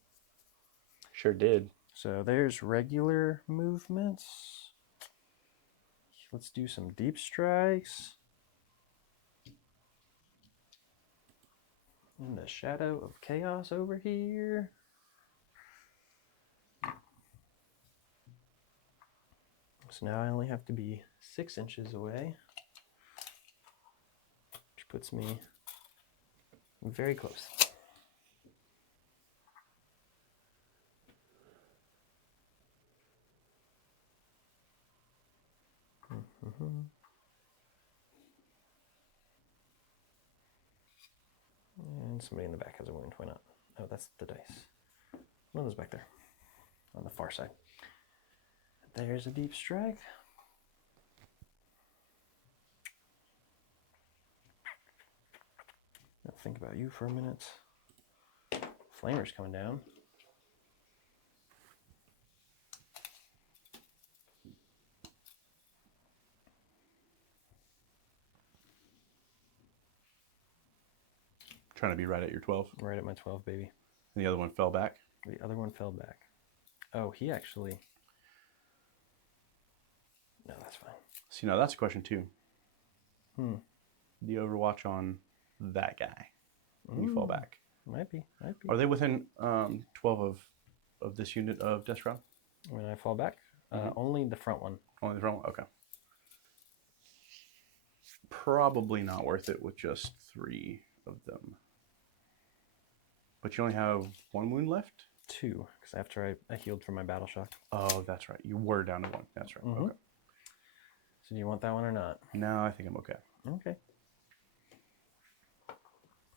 Sure did. So there's regular movements. Let's do some deep strikes. In the shadow of chaos over here. So now I only have to be 6 inches away, which puts me very close. And somebody in the back has a wound. Why not? Oh, that's the dice. One of those back there on the far side. There's a deep strike. I'll think about you for a minute. Flamer's coming down. Trying to be right at your 12. Right at my 12, baby. And the other one fell back. The other one fell back. Oh, he actually... No, that's fine. See, now that's a question too. Hmm. Do you overwatch on that guy when you fall back? Might be. Are they within 12 of this unit of Deathguard? When I fall back? Only the front one. Only the front one? Okay. Probably not worth it with just 3 of them. But you only have 1 wound left? 2, because after I healed from my battle shock. Oh, that's right. You were down to 1. That's right. Okay. So do you want that one or not? No, I think I'm okay. Okay.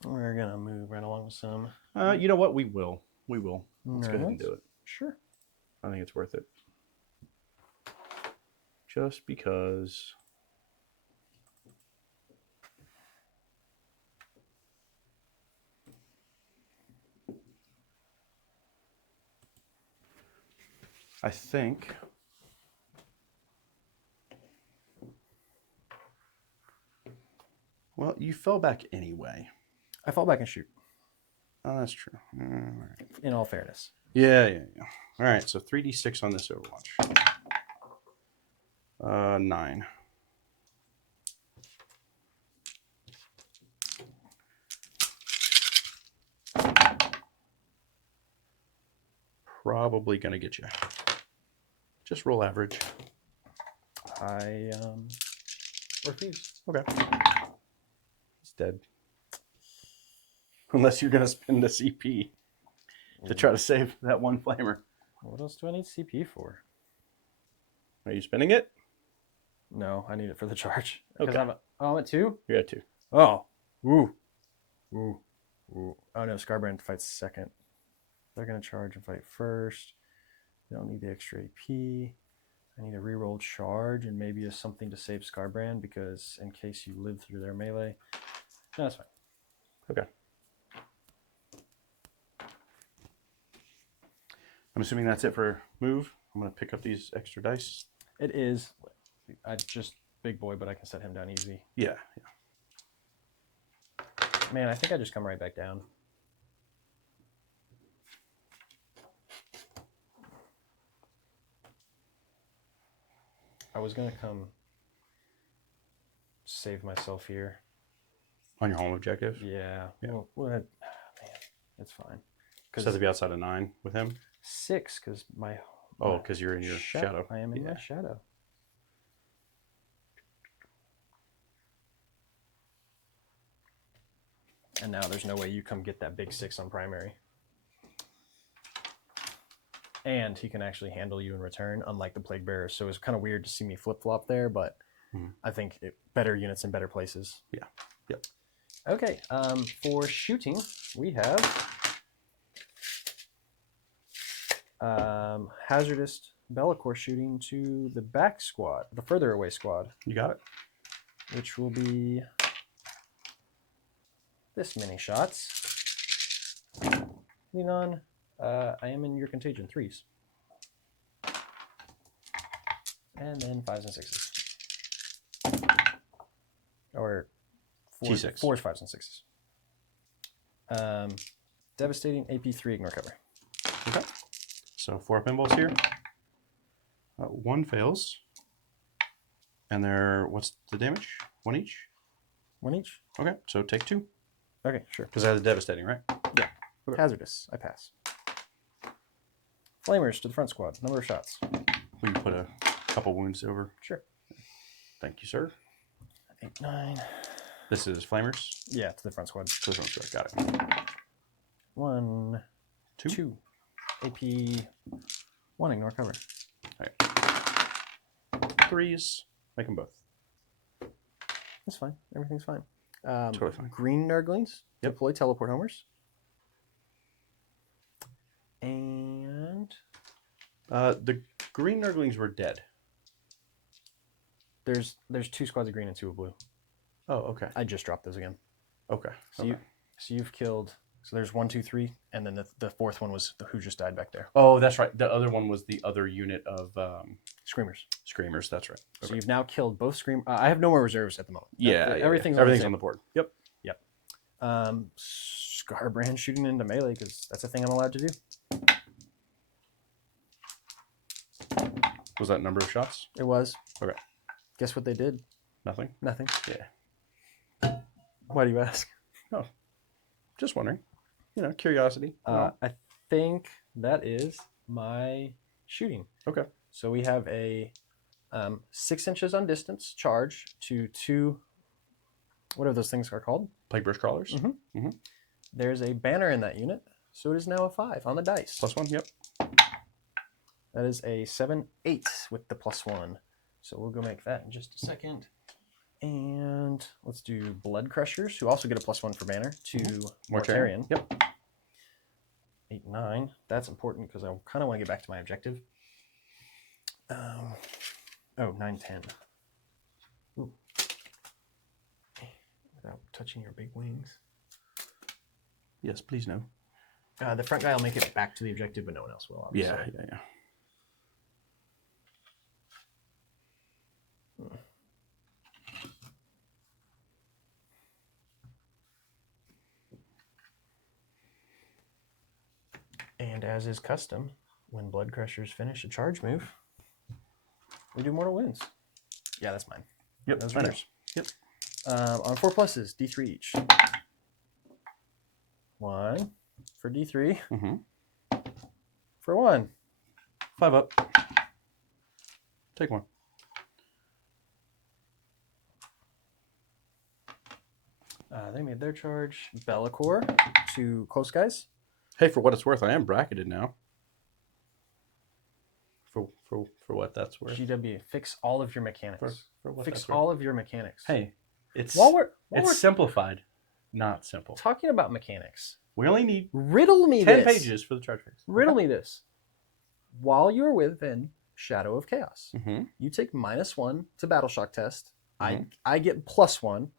We're going to move right along with some... You know what? We will. Let's go ahead and do it. Sure. I think it's worth it. Just because... I think... Well, you fell back anyway. I fall back and shoot. Oh, that's true. All right. In all fairness. Yeah. All right, so 3d6 on this Overwatch. 9. Probably gonna get you. Just roll average. I refuse. Okay. It's dead. Unless you're gonna spend a CP to try to save that 1 flamer. What else do I need CP for? Are you spending it? No, I need it for the charge. Okay. I'm at 2? You're at 2. Oh. Ooh. Oh no, Scarbrand fights second. They're going to charge and fight first. They don't need the extra AP. I need a reroll charge and maybe something to save Scarbrand because in case you live through their melee. No, that's fine. Okay. I'm assuming that's it for move. I'm going to pick up these extra dice. It is. I just big boy, but I can set him down easy. Yeah. Man, I think I just come right back down. I was going to come save myself here. On your home objective? Yeah. Yeah. Well, man, it's fine. Because it has to be outside of 9 with him? 6, because my... Oh, because you're in your shadow. I am in my shadow. And now there's no way you come get that big 6 on primary. And he can actually handle you in return, unlike the Plague Bearer. So it's kind of weird to see me flip-flop there, but I think better units in better places. Yeah. Yep. Okay, for shooting, we have hazardous Bellacore shooting to the back squad, the further away squad. You got it. Which will be this many shots. Lean on. I am in your contagion. 3s. And then 5s and 6s. Or 4s, T6. 4s, 5s, and 6s. Devastating AP3, ignore cover. Okay. So 4 pinballs here. 1 fails. And what's the damage? 1 each? 1 each? Okay, so take 2. Okay, sure. Because I had the devastating, right? Yeah. Okay. Hazardous. I pass. Flamers to the front squad. Number of shots. We can put a couple wounds over. Sure. Thank you, sir. 8, 9. This is flamers. Yeah, to the front squad. This one's good. Got it. 1, 2. 2. AP 1, ignore cover. All right. 3s. Make them both. That's fine. Everything's fine. Totally fine. Green Nurglings. Yep. Deploy teleport homers. And The green Nurglings were dead. there's 2 squads of green and 2 of blue. Oh, okay. I just dropped those again. Okay. So you've killed. So there's 1, 2, 3, and then the 4th one was who just died back there. Oh, that's right. The other one was the other unit of Screamers. Screamers. That's right. So you've now killed both Scream. I have no more reserves at the moment. Everything's on the board. Yep. Scarbrand shooting into melee because that's a thing I'm allowed to do. Was that number of shots? It was. Okay. Guess what they did? Nothing. Nothing. Yeah. Why do you ask? Oh, just wondering. Curiosity. I think that is my shooting. Okay. So we have a 6 inches on distance charge to 2. What are those things are called? Plague Burst Crawlers. Mm-hmm. Mm-hmm. There's a banner in that unit, so it is now a 5 on the dice. +1. Yep. That is a 7, 8 with the +1. So we'll go make that in just a second. And let's do Blood Crushers, who also get a +1 for banner to Mortarion. Yep. 8, 9. That's important because I kind of want to get back to my objective. 9, 10. Ooh. Without touching your big wings. Yes, please no. The front guy will make it back to the objective, but no one else will, obviously. Yeah. And as is custom, when Blood Crushers finish a charge move, we do mortal wounds. Yeah, that's mine. Yep. Those I know. winners. Yep. On 4 pluses, D3 each. 1 for D3 Mm-hmm. for 1. 5 up. Take 1. They made their charge. Bellicor to close guys. Hey, for what it's worth, I am bracketed now. For what that's worth. GW, fix all of your mechanics. For what Fix that's worth. all of your mechanics. Hey, it's while we're simplified, not simple. talking about mechanics, We only need riddle me 10 this. pages for the charge fix. Riddle me this. While you're within Shadow of Chaos, Mm-hmm. you take -1 to Battle Shock test. Mhm. I get +1.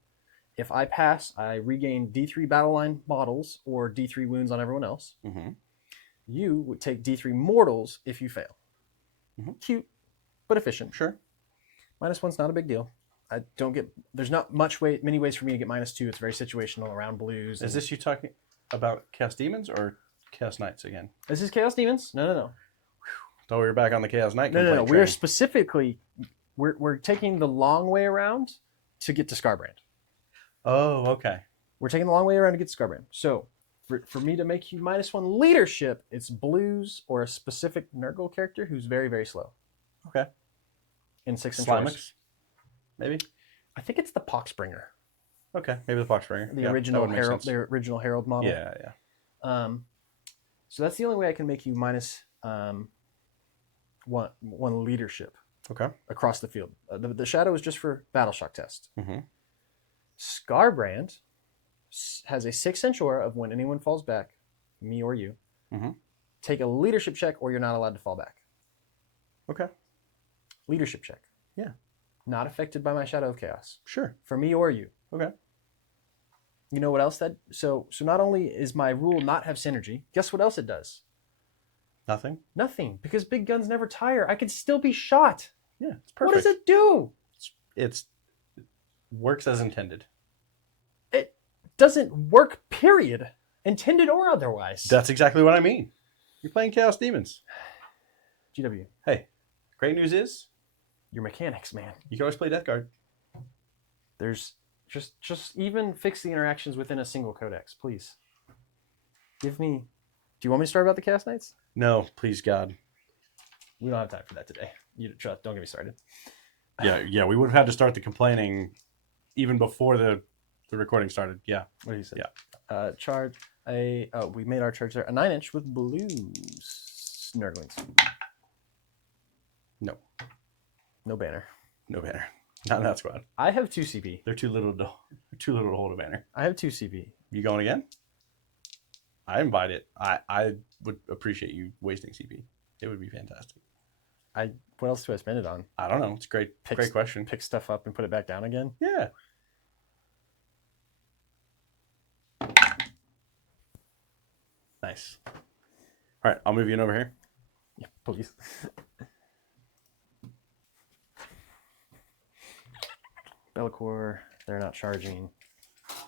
If I pass, I regain D3 battle line models or D3 wounds on everyone else. Mm-hmm. You would take D3 mortals if you fail. Mhm. Cute, but efficient. Sure. -1's not a big deal. I don't get. There's not many ways for me to get -2. It's very situational around blues. Is this you talking about Chaos Demons or Chaos Knights again? This is Chaos Demons? No. Thought we were back on the Chaos Knight. No. complaint We're train. specifically we're taking the long way around to get to Scarbrand. Oh, okay. We're taking the long way around to get to Scarbrand. So for me to make you -1 leadership, it's blues or a specific Nurgle character who's very, very slow. Okay. In 6 and Slimix, maybe. I think it's the Poxbringer, Okay, maybe the Foxbringer. the Yeah, original that would make Herald, sense. the original Herald model. Yeah. So that's the only way I can make you one leadership Okay. across the field. The shadow is just for battle shock test. Mm-hmm. Scarbrand has a 6-inch aura of when anyone falls back, me or you. Mhm. Take a leadership check, or you're not allowed to fall back. Okay. Leadership check. Yeah. Not affected by my Shadow of Chaos. Sure. For me or you. Okay. You know what else that so not only is my rule not have synergy, guess what else it does? Nothing. Nothing, because big guns never tire. I can still be shot. Yeah, it's What perfect. does it do? It works as intended. It doesn't work, period. Intended or otherwise. That's exactly what I mean. You're playing Chaos Demons. GW. Hey, great news is Your mechanics, man. you can always play Deathguard. There's just even fix the interactions within a single codex, please. Give me. Do you want me to start about the Chaos Knights? No, please God. We don't have time for that today. You trust. Don't get me started. Yeah, we would have had to start the complaining even before the recording started. Yeah. What do you say? Yeah. Charge we made our charge there a 9-inch with blue snurglings. No. No banner. No banner. Not in that squad. I have 2 CP. They're too little to hold a banner. I have 2 CP. You going again? I invite it. I would appreciate you wasting CP. It would be fantastic. What else do I spend it on? I don't know. It's a great question. Pick stuff up and put it back down again? Yeah. Nice. All right, I'll move you in over here. Yeah, please. Bellicor, they're not charging.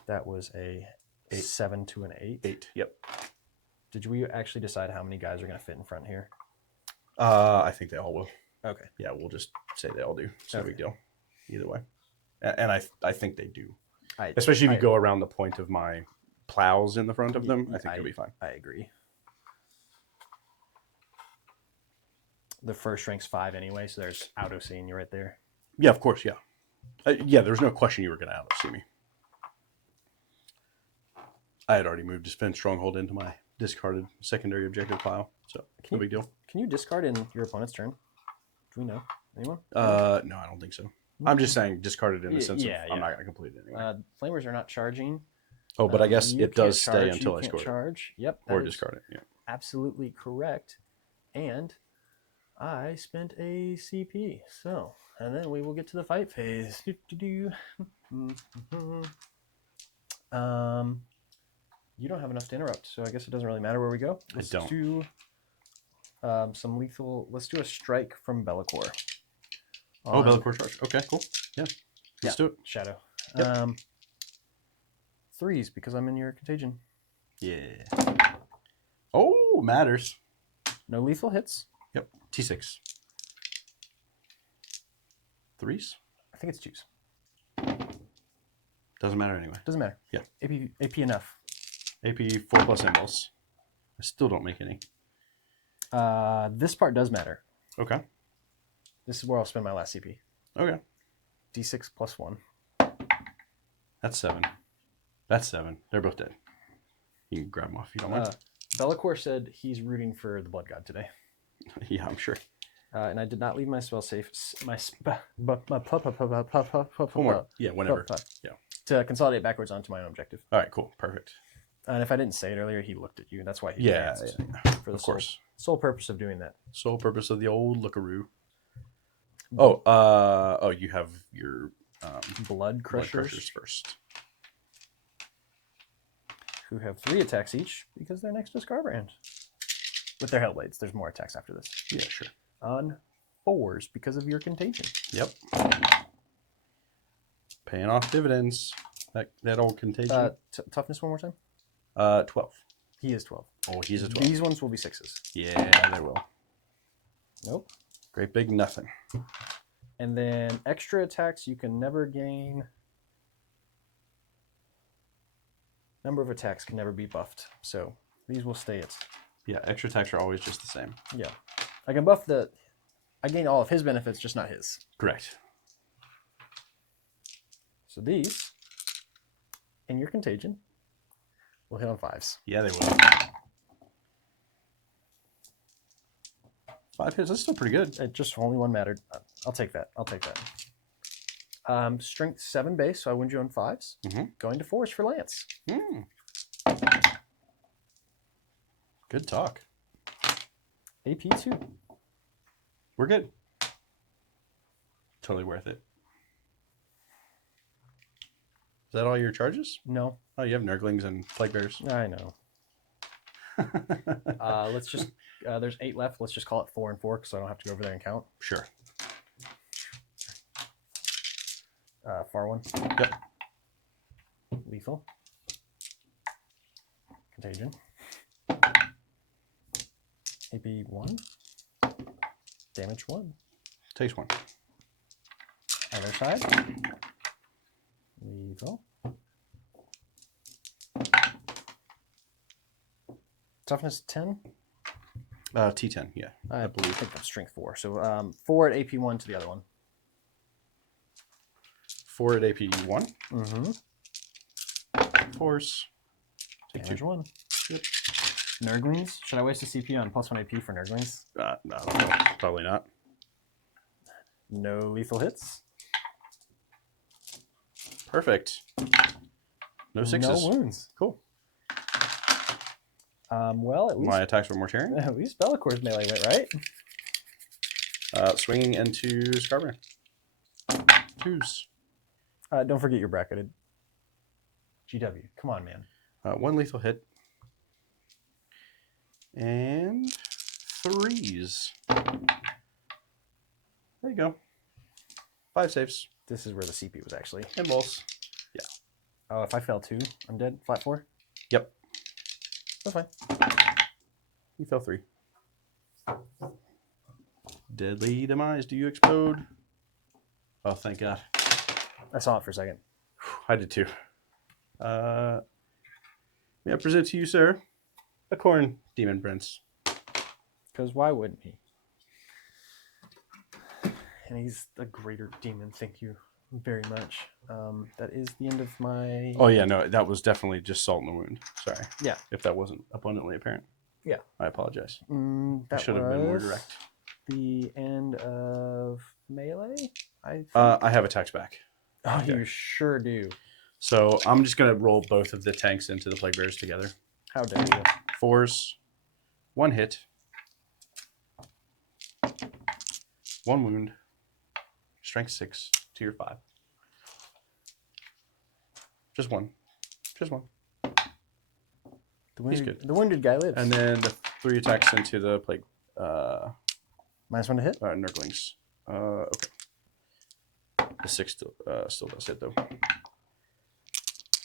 That was a 7 to an 8. 8. Yep. Did we actually decide how many guys are going to fit in front here? I think they all will. Okay. Yeah, we'll just say they all do. It's no Okay. big deal. Either way. And I think they do. I Especially if you go around the point of my plows in the front of them, Yeah, I think they'll be fine. I agree. The first rank's 5 anyway, so there's auto seeing you right there. Yeah, of course, yeah. Yeah, there was no question you were going to out-see me. I had already moved Defense Stronghold into my discarded secondary objective pile, so no big deal. Can you discard in your opponent's turn? Do we know? Anyone? No, I don't think so. I'm just saying discarded in the sense of I'm not going to complete it anyway. Flamers are not charging. Oh, but I guess You it does can't charge, stay until you I can't score it. charge. Yep. Or that is discard it, yeah. absolutely correct. And I spent a CP. So, and then we will get to the fight phase. You don't have enough to interrupt, so I guess it doesn't really matter where we go. Let's don't. do some lethal. Let's do a strike from Bellicor. Oh, Bellicor charge. Okay, cool. Yeah. Let's do it. Shadow. Yep. 3s because I'm in your contagion. Yeah. Oh, matters. No lethal hits. Yep. T6. 3s? I think it's 2s. Doesn't matter anyway. Doesn't matter. Yeah. AP enough. AP 4+ symbols. I still don't make any. This part does matter. Okay. This is where I'll spend my last CP. Okay. D6 plus 1. That's 7. That's 7. They're both dead. You can grab them off if you don't want. Bellicor said he's rooting for the Blood God today. Yeah, I'm sure. And I did not leave my spell safe. My One more. Yeah, whenever. Yeah. To consolidate backwards onto my own objective. All right, cool. Perfect. And if I didn't say it earlier, he looked at you. That's why he Yeah, danced. yeah. For the Of course. sole purpose of doing that. Sole purpose of the old lookaroo. Oh, you have your Blood Crushers, first. who have 3 attacks each because they're next to Scarbrand. With their Hellblades, there's more attacks after this. Yeah, sure. On 4s because of your contagion. Yep. Paying off dividends. That old contagion. Toughness one more time? 12. He is 12. Oh, he's a 12. These ones will be 6s. Yeah, they will. Nope. Great big nothing. And then extra attacks you can never gain. Number of attacks can never be buffed. So these will stay at. Yeah, extra attacks are always just the same. Yeah. I can buff I gain all of his benefits, just not his. Correct. So these, in your contagion, will hit on 5s. Yeah, they will. 5 hits, that's still pretty good. It just only 1 mattered. I'll take that. Strength 7 base, so I win you on 5s. Mm-hmm. Going to 4s for Lance. Good talk. AP 2. We're good. Totally worth it. Is that all your charges? No, Oh, you have Nurglings and Plague Bears. I know. Let's just. There's 8 left. Let's just call it 4 and 4, so I don't have to go over there and count. Sure. Far one. Yep. Lethal. Contagion. AP 1. Damage 1. Takes 1. Other side. Lethal. Toughness 10. T10, yeah. I believe. I think that's strength 4. So 4 at AP 1 to the other one. 4 at AP 1. Mm-hmm. Force. Take Damage 2. 1. Yep. Nurglings. Should I waste a CP on +1 AP for Nurglings? I don't know. Probably not. No lethal hits. Perfect. No 6s. No wounds. Cool. Well, at least My attacks were Mortarian. at least Bellacor's melee went right. Swinging into Scarbear. 2s. Don't forget you're bracketed. GW. Come on, man. 1 lethal hit. And 3s. There you go. 5 saves. This is where the CP was actually. And balls. Oh, if I fail 2, I'm dead. Flat 4? Yep. That's fine. You fell 3. Deadly demise. Do you explode? Oh, thank God. I saw it for a second. I did too. May I present to you, sir, a corn demon prince. Because why wouldn't he? And he's a greater demon. Thank you very much. That is the end of my... Oh yeah, no, that was definitely just salt in the wound. Sorry. Yeah. If that wasn't abundantly apparent. Yeah. I apologize. I That should have been more direct. The end of melee, I think. I have attacks back. Oh, okay. you sure do. So I'm just gonna roll both of the tanks into the Plague Bears together. How dare you? 4s, 1 hit, 1 wound, strength 6 to your 5. Just 1. Just 1. The good. The wounded guy lives. And then the 3 attacks into the Plague -1 to hit. Nurglings. Okay. The 6 still does hit though.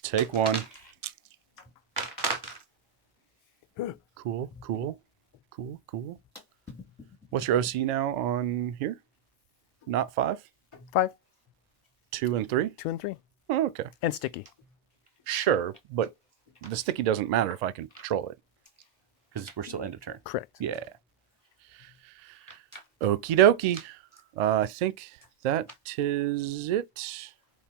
Take 1. Cool. What's your OC now on here? Not 5? 5. 2 and 3? 2 and 3. Oh, okay. And sticky. Sure, but the sticky doesn't matter if I can control it. Because we're still end of turn. Correct. Yeah. Okie dokie. I think that is it.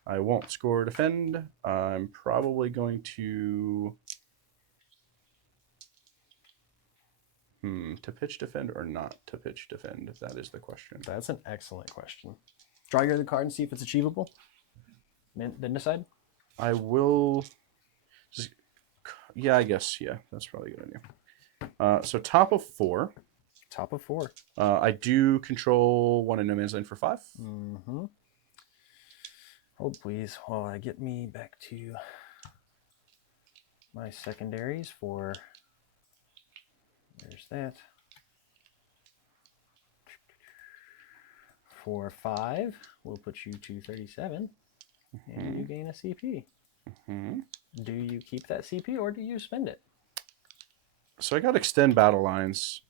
I won't score defend. I'm probably going to... to pitch defend or not to pitch defend, if that is the question. That's an excellent question. Draw your other card and see if it's achievable. Then decide. I will... Yeah, I guess. Yeah, that's probably a good idea. So top of 4. Top of 4. I do control 1 in No Man's Land for 5. Mm-hmm. Hold please while I get me back to my secondaries for... There's that. For 5, we'll put you to 37, and you gain a CP. Do you keep that CP or do you spend it? So I got extend battle lines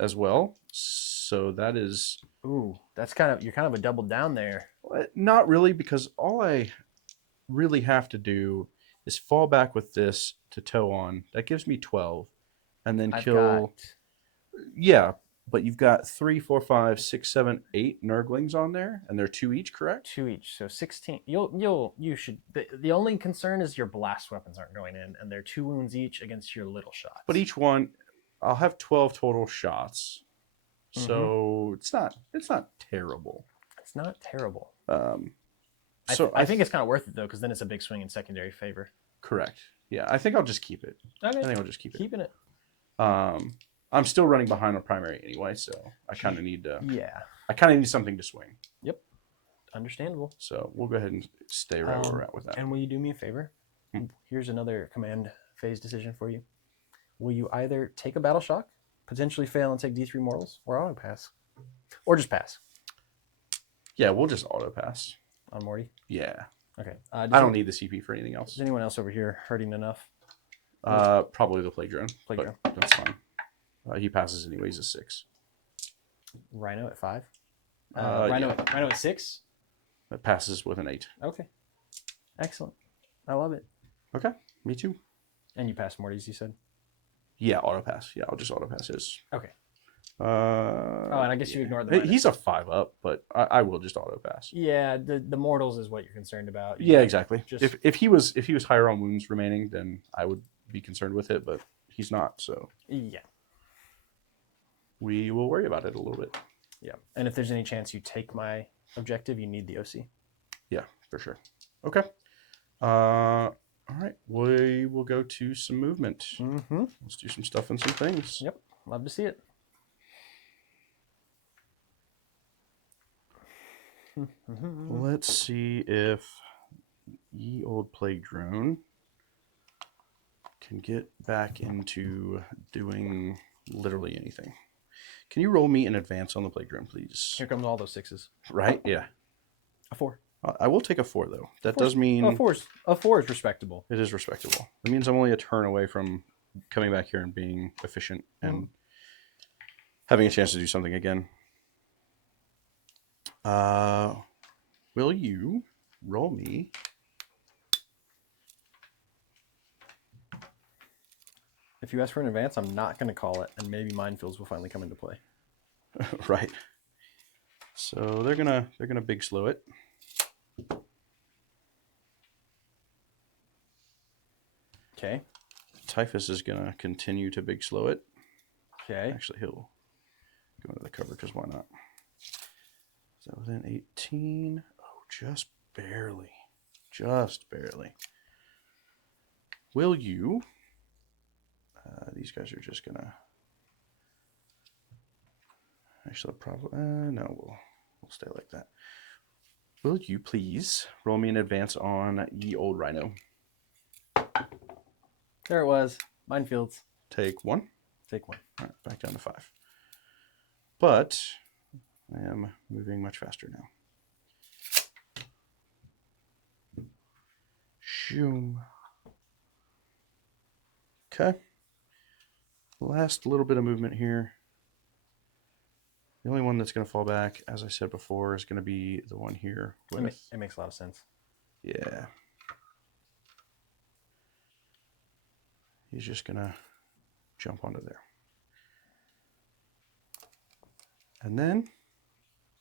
as well. So that is... Ooh, that's you're kind of a double down there. Not really, because all I really have to do is fall back with this to toe on. That gives me 12. And then kill... Yeah, but you've got 3, 4, 5, 6, 7, 8 Nurglings on there, and they're 2 each, correct? 2 each, so 16. You should... The only concern is your blast weapons aren't going in, and they're 2 wounds each against your little shots. But each one... I'll have 12 total shots. So it's not terrible. It's not terrible. I think it's kind of worth it, though, because then it's a big swing in secondary favor. Correct. Yeah, I think I'll just keep it. Okay. I think I'll just keep it. Keeping it. I'm still running behind on primary anyway, so I kind of need to... Yeah. I kind of need something to swing. Yep. Understandable. So we'll go ahead and stay right where we're at with that. And will you do me a favor? Here's another command phase decision for you. Will you either take a battle shock, potentially fail and take D3 mortals, or auto pass? Or just pass Yeah, we'll just auto pass. on Morty? Yeah. Okay. I don't need the CP for anything else. Is anyone else over here hurting enough? Probably the plague drone. Plague drone. That's fine. He passes anyways, a 6. Rhino at 5. Yeah. Rhino at 6. That passes with an 8. Okay. Excellent. I love it. Okay, me too. And you pass Morty's, you said? Yeah, auto pass. Yeah, I'll just auto pass his. Okay. And I guess you ignored the He's a 5 up, but I will just auto pass. Yeah, the mortals is what you're concerned about. Yeah, exactly. Just... If he was higher on wounds remaining, then I would be concerned with it, but he's not. So yeah, we will worry about it a little bit. Yeah, and if there's any chance you take my objective, you need the OC. Yeah, for sure. Okay. All right. We will go to some movement. Mm-hmm. Let's do some stuff and some things. Yep. Love to see it. Let's see if ye old plague drone can get back into doing literally anything. Can you roll me in advance on the plague drone, please? Here comes all those 6s. Right? Yeah. A 4. I will take a 4 though. That does mean a 4 is respectable. It is respectable. It means I'm only a turn away from coming back here and being efficient and having a chance to do something again. Will you roll me? If you ask for an advance, I'm not going to call it, and maybe minefields will finally come into play. Right. So they're gonna big slow it. Okay. Typhus is gonna continue to big slow it. Okay. Actually, he'll go into the cover because why not? Is that within 18? Oh, just barely. Just barely. Will you? These guys are just gonna. Actually, probably no. We'll stay like that. Will you please roll me in advance on ye old rhino? There it was. Minefields. Take 1. Take 1. All right, back down to 5. But I am moving much faster now. Shoom. Okay. Last little bit of movement here. The only one that's going to fall back, as I said before, is going to be the one here. It makes a lot of sense. Yeah. He's just going to jump onto there. And then,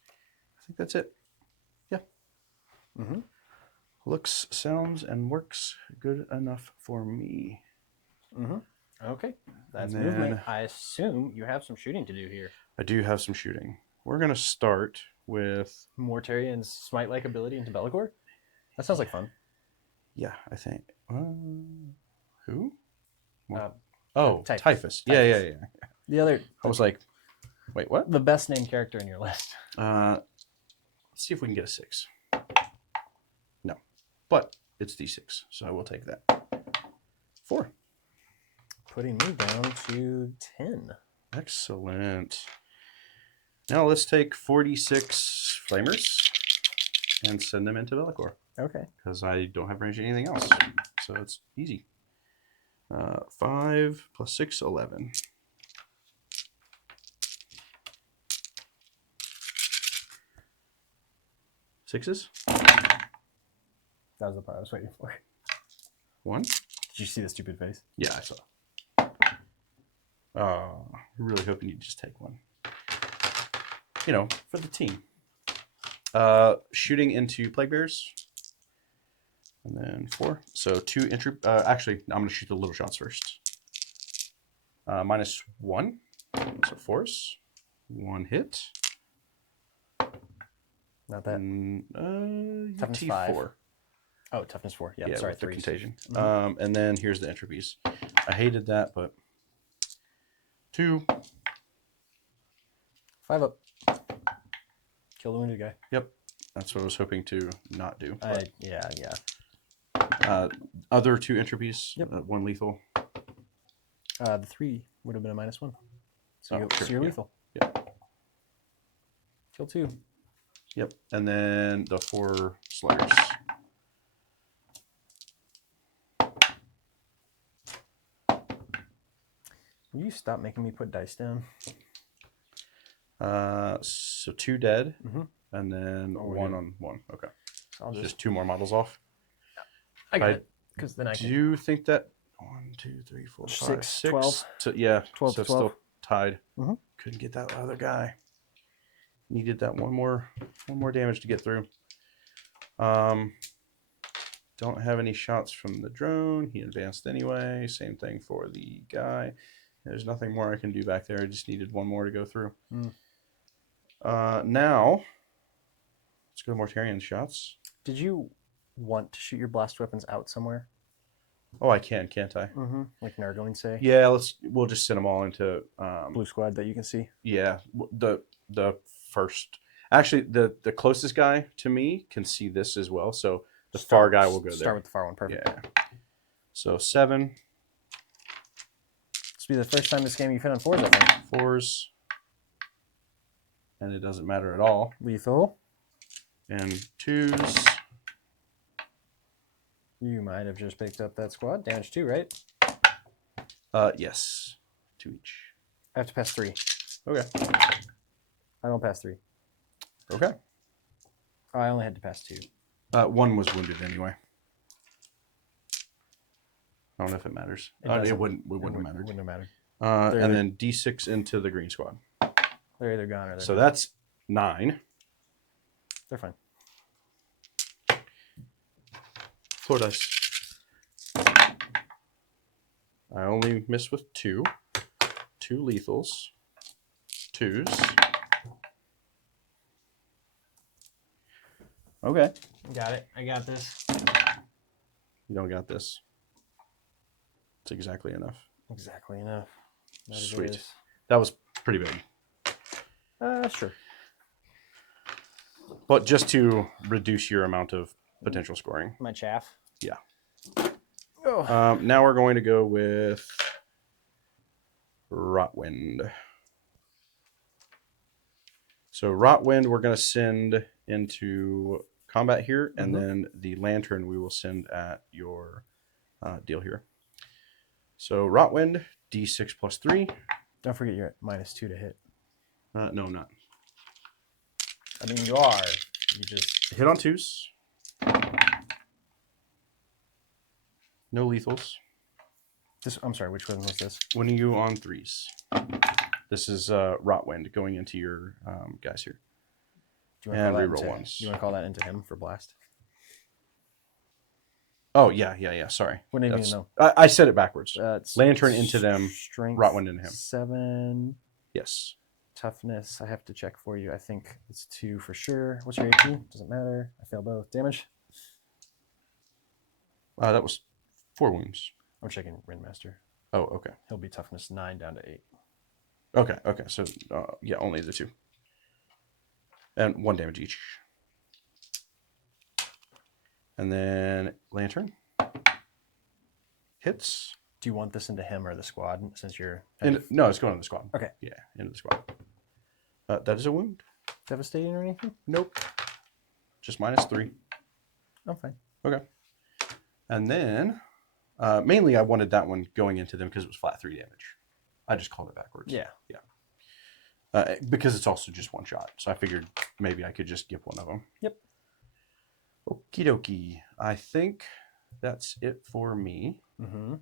I think that's it. Yeah. Mm-hmm. Looks, sounds, and works good enough for me. Mm-hmm. Okay. That's then, movement. I assume you have some shooting to do here. I do have some shooting. We're going to start with... Mortarian's Smite-like ability into Be'lakor? That sounds like fun. Yeah, I think... who? Typhus. Typhus. Yeah. The other... I was like, wait, what? The best named character in your list. Let's see if we can get a 6. No. But it's D6, so I will take that. 4. Putting me down to 10. Excellent. Now let's take 46 flamers and send them into Be'lakor. Okay. Because I don't have range of anything else. So it's easy. 5 plus 6, 11. Sixes? That was the part I was waiting for. 1? Did you see the stupid face? Yeah, I saw. Really hoping you just take 1. You know, for the team. Shooting into plague bears. And then 4. So 2 entry. Actually, I'm going to shoot the little shots first. -1. So force. 1 hit. Not that. Toughness T4. 5. Oh, toughness 4. Yeah, Yeah, sorry, with the 3. contagion. Mm-hmm. And then here's the entropies. I hated that, but 2. 5 up. Kill the wounded guy. Yep. That's what I was hoping to not do. But, Yeah. other 2 entropies, Yep. 1 lethal. The 3 would have been a -1. So, Sure, you're yeah. lethal. Yep. Kill 2. Yep. And then the 4 sluggers. Will you stop making me put dice down? So 2 dead, Mhm. and then Oh, 1 good. on 1. Okay. I'll Just 2 more models off. I got it. Because then I Do can. you think that 1, 2, 3, 4, 5, 6, 6 12. yeah, 12 so to it's 12. still tied. Mhm. Couldn't get that other guy. Needed that one more damage to get through. Don't have any shots from the drone. He advanced anyway. Same thing for the guy. There's nothing more I can do back there. I just needed 1 more to go through. Now, let's go to Mortarian shots. Did you want to shoot your blast weapons out somewhere? Oh, I can, can't I? Mm-hmm. Like Nargoin say? Yeah, we'll just send them all into Blue squad that you can see. yeah, the first. Actually, the closest guy to me can see this as well. So the far guy will go there. Start with the far one. Perfect. Yeah. So 7. This will be the first time this game you've hit on 4s, I think. 4s. And it doesn't matter at all. Lethal. And 2s. You might have just picked up that squad. Damage 2, right? Yes. 2 each. I have to pass 3. Okay. I don't pass 3. Okay. Oh, I only had to pass 2. 1 was wounded anyway. I don't know if it matters. It wouldn't have mattered. Wouldn't have mattered. And then D6 into the green squad. They're either gone or they're So gone. that's 9. They're fine. Floor dice. I only missed with 2. 2 lethals. 2s. Okay. Got it. I got this. You don't got this. It's exactly enough. Exactly enough. That is Sweet. it is. That was pretty big. Sure. But just to reduce your amount of potential scoring. My chaff. Yeah. Oh. Now we're going to go with Rotwind. So Rotwind we're going to send into combat here, and then the lantern we will send at your deal here. So Rotwind, D6 plus 3. Don't forget you're at -2 to hit. No, I'm not. I mean, you are. You just... Hit on 2s. No lethals. I'm sorry, which one was this? Winning you on 3s. This is Rotwind going into your guys here. Do you want to And call that reroll into, 1s. Do you want to call that into him for blast? Oh, yeah. Sorry. What do you mean, no? I said it backwards. It's Lantern into them, strength, Rotwind into him. 7. Yes. Toughness, I have to check for you. I think it's 2 for sure. What's your AP? Doesn't matter. I fail both. Damage? That was 4 wounds. I'm checking Ringmaster. Oh, okay. He'll be toughness 9 down to 8. Okay. So, yeah, only the 2. And 1 damage each. And then Lantern. Hits. Do you want this into him or the squad since you're... No, it's going in the squad. Okay. Yeah, into the squad. That is a wound. Devastating or anything? Nope. Just -3. I'm fine. Okay. And then, mainly I wanted that one going into them because it was flat 3 damage. I just called it backwards. Yeah. Because it's also just 1 shot. So I figured maybe I could just give one of them. Yep. Okie dokie. I think that's it for me. Mm-hmm.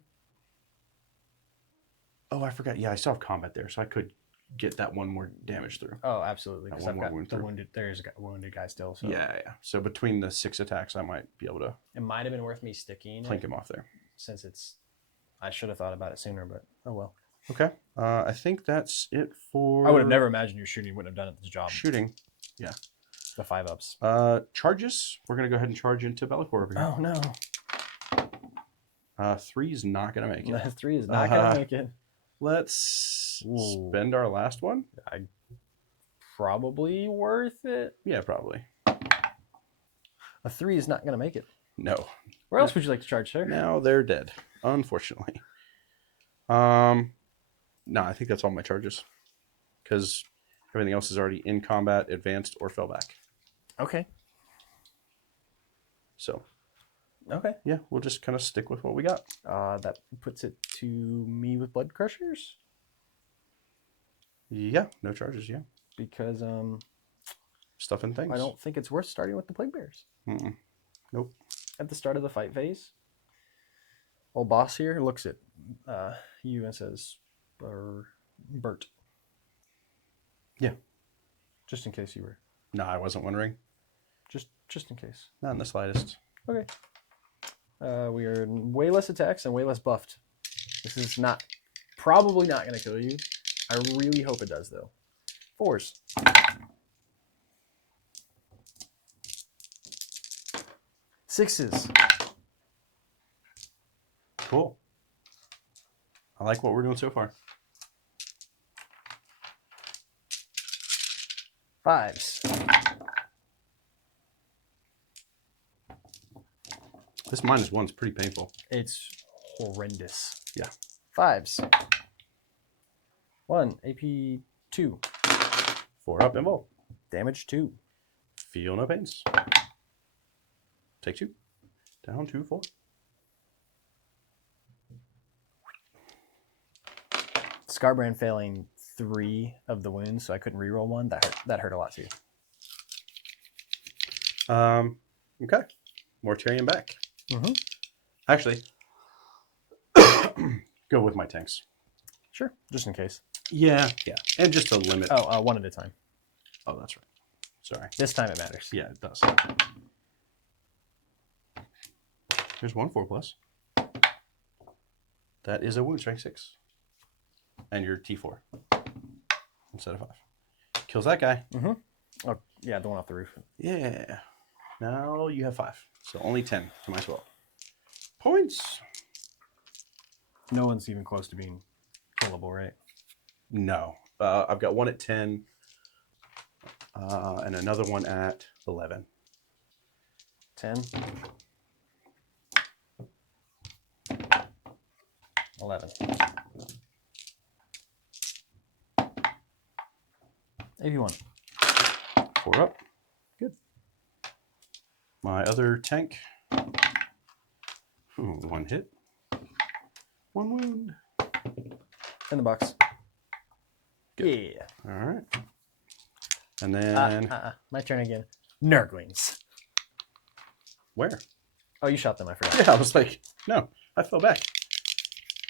Oh, I forgot. Yeah, I still have combat there, so I could get that 1 more damage through. Oh, absolutely. That Because one I've more got wound the through. wounded... There's a wounded guy still, so... Yeah. So between the 6 attacks, I might be able to It might have been worth me sticking plink it him off there. since it's... I should have thought about it sooner, but oh well. Okay. I think that's it for... I would have never imagined your shooting wouldn't have done it this job. Shooting. Yeah. The 5-ups. Charges. We're going to go ahead and charge into Bellacore over here. Oh, no. 3 is not going to make it. That 3 is not going to make it. Let's Ooh. spend our last one. Probably worth it. Yeah, probably. A 3 is not going to make it. No. Where else would you like to charge, sir? Now they're dead, unfortunately. No, I think that's all my charges. Because everything else is already in combat, advanced, or fell back. Okay. So, Okay. yeah, we'll just kind of stick with what we got. That puts it to me with Blood Crushers. Yeah, no charges, yeah. Because Stuff and things. I don't think it's worth starting with the Plague Bears. Mm-mm. Nope. At the start of the fight phase, old boss here looks at you and says, Bert. Yeah. Just in case you were. No, I wasn't wondering. Just in case. Not in the slightest. Okay. We are way less attacks and way less buffed. This is probably not going to kill you. I really hope it does, though. 4s. Sixes. Cool. I like what we're doing so far. 5s. This -1's pretty painful. It's horrendous. Yeah. 5s. 1. AP 2. 4 up, involve. Damage 2. Feel no pains. Take 2. Down to 4. Scarbrand failing 3 of the wounds, so I couldn't reroll 1. That hurt a lot too. Okay. Mortarion back. Mm-hmm. Actually, go with my tanks. Sure, just in case. Yeah. And just to limit. Oh, 1 at a time. Oh, that's right. Sorry. This time it matters. Yeah, it does. There's 1 4+. That is a wound strength 6. And your T4 instead of 5. Kills that guy. Mm-hmm. Oh, yeah, the one off the roof. Yeah. Now you have 5. So only 10 to my 12. Points. No one's even close to being killable, right? No. I've got 1 at 10 and another one at 11. 10. 11. 81. 4 up. Good. My other tank. 1 hit. 1 wound. In the box. Good. Yeah. All right. And then... My turn again. Nurglings. Where? Oh, you shot them, I forgot. Yeah, I was like, no, I fell back.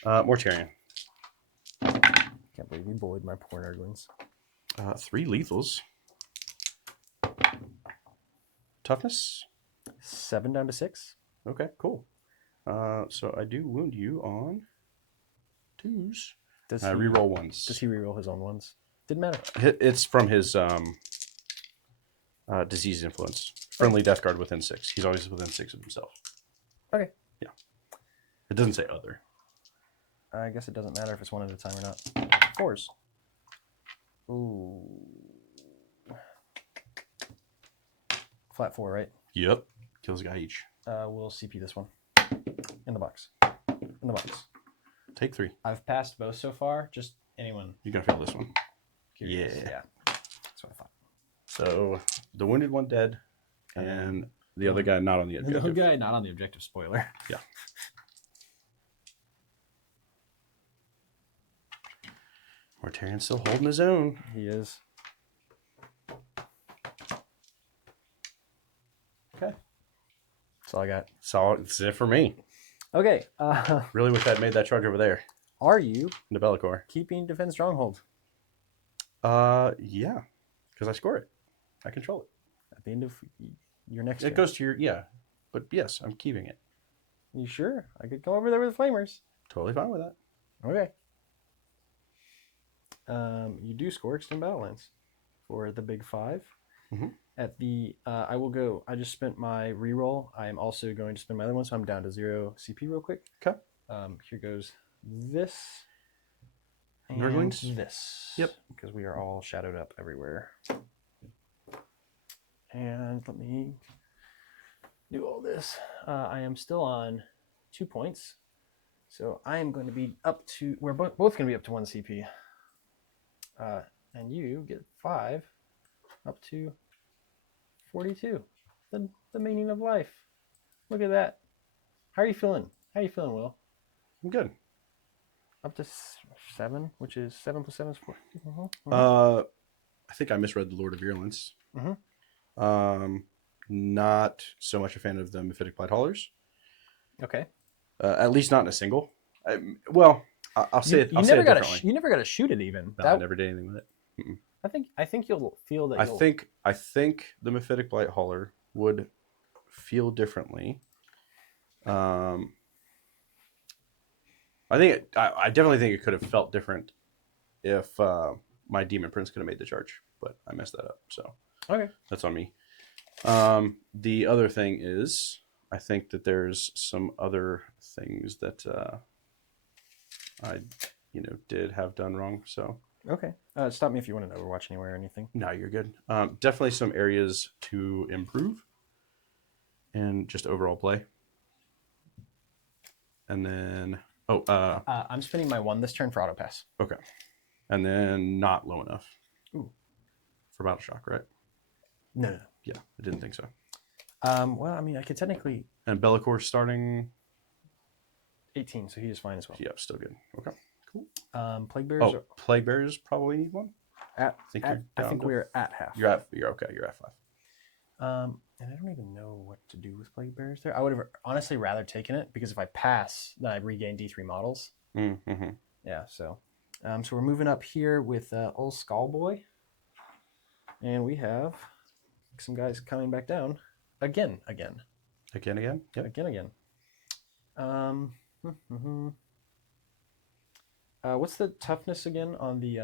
Mortarion. Can't believe you bullied my poor Nurglings. 3 lethals. Toughness. 7 down to 6. Okay, cool. So I do wound you on 2s. Does he reroll 1s. Does he reroll his own ones? Didn't matter. It's from his disease influence. Friendly Deathguard within 6. He's always within 6 of himself. Okay. Yeah. It doesn't say other. I guess it doesn't matter if it's 1 at a time or not. 4s. Ooh. Flat 4, right? Yep. Kills a guy each. We'll CP this one. In the box. In the box. Take 3. I've passed both so far. Just anyone You're going to feel this one. curious. Yeah. Yeah. That's what I thought. So the wounded one dead, and the other guy not on the objective. The other guy not on the objective, spoiler. Yeah. Mortarion's still holding his own. He is. Okay. That's all I got. That's it for me. Okay. Really wish I'd made that charge over there Are you in the Bellicor. keeping Defend Stronghold Yeah, because I score it. I control it. at the end of your next It turn? goes to your, yeah. But yes, I'm keeping it. You sure? I could come over there with the Flamers. Totally fine with that. Okay. You do score Extend Battlelands for the big 5. Mhm. At the, I will go. I just spent my reroll. I am also going to spend my other one, so I'm down to 0 CP real quick. Okay. Here goes this. And Nurglings? this. Yep. Because we are all shadowed up everywhere. And let me do all this. I am still on 2 points. So I am going to be up to, we're both going to be up to 1 CP. And you get 5 up to 42. The meaning of life. Look at that. How are you feeling? How are you feeling, Will? I'm good. Up to 7, which is 7 plus 7 is 4. I think I misread the Lord of Virulence. Mm-hmm. Not so much a fan of the Mephitic Blight Haulers. Okay. At least not in a single. I'll say it. I'll say it differently. You never got to shoot it even. No, I never did anything with it. Mm-mm. I think you'll feel that. I think the Mephitic Blight Hauler would feel differently. I definitely think it could have felt different if my Demon Prince could have made the charge, but I messed that up. So okay, that's on me. The other thing is, I think that there's some other things that I, did have done wrong. So okay. Stop me if you want to Overwatch anywhere or anything. no, you're good. Definitely some areas to improve, and just overall play. And then, I'm spending my 1 this turn for auto pass. Okay. And then not low enough. Ooh. For Battle Shock, right? No. Yeah, I didn't think so. Well, I mean, I could technically. And Bellicor starting 18, so he is fine as well. Yep, still good. Okay, cool. Plague Bears. Oh, Plague Bears probably need 1. I think we're at half. You're okay. You're at 5. And I don't even know what to do with Plague Bears there. I would have honestly rather taken it because if I pass, then I regain D3 models. Mm-hmm. Yeah, so we're moving up here with old Skullboy, and we have some guys coming back down again. Yep. Again. What's the toughness again on the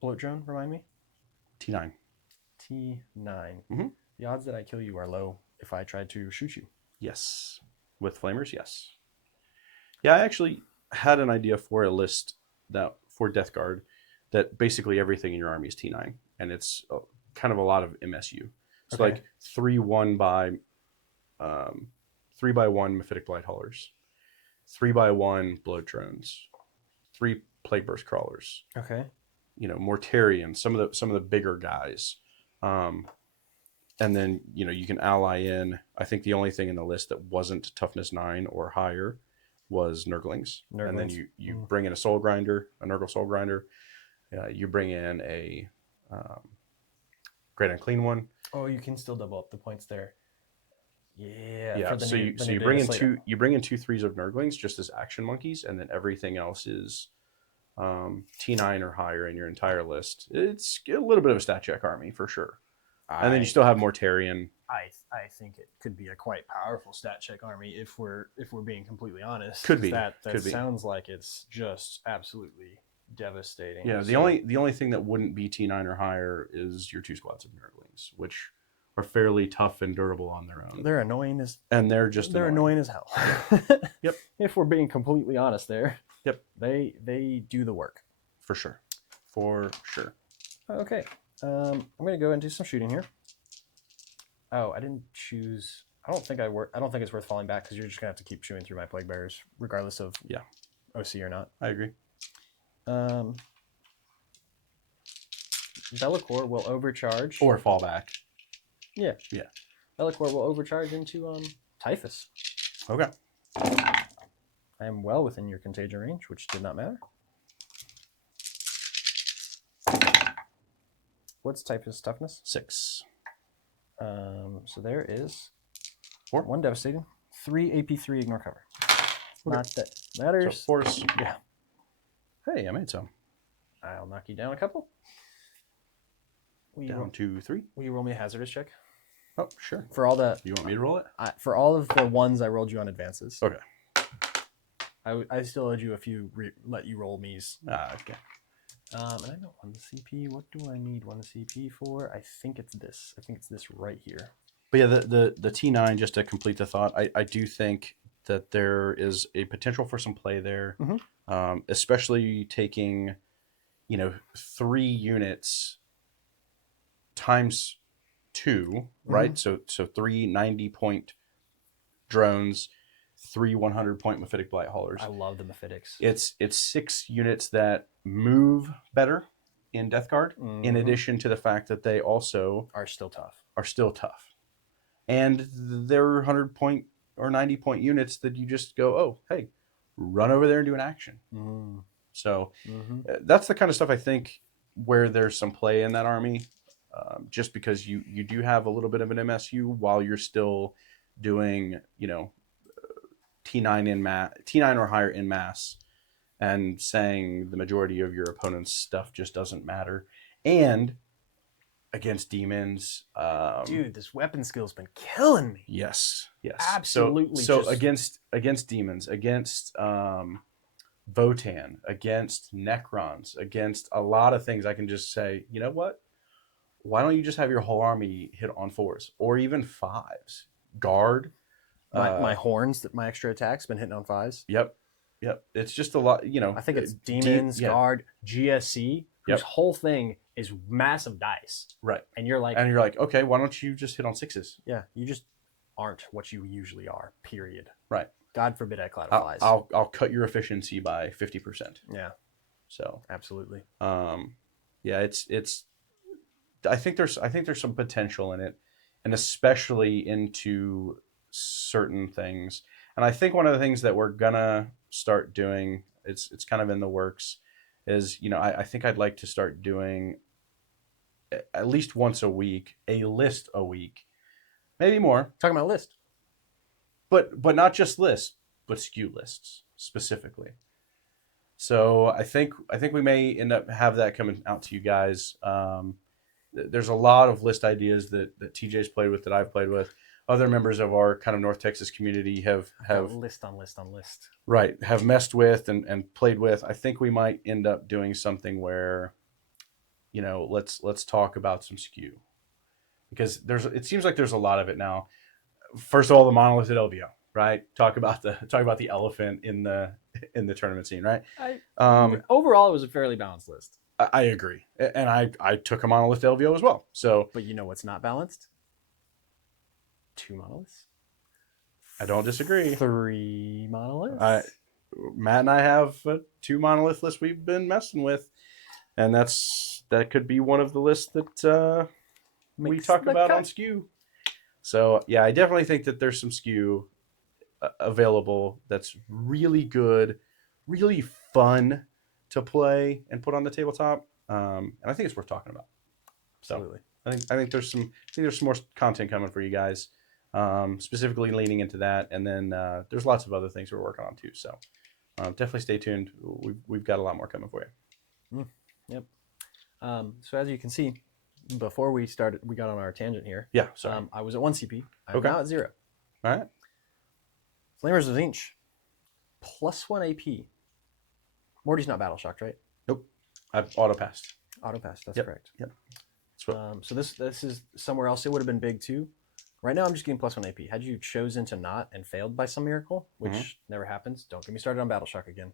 bloat drone? Remind me. T9. T9. Mm-hmm. The odds that I kill you are low if I try to shoot you. Yes. With flamers, yes. Yeah, I actually had an idea for a list for Deathguard that basically everything in your army is T9, and it's kind of a lot of MSU. So like 3-1 by 3x1 Mephitic Blight Haulers, 3x1 Blood Drones, 3 Plague Burst Crawlers. Okay. Mortarians, some of the bigger guys. And then, you can ally in, I think the only thing in the list that wasn't toughness 9 or higher was Nurglings. And then you bring in a Soul Grinder, a Nurgle Soul Grinder. You bring in a Great Unclean one. Oh, you can still double up the points there. Yeah. Yeah. So you bring in two 3s of Nurglings just as action monkeys, and then everything else is T9 or higher in your entire list. It's a little bit of a stat check army for sure. And then you still have Mortarion. I think it could be a quite powerful stat check army if we're being completely honest. Could be. That Could be. Sounds like it's just absolutely devastating. Yeah, the only thing that wouldn't be T9 or higher is your 2 squads of Nurglings, which are fairly tough and durable on their own. They're annoying as they're annoying as hell. Yep. If we're being completely honest there. Yep. They do the work. For sure. Okay. I'm gonna go and do some shooting here. Oh, I didn't choose. I don't think it's worth falling back because you're just gonna have to keep chewing through my Plague Bearers, regardless of OC or not. I agree. Bellicor will overcharge or fall back. Yeah. Yeah. Bellicor will overcharge into Typhus. Okay. I am well within your contagion range, which did not matter. What's Typhus toughness? 6. So there is 4. 1 devastating, 3 AP3 ignore cover. Not that matters. So force. Yeah. Hey, I made some. I'll knock you down a couple. Down to 3. Will you roll me a hazardous check? Oh, sure. For all the. You want me to roll it? For all of the ones I rolled you on advances. Okay. I still owed you a few let you roll me's. Okay. And I know 1 CP. What do I need 1 CP for? I think it's this. I think it's this right here. But yeah, the T9, just to complete the thought, I do think that there is a potential for some play there, especially taking, 3 units times 2, right? So 3 90-point drones, 3 100-point Mephitic Blight Haulers. I love the Mephitics. It's 6 units that move better in Deathguard, in addition to the fact that they also are still tough. And they're 100-point or 90-point units that you just go, oh, hey, run over there and do an action. So that's the kind of stuff I think where there's some play in that army, just because you do have a little bit of an MSU while you're still doing, T9 or higher in mass, and saying the majority of your opponent's stuff just doesn't matter. And against demons, dude, this weapon skill's been killing me. Yes, absolutely. So against demons, against Votan, against Necrons, against a lot of things, I can just say, you know what? Why don't you just have your whole army hit on 4s or even 5s? Guard. My horns, my extra attacks, been hitting on 5s. Yep. It's just a lot, I think it's demons, guard, GSC, whose whole thing is massive dice. Right. And you're like, okay, why don't you just hit on 6s? Yeah, you just aren't what you usually are. Period. Right. God forbid I cloud of flies. I'll cut your efficiency by 50%. Yeah. So absolutely. Yeah, it's. I think there's some potential in it, and especially into certain things. And I think one of the things that we're gonna start doing, it's kind of in the works, is I think I'd like to start doing at least once a week, a list a week, maybe more. Talking about a list, but not just lists, but SKU lists specifically. So I think we may end up have that coming out to you guys. There's a lot of list ideas that TJ's played with, that I've played with. Other members of our kind of North Texas community have list on list on list. Right, have messed with and played with. I think we might end up doing something where, let's talk about some SKU, because it seems like there's a lot of it now. First of all, the monolith at LVO, right? Talk about the elephant in the tournament scene, right? Overall, it was a fairly balanced list. I agree, and I took a monolith to LVO as well. So, but you know what's not balanced? 2 monoliths. I don't disagree. 3 monoliths. Matt and I have 2 monolith lists we've been messing with, and that could be one of the lists that we talk about on SKU. So yeah, I definitely think that there's some SKU available that's really good, really fun to play and put on the tabletop, and I think it's worth talking about. Absolutely. So I think there's some more content coming for you guys, specifically leaning into that, and then there's lots of other things we're working on too. So definitely stay tuned. We've got a lot more coming for you. Yep. So as you can see, before we started, we got on our tangent here. Yeah. Sorry. I was at 1 CP. I'm now at 0. All right. Flamers of Zinch, +1 AP. Morty's not battle shocked, right? Nope. I've auto passed. Auto passed. That's correct. Yep. So this is somewhere else. It would have been big too. Right now, I'm just getting +1 AP. Had you chosen to not and failed by some miracle, which never happens, don't get me started on battle shock again,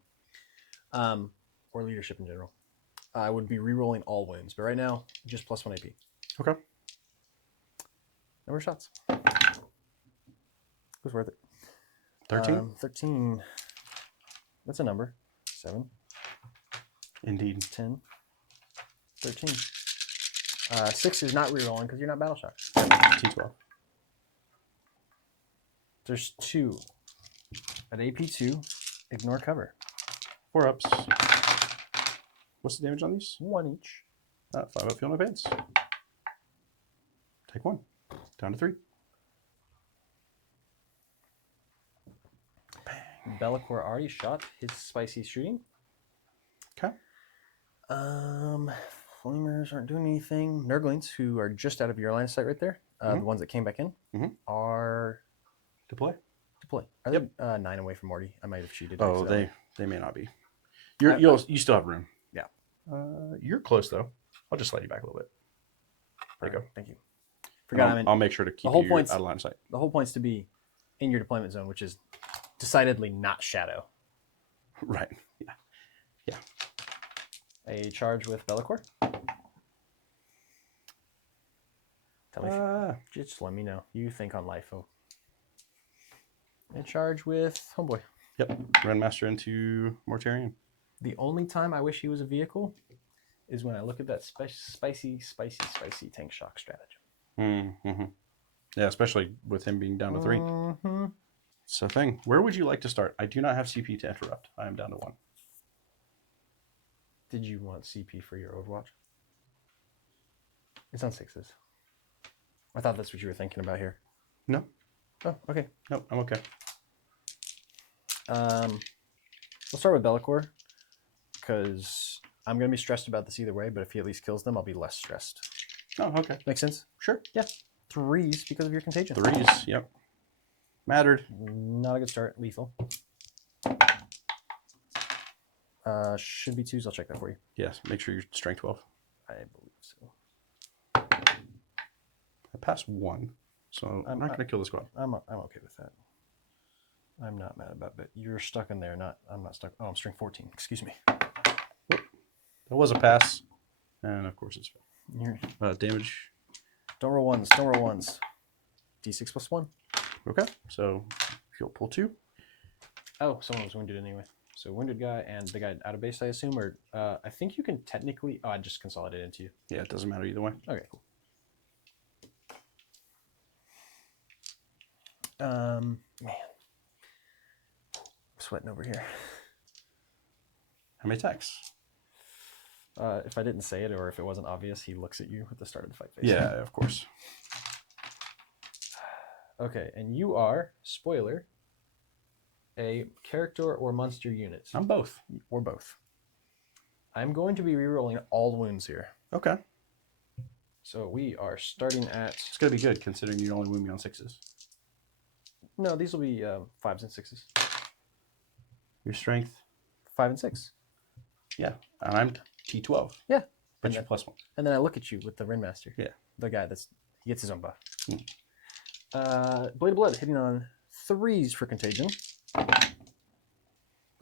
or leadership in general. I would be re-rolling all wounds, but right now, just +1 AP. Okay. Number of shots. It was worth it. 13? 13. That's a number. 7. Indeed. 10. 13. 6 is not re-rolling because you're not battle shocked. T12. There's 2. At AP2, ignore cover. 4 ups. What's the damage on these? 1 each. 5 up field events. Take 1. Down to 3. Bang. Bellicor already shot his spicy shooting. Okay. Flamers aren't doing anything. Nurglings, who are just out of your line of sight right there, the ones that came back in, are deploy. Are they 9 away from Morty? I might have cheated. Oh, they may not be. You still have room. Yeah. You're close though. I'll just slide you back a little bit. There you go. Thank you. I'll make sure to keep you out of line of sight. The whole point's to be in your deployment zone, which is decidedly not shadow. Right. Yeah. A charge with Bellicor. Tell me. Just let me know. You think on LIFO. And charge with Homeboy. Yep. Grandmaster into Mortarion. The only time I wish he was a vehicle is when I look at that spicy tank shock stratagem. Mm-hmm. Yeah, especially with him being down to 3. Mm-hmm. So thing. Where would you like to start? I do not have CP to interrupt. I am down to 1. Did you want CP for your Overwatch? It's on 6s. I thought that's what you were thinking about here. No. Oh, okay. No, I'm okay. We'll start with Be'lakor, because I'm going to be stressed about this either way, but if he at least kills them, I'll be less stressed. Oh, okay. Make sense? Sure. Yeah. 3s because of your contagion. 3s, yep. Mattered. Not a good start. Lethal. Should be 2s. I'll check that for you. Yes, make sure you're strength 12. I believe so. I passed 1, so I'm not going to kill the squad. I'm okay with that. I'm not mad about it. You're stuck in there, I'm not stuck. Oh, I'm strength 14. Excuse me. That was a pass. And of course it's You're, damage. don't roll ones. Don't roll ones. D6 plus 1. Okay, so he'll pull 2. Oh, someone was wounded anyway. So wounded guy and the guy out of base, I assume, or I think you can technically. Oh, I just consolidated into you. Yeah, it doesn't matter either way. Okay, cool. Man, I'm sweating over here. How many attacks? If I didn't say it or if it wasn't obvious, he looks at you at the start of the fight phase. Yeah, of course. Okay, and you are, spoiler, a character or monster unit. I'm both. Or both. I'm going to be rerolling all wounds here. Okay. So we are starting at... It's going to be good considering you only wound me on 6s. No, these will be 5s and 6s. Your strength? 5 and 6. Yeah, and I'm T12. Yeah. But And you're then- +1. And then I look at you with the Ringmaster. Yeah. The guy he gets his own buff. Hmm. Blade of Blood hitting on 3s for contagion.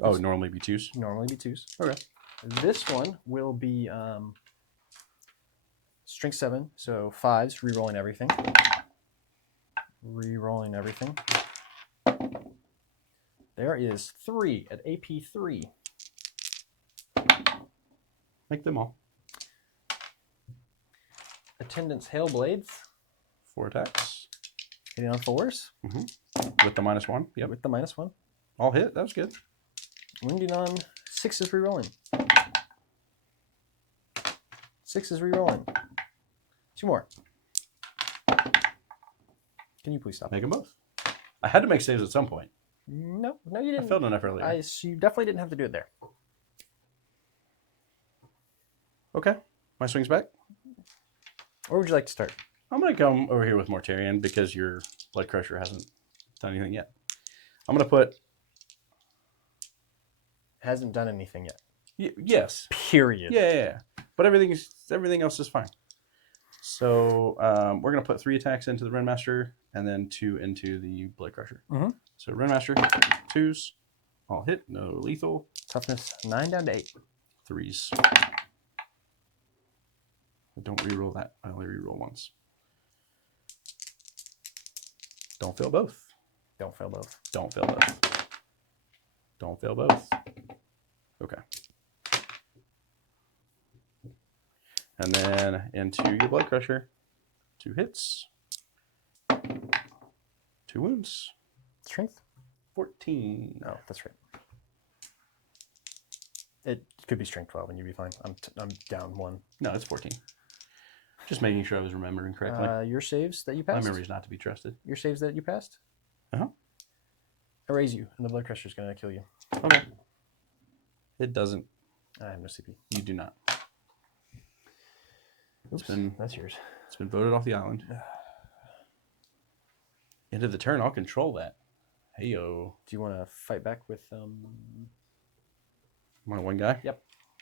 Oh, normally be 2s? Normally be 2s. Okay. This one will be strength 7, so 5s, re-rolling everything. Re-rolling everything. There is 3 at AP 3. Make them all. Attendance Hailblades 4 attacks. hitting on 4s With the -1. Yep. with the -1. All hit. That was good. Wounding on 6s, re-rolling. 6s, re-rolling. 2 more. Can you please stop? Make them both. I had to make saves at some point. No, you I didn't. failed enough earlier. You definitely didn't have to do it there. Okay. My swing's back. Where would you like to start? I'm going to come over here with Mortarion because your Blood Crusher hasn't done anything yet. I'm going to put... Hasn't done anything yet. Yes. Period. Yeah. But everything else is fine. So we're going to put 3 attacks into the Renmaster and then 2 into the Blood Crusher. Mhm. So Renmaster, 2s. All hit. No lethal. Toughness 9 down to 8. 3s. I don't reroll that. I only reroll once. Don't fail both. Don't fail both. Don't fail both. Don't fail both. Okay. And then into your Blood Crusher. 2 hits. 2 wounds. Strength? 14. No, that's right. It could be strength 12 and you'd be fine. I'm down 1. No, it's 14. Just making sure I was remembering correctly. Your saves that you My passed? memory is not to be trusted. Your saves that you passed? Uh-huh. I raise you, and the Blood Crusher is going to kill you. Okay. It doesn't. I have no CP. You do not. Oops, that's yours. It's been voted off the island. End of the turn, I'll control that. Heyo. Do you want to fight back with... My one guy? Yep.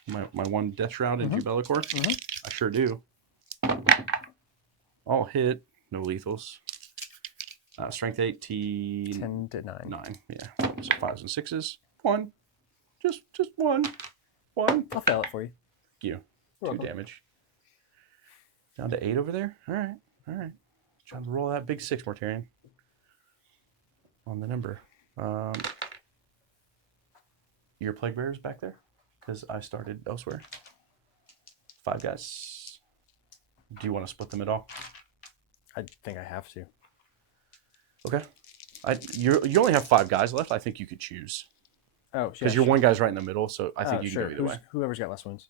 My one Death Shroud into Be'lakor? I sure do. All hit. No lethals. Strength 18. 10 to 9. 9. Yeah. So 5s and 6s. 1. Just 1. 1. I'll fail it for you. Thank you. 2 damage. Down to 8 over there? Alright. Trying to roll that big 6, Mortarion. On the number. Your plague bearers back there? Because I started elsewhere. 5 guys. Do you want to split them at all? I think I have to. Okay. You only have 5 guys left. I think you could choose. Oh, Because your one guy's right in the middle, so I think you sure. can go either way. Whoever's got less wounds.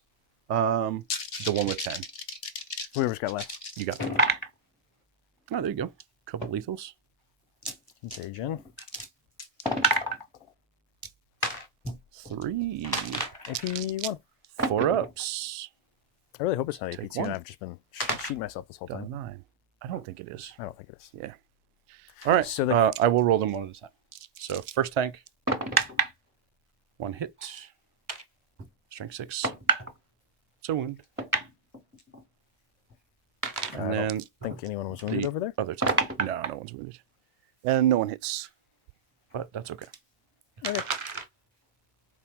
The one with 10. Whoever's got less. You got 10. Oh, there you go. Couple lethals. Contagion. 3. AP 1. 4 ups. I really hope it's not AP Take 2 one. and I've just been cheating myself this whole time. 9. I don't think it is. I don't think it is. Yeah. All right. So I will roll them one at a time. So first tank. 1 hit. Strength 6. So wound. And then don't think anyone was wounded over there. Other tank. No one's wounded. And no one hits. But that's okay. Okay.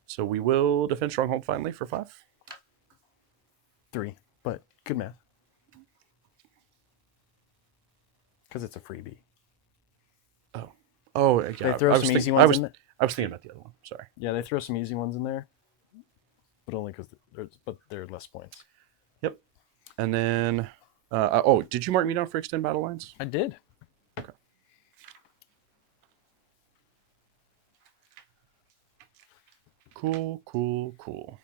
So we will defend Stronghold finally for 5. 3, but good math. Because it's a freebie. Oh, yeah. They throw some easy ones in there. I was thinking about the other one. Sorry. Yeah, they throw some easy ones in there, but only because they're less points. Yep. And then, did you mark me down for extend battle lines? I did. Okay. Cool.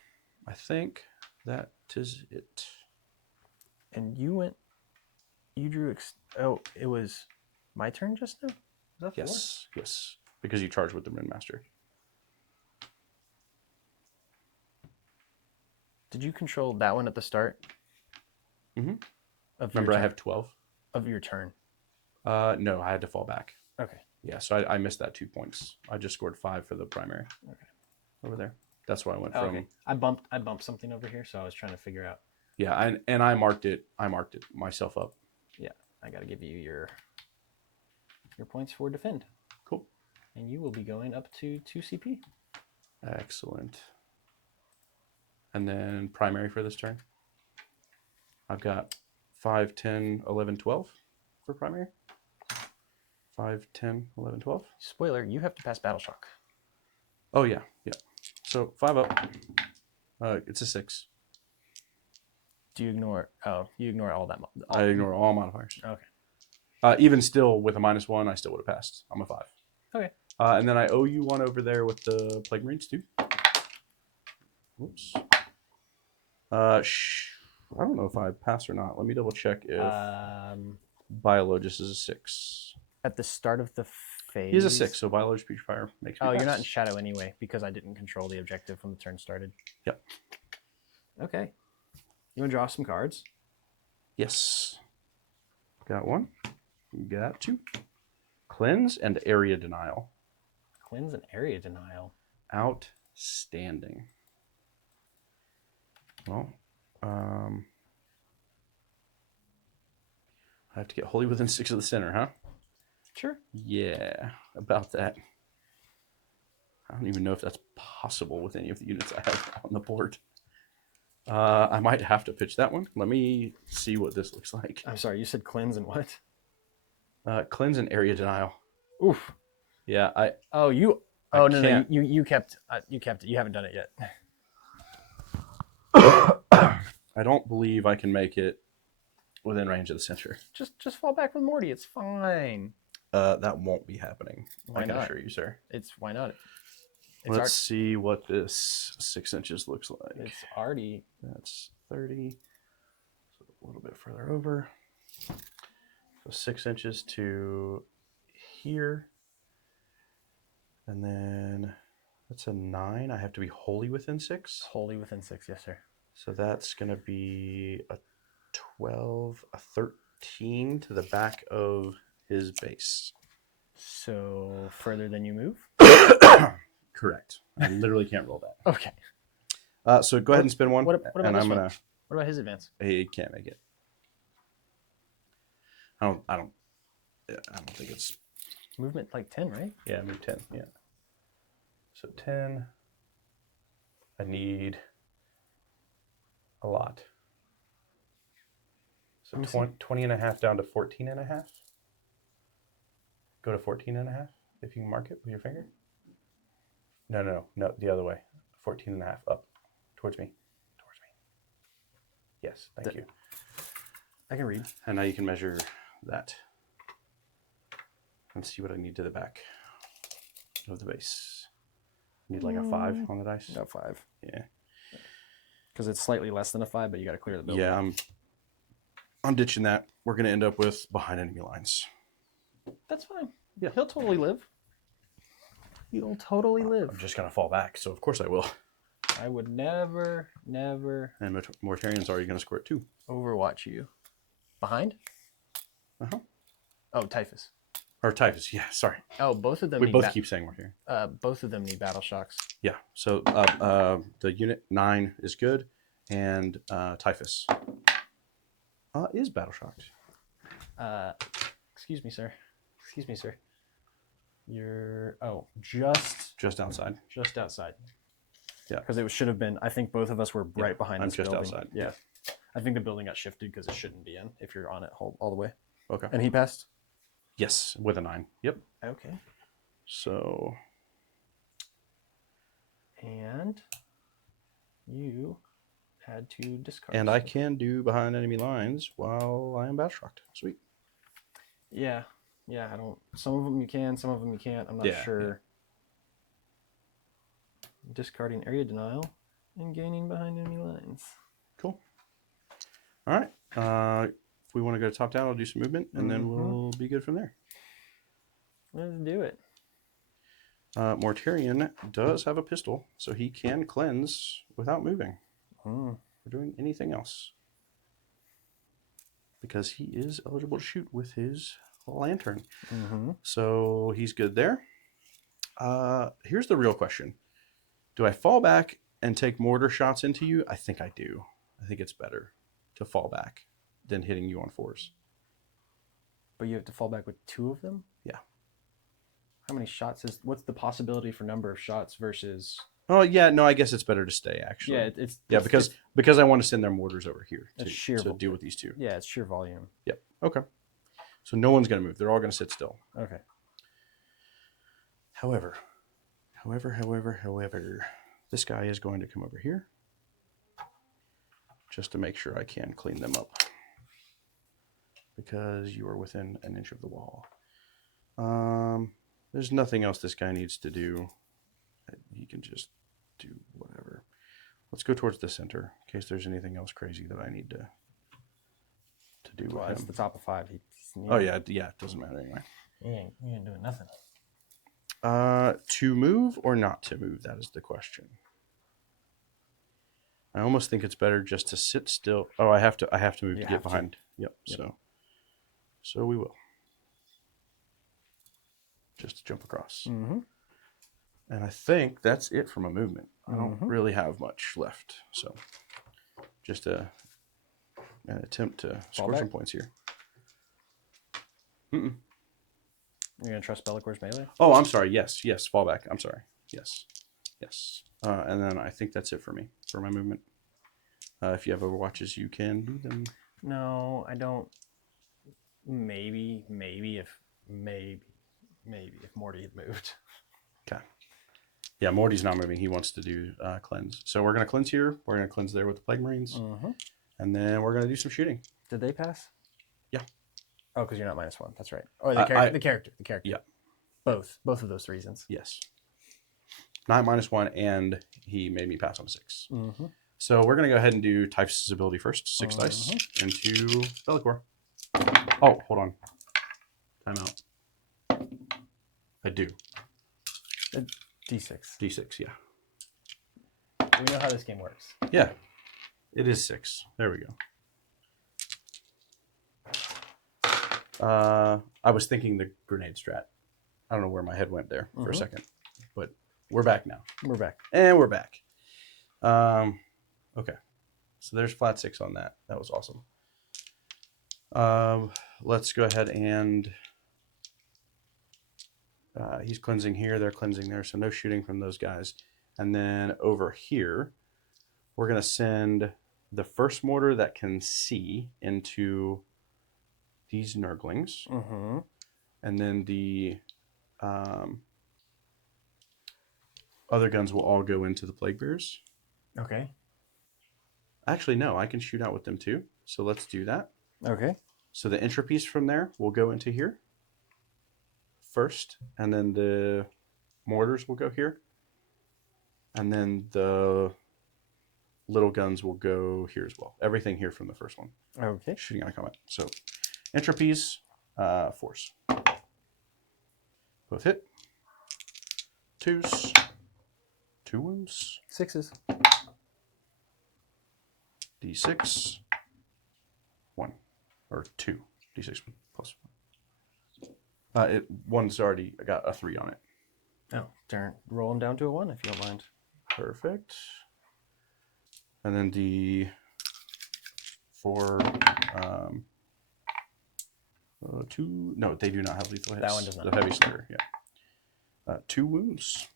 I think that is it. And you drew. It was my turn just now. Is that Yes. Because you charged with the Rin Master. Did you control that one at the start? Mm-hmm. Of Remember, your I have 12. of your turn. No, I had to fall back. Okay. Yeah, so I missed that 2 points. I just scored 5 for the primary. Okay. Over there. That's why I went from. Okay. I bumped something over here, so I was trying to figure out. Yeah, and I marked it myself up. Yeah, I got to give you your points for defend. Cool. And you will be going up to 2 CP. Excellent. And then primary for this turn. I've got 5, 10, 11, 12 for primary. 5, 10, 11, 12. Spoiler, you have to pass Battle Shock. Oh, yeah. So 5 up. It's a 6. Do you ignore? Oh, you ignore all that. I ignore all modifiers. Okay. Even still, with a -1, I still would have passed. I'm a 5. Okay. And then I owe you one over there with the Plague Marines, too. Whoops. I don't know if I pass or not. Let me double check if Biologist is a 6. At the start of the phase. He's a 6, so Biologist Putrifier makes me pass. You're not in shadow anyway because I didn't control the objective when the turn started. Yep. Okay. You want to draw some cards? Yes. Got 1. Got 2. Cleanse and Area Denial. Cleanse and Area Denial. Outstanding. Well, I have to get wholly within 6 of the center, huh? Sure. Yeah, about that. I don't even know if that's possible with any of the units I have on the board. I might have to pitch that one. Let me see what this looks like. I'm sorry, you said cleanse and what? Cleanse and Area Denial. Oof. Yeah, no, you kept it. You haven't done it yet. I don't believe I can make it within range of the center. Just fall back with Morty. It's fine. That won't be happening. Why I can not? assure you, sir. Why not? Let's see what this 6 inches looks like. It's already. That's 30. So a little bit further over. So 6 inches to here. And then that's a 9. I have to be wholly within 6. Wholly within 6, yes, sir. So that's going to be a 12, a 13 to the back of his base. So further than you move? Correct. I literally can't roll that. Okay. So go ahead and spin one. What about and this I'm one? gonna. What about his advance? He can't make it. I don't think it's. Movement like 10, right? Yeah, move 10. Yeah. So 10. I need a lot. So 20 and a half down to 14 and a half. Go to 14 and a half if you can mark it with your finger. No, the other way. 14 and a half up towards me. Yes, thank you. I can read. And now you can measure that and see what I need to the back of the base. Need like a 5 on the dice. No, 5. Yeah. Because it's slightly less than a 5, but you got to clear the building. Yeah, I'm ditching that. We're gonna end up with behind enemy lines. That's fine. Yeah, he'll totally live. He'll totally live. I'm just gonna fall back, so of course I will. I would never And Mortarian's already gonna squirt 2. overwatch you. Behind? Uh-huh. Oh, Typhus. Or Typhus, yeah, sorry. Oh, both of them We need both keep saying Mortarian. both of them need battle shocks. Yeah, so the unit 9 is good, and Typhus is battle shocked. Excuse me, sir. Excuse me, sir. You're just outside. Just outside. Yeah, because it should have been. I think both of us were right behind. I'm this just building. outside. Yeah, I think the building got shifted because it shouldn't be in if you're on it all the way. Okay. And he passed. Yes, with a 9. Yep. Okay. So. And you had to discard. And I can do behind enemy lines while I am battle shocked. Sweet. Yeah. I don't. Some of them you can, some of them you can't. I'm not sure. Yeah. Discarding area denial and gaining behind enemy lines. Cool. All right. If we want to go top down, I'll do some movement, and then we'll be good from there. Let's do it. Mortarian does have a pistol, so he can cleanse without moving or doing anything else. Because he is eligible to shoot with his lantern. So he's good there. Here's the real question. Do I fall back and take mortar shots into you? I think I do. I think it's better to fall back than hitting you on 4s. But you have to fall back with 2 of them? Yeah. How many shots is... What's the possibility for number of shots versus... Oh, yeah. No, I guess it's better to stay, actually. Yeah, because I want to send their mortars over here to deal with these 2. Yeah, it's sheer volume. Yep. Okay. So no one's going to move. They're all going to sit still. Okay. However, this guy is going to come over here just to make sure I can clean them up because you are within an inch of the wall. There's nothing else this guy needs to do. He can just do whatever. Let's go towards the center in case there's anything else crazy that I need to do with him. It's the top of 5. It doesn't matter anyway. He ain't doing nothing. To move or not to move? That is the question. I almost think it's better just to sit still. Oh, I have to move to get behind. Yep. So we will. Just to jump across. And I think that's it from a movement. I don't really have much left. So just an attempt to score some points here. You're going to trust Bellicor's melee? Oh, I'm sorry. Yes. Fall back. I'm sorry. Yes. And then I think that's it for me, for my movement. If you have overwatches, you can do them. No, I don't. Maybe if Morty had moved. Okay. Yeah, Morty's not moving. He wants to do cleanse. So we're going to cleanse here. We're going to cleanse there with the Plague Marines. And then we're going to do some shooting. Did they pass? Yeah. Oh, because you're not -1. That's right. Oh, the character. Yeah. Both of those reasons. Yes. Not -1, and he made me pass on a 6. So we're going to go ahead and do Typhus' ability first. 6 dice into Bellicor. Oh, hold on. Time out. I do. D6. D6, yeah. We know how this game works. Yeah. It is 6. There we go. I was thinking the grenade strat. I don't know where my head went there for a second. But we're back now. We're back. And we're back. Okay. So there's flat 6 on that. That was awesome. Let's go ahead and... he's cleansing here. They're cleansing there. So no shooting from those guys. And then over here, we're going to send the first mortar that can see into these Nurglings. And then the other guns will all go into the plague bears. Okay. Actually, no, I can shoot out with them too. So let's do that. Okay. So the entropies from there will go into here first, and then the mortars will go here, and then the little guns will go here as well. Everything here from the first one. Okay. Shooting out of combat. So entropies, force. Both hit. 2s. 2 wounds. 6s. D6. 1. Or 2. D6 plus 1. One's already got a 3 on it. Oh, darn. Roll them down to a 1 if you don't mind. Perfect. And then the 4, 2. No, they do not have lethal hits. That one does not. The heavy slugger, yeah. 2 wounds.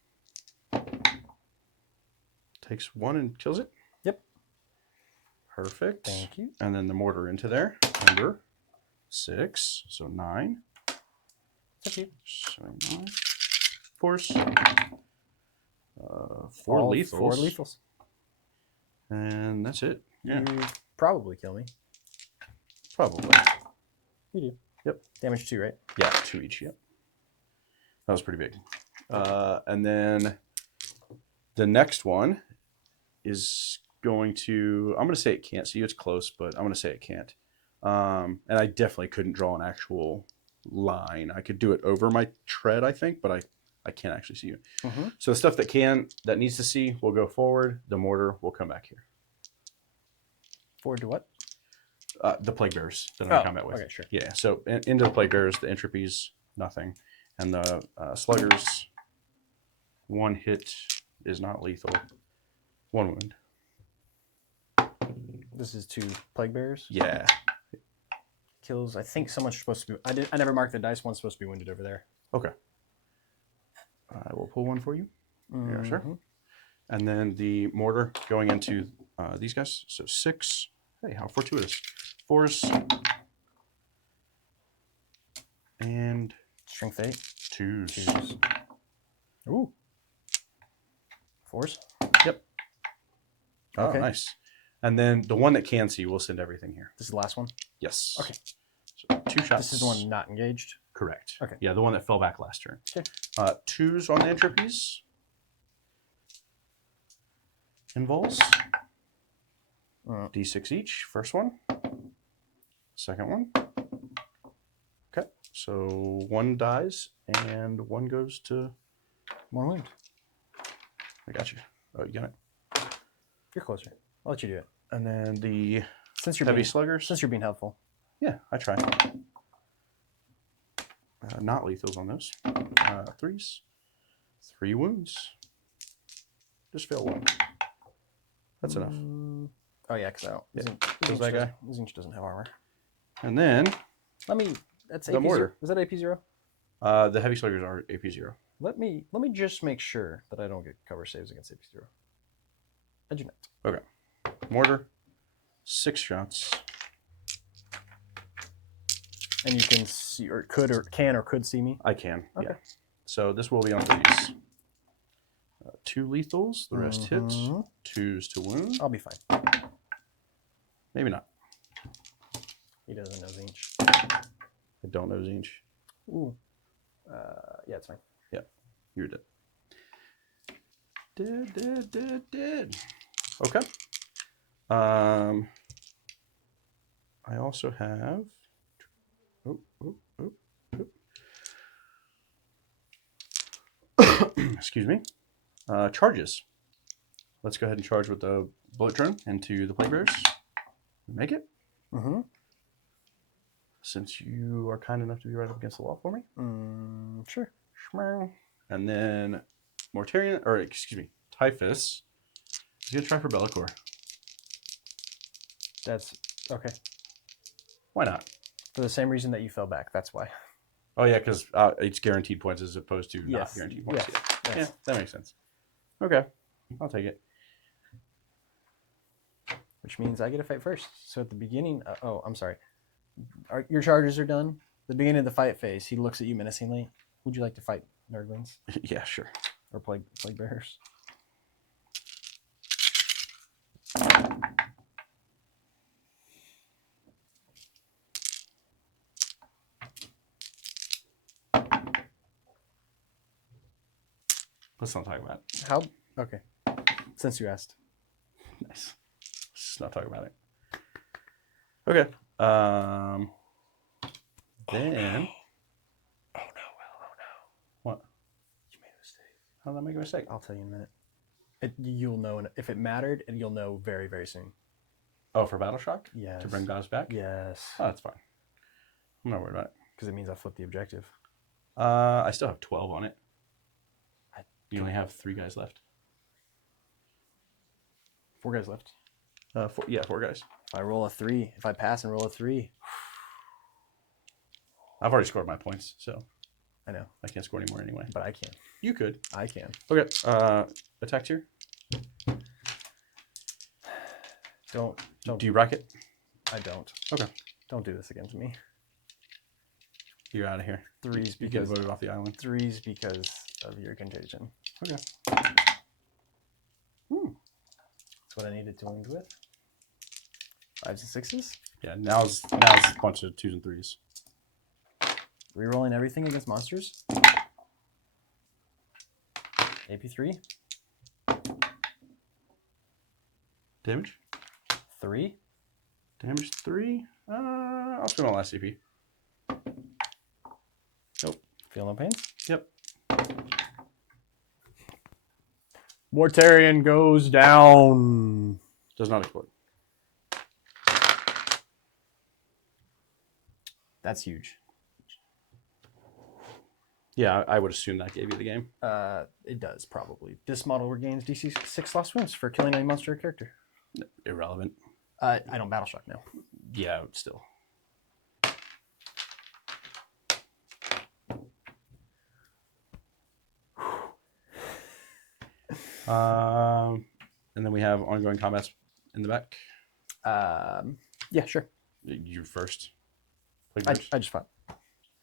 Takes 1 and kills it. Yep. Perfect. Thank you. And then the mortar into there. Under 6, so 9. Thank you. So 9. Force. 4 All lethals. 4 lethals. And that's it. Yeah, You probably kill me. probably. You do. Yep. Damage 2, right? Yeah, 2 each. Yep. That was pretty big. And then the next one is going to. I'm going to say it can't see you. It's close, but I'm going to say it can't. And I definitely couldn't draw an actual line. I could do it over my tread, I think, but I can't actually see you. Mm-hmm. So the stuff that needs to see will go forward. The mortar will come back here. Forward to what? The plague bearers that I'm in combat with. Okay, sure. Yeah, so into the plague bearers, the entropies, nothing. And the sluggers, 1 hit is not lethal. 1 wound. This is 2 plague bearers. Yeah. Kills. I think someone's supposed to be. I never marked the dice. One's supposed to be wounded over there. Okay. I will pull 1 for you. Mm-hmm. Yeah, sure. And then the mortar going into these guys. So 6. Hey, how fortuitous. 4s. And Strength 8. 2s. 2s. Ooh. 4s. Yep. Oh, Okay. nice. And then the one that can see will send everything here. This is the last one. Yes. Okay. So 2 shots. This is the one not engaged. Correct. Okay. Yeah, the one that fell back last turn. Okay. 2s on the entropies. Invols. D6 each. First one. Second one. Okay. So 1 dies and 1 goes to. 1 wound. I got you. Oh, you got it. You're closer. I'll let you do it. And then the Since you're heavy being, sluggers. since you're being helpful. Yeah, I try. Not lethals on those. 3s. 3 wounds. Just fail 1. That's enough. Oh yeah, because I don't. Yeah. Zinch that guy? Zinch doesn't have armor. And then Let me. That's The AP mortar. 0. Is that AP 0? the heavy sluggers are AP 0. Let me just make sure that I don't get cover saves against AP 0. I do not. Okay. Mortar. 6 shots. And you can see, or could see me. I can. Okay. Yeah. So this will be on 3s. 2 lethals. The rest hits. 2s to wound. I'll be fine. Maybe not. He doesn't know Zinch. I don't know Zinch. Ooh. Yeah, it's fine. Yeah. You're dead. Dead. Okay. I also have. Excuse me. Charges. Let's go ahead and charge with the bullet drone into the plague bearers. Make it. Mm-hmm. Since you are kind enough to be right up against the wall for me. Sure. And then Mortarion, or excuse me, Typhus. He's gonna try for Bellicor. That's okay. Why not? For the same reason that you fell back. That's why. Oh yeah, because it's guaranteed points as opposed to not Yes. guaranteed points. Yes. Yeah. Yes. Yeah, that makes sense. Okay, I'll take it. Which means I get to fight first. So at the beginning, I'm sorry. Your charges are done. The beginning of the fight phase, he looks at you menacingly. Would you like to fight Nerdlings? Yeah, sure. Or plague bearers. Let's not talk about it. How? Okay. Since you asked. Nice. Let's just not talk about it. Okay. Then. Oh no. What? You made a mistake. How did I make a mistake? I'll tell you in a minute. You'll know if it mattered, and you'll know very, very soon. Oh, for Battle Shock? Yes. To bring guys back? Yes. Oh, that's fine. I'm not worried about it. Because it means I flipped the objective. I still have 12 on it. You only have 3 guys left. 4 guys left. 4 guys. If I roll a 3, if I pass and roll a 3. I've already scored my points, so I know. I can't score anymore anyway. But I can. You could. I can. Okay. Attack tier. Don't. Do you rack it? I don't. Okay. Don't do this again to me. You're out of here. 3s You get because voted off the island. 3s because of your contagion. Okay. That's what I needed to win with. 5s and 6s. Yeah. Now's a bunch of 2s and 3s. Rerolling everything against monsters. AP3. Damage. 3. Damage 3. I'll spend my last CP. Nope. Feel no pain. Yep. Mortarion goes down. Does not explode. That's huge. Yeah, I would assume that gave you the game. It does, probably. This model regains DC 6 lost wounds for killing a monster or character. Irrelevant. I don't battle shock now. Yeah, still. And then we have ongoing combats in the back. Yeah, sure. You first. Plague I Bears. just fought.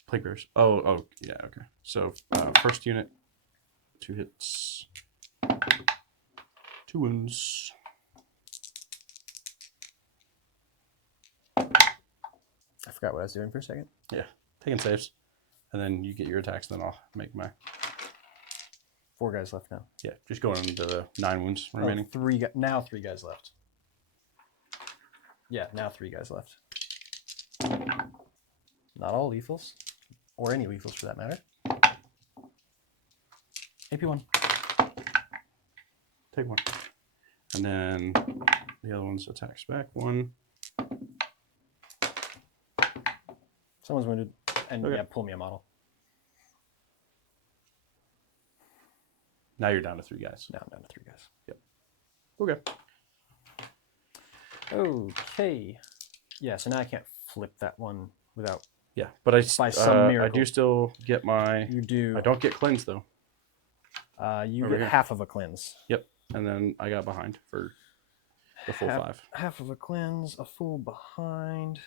Plague Bears. Oh, yeah, okay. So first unit, 2 hits, 2 wounds. I forgot what I was doing for a second. Yeah, taking saves, and then you get your attacks. And then I'll make my 4 guys left now. yeah. Just going into the 9 wounds remaining. Now 3 guys left. Yeah, now 3 guys left. Not all lethals, or any lethals for that matter. AP1. Take 1, and then the other one's attacks back 1. Someone's wounded, and Okay. yeah, pull me a model. Now you're down to 3 guys. Now I'm down to 3 guys. Okay. Okay. Yeah, so now I can't flip that one without. Yeah, but I By some miracle. I do still get my. You do. I don't get cleanse though. You Over get here. half of a cleanse. Yep, and then I got behind for the full 5. Half of a cleanse, a full behind.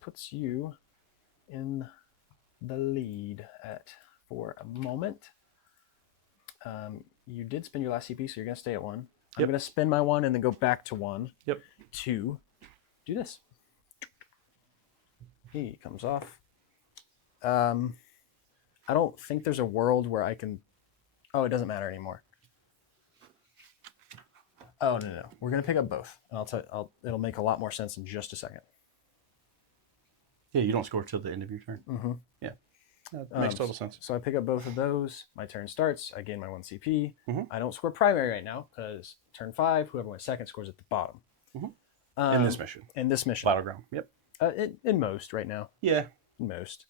Puts you in the lead for a moment. You did spend your last CP, so you're going to stay at 1. I'm Yep. going to spend my 1 and then go back to 1. Yep. To do this. He comes off. I don't think there's a world where I can... Oh, it doesn't matter anymore. Oh, no. We're going to pick up both. And it'll make a lot more sense in just a second. Yeah, you don't score till the end of your turn. Mm-hmm. Yeah, that makes total sense. So I pick up both of those. My turn starts. I gain my 1 CP. Mhm. I don't score primary right now because turn 5, whoever went second scores at the bottom. Mhm. In this mission, In this mission. battleground. Yep. In most right now. Yeah. In most.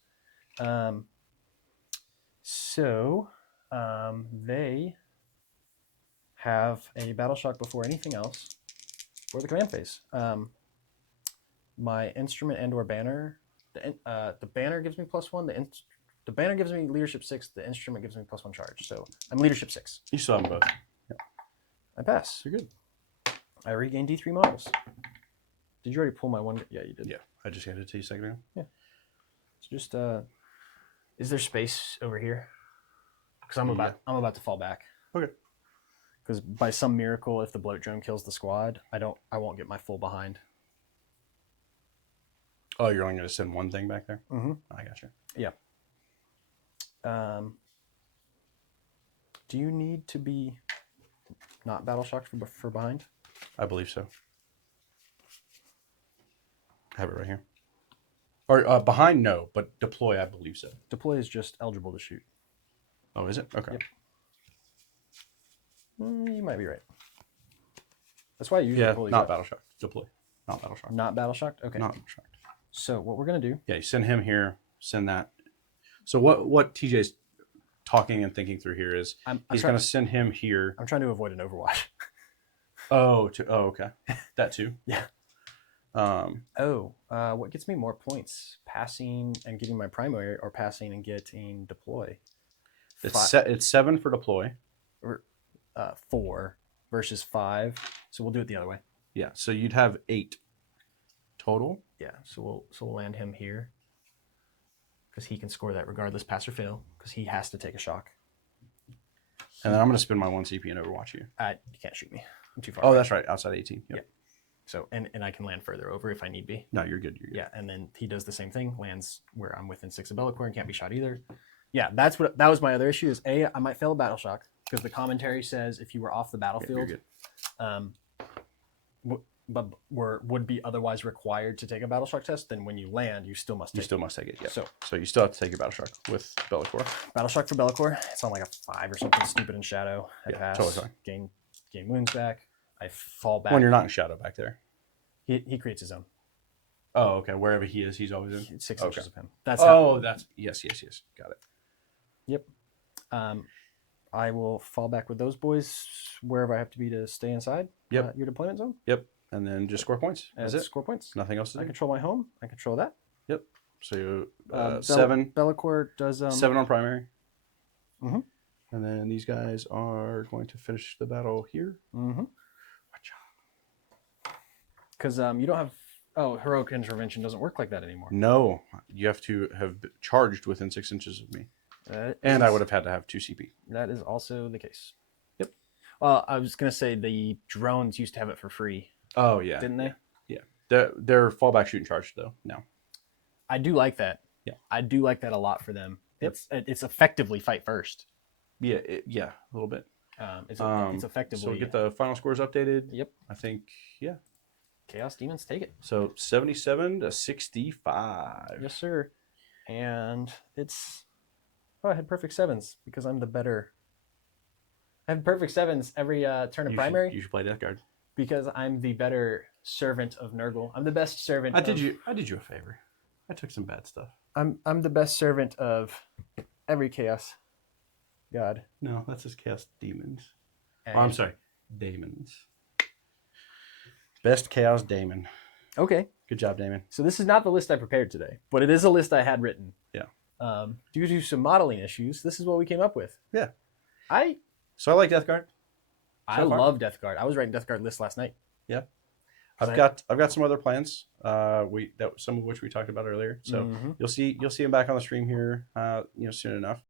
So they have a battle shock before anything else for the command phase. My instrument and/or banner. The banner gives me +1. The banner gives me leadership 6. The instrument gives me +1 charge. So I'm leadership 6. You still have them both. Yep. I pass. You're good. I regain D3 models. Did you already pull my 1? Yeah, you did. Yeah, I just handed it to you a second ago. So just is there space over here? Because I'm about to fall back. Okay. Because by some miracle, if the bloat drone kills the squad, I won't get my full behind. Oh, you're only going to send one thing back there? Mm-hmm. I got you. Yeah. Do you need to be not battle shocked for behind? I believe so. I have it right here. Or behind, no, but deploy, I believe so. Deploy is just eligible to shoot. Oh, is it? Okay. Yep. You might be right. That's why you usually pull these not up. battle shocked. Deploy. Not battle shocked. Not battle shocked? Okay. Not shocked. So what we're going to do... Yeah, you send him here, send that. So what TJ's talking and thinking through here is he's going to send him here. I'm trying to avoid an overwatch. Okay. That too. Yeah. What gets me more points? Passing and getting my primary, or passing and getting deploy? It's 7 for deploy. 4 versus 5. So we'll do it the other way. Yeah. So you'd have 8 total. Yeah. So we'll land him here because he can score that regardless, pass or fail, because he has to take a shock. And then I'm going to spend my 1 CP and overwatch you. You can't shoot me. I'm too far. Oh, away. that's right. Outside 18. Yep. Yeah. So and I can land further over if I need be. No, you're good. You're good. Yeah, and then he does the same thing, lands where I'm within 6 of Bellacore and can't be shot either. Yeah, that was my other issue is I might fail a battle shock because the commentary says if you were off the battlefield, but would be otherwise required to take a battle shock test, then when you land, you still must take it. Yeah. So you still have to take your battle shock with Bellacore. Battle shock for Bellacore. It's on like a 5 or something stupid in Shadow. I pass. Totally fine. Gain wounds back. I fall back. When you're not in Shadow back there. He creates his own. Oh, okay. Wherever he is, he's always in. 6 inches of him. That's yes. Got it. Yep. I will fall back with those boys wherever I have to be to stay inside. Yep. Your deployment zone. Yep. And then just score points. That's it. Score points. Nothing else to do. I control my home. I control that. Yep. So you 7. Bellacore does 7 on primary. Mm-hmm. And then these guys are going to finish the battle here. Mm-hmm. Because you don't have heroic intervention doesn't work like that anymore. No, you have to have charged within 6 inches of me. I would have had to have 2 CP. That is also the case. Yep. Well, I was gonna say the drones used to have it for free. Oh yeah. Didn't they? Yeah. They're fallback shooting charge though now. I do like that. Yeah. I do like that a lot for them. Yep. It's effectively fight first. Yeah. A little bit. It's effectively. So we get the final scores updated. Yep. I think yeah. Chaos Demons take it. So 77 to 65. Yes, sir. And I had perfect 7s because I'm the better. I have perfect 7s every turn of primary. You should play Deathguard. Because I'm the better servant of Nurgle. I'm the best servant. I did you a favor. I took some bad stuff. I'm the best servant of every Chaos God. No, that's just Chaos Demons. And... Oh, I'm sorry, Daemons. Best Chaos Daemon. Okay. Good job, Daemon. So this is not the list I prepared today, but it is a list I had written. Yeah. Due to some modeling issues, this is what we came up with. Yeah. So I like Deathguard. I love Deathguard. I was writing Deathguard lists last night. Yeah. I've got some other plans. Some of which we talked about earlier. So you'll see them back on the stream here soon enough.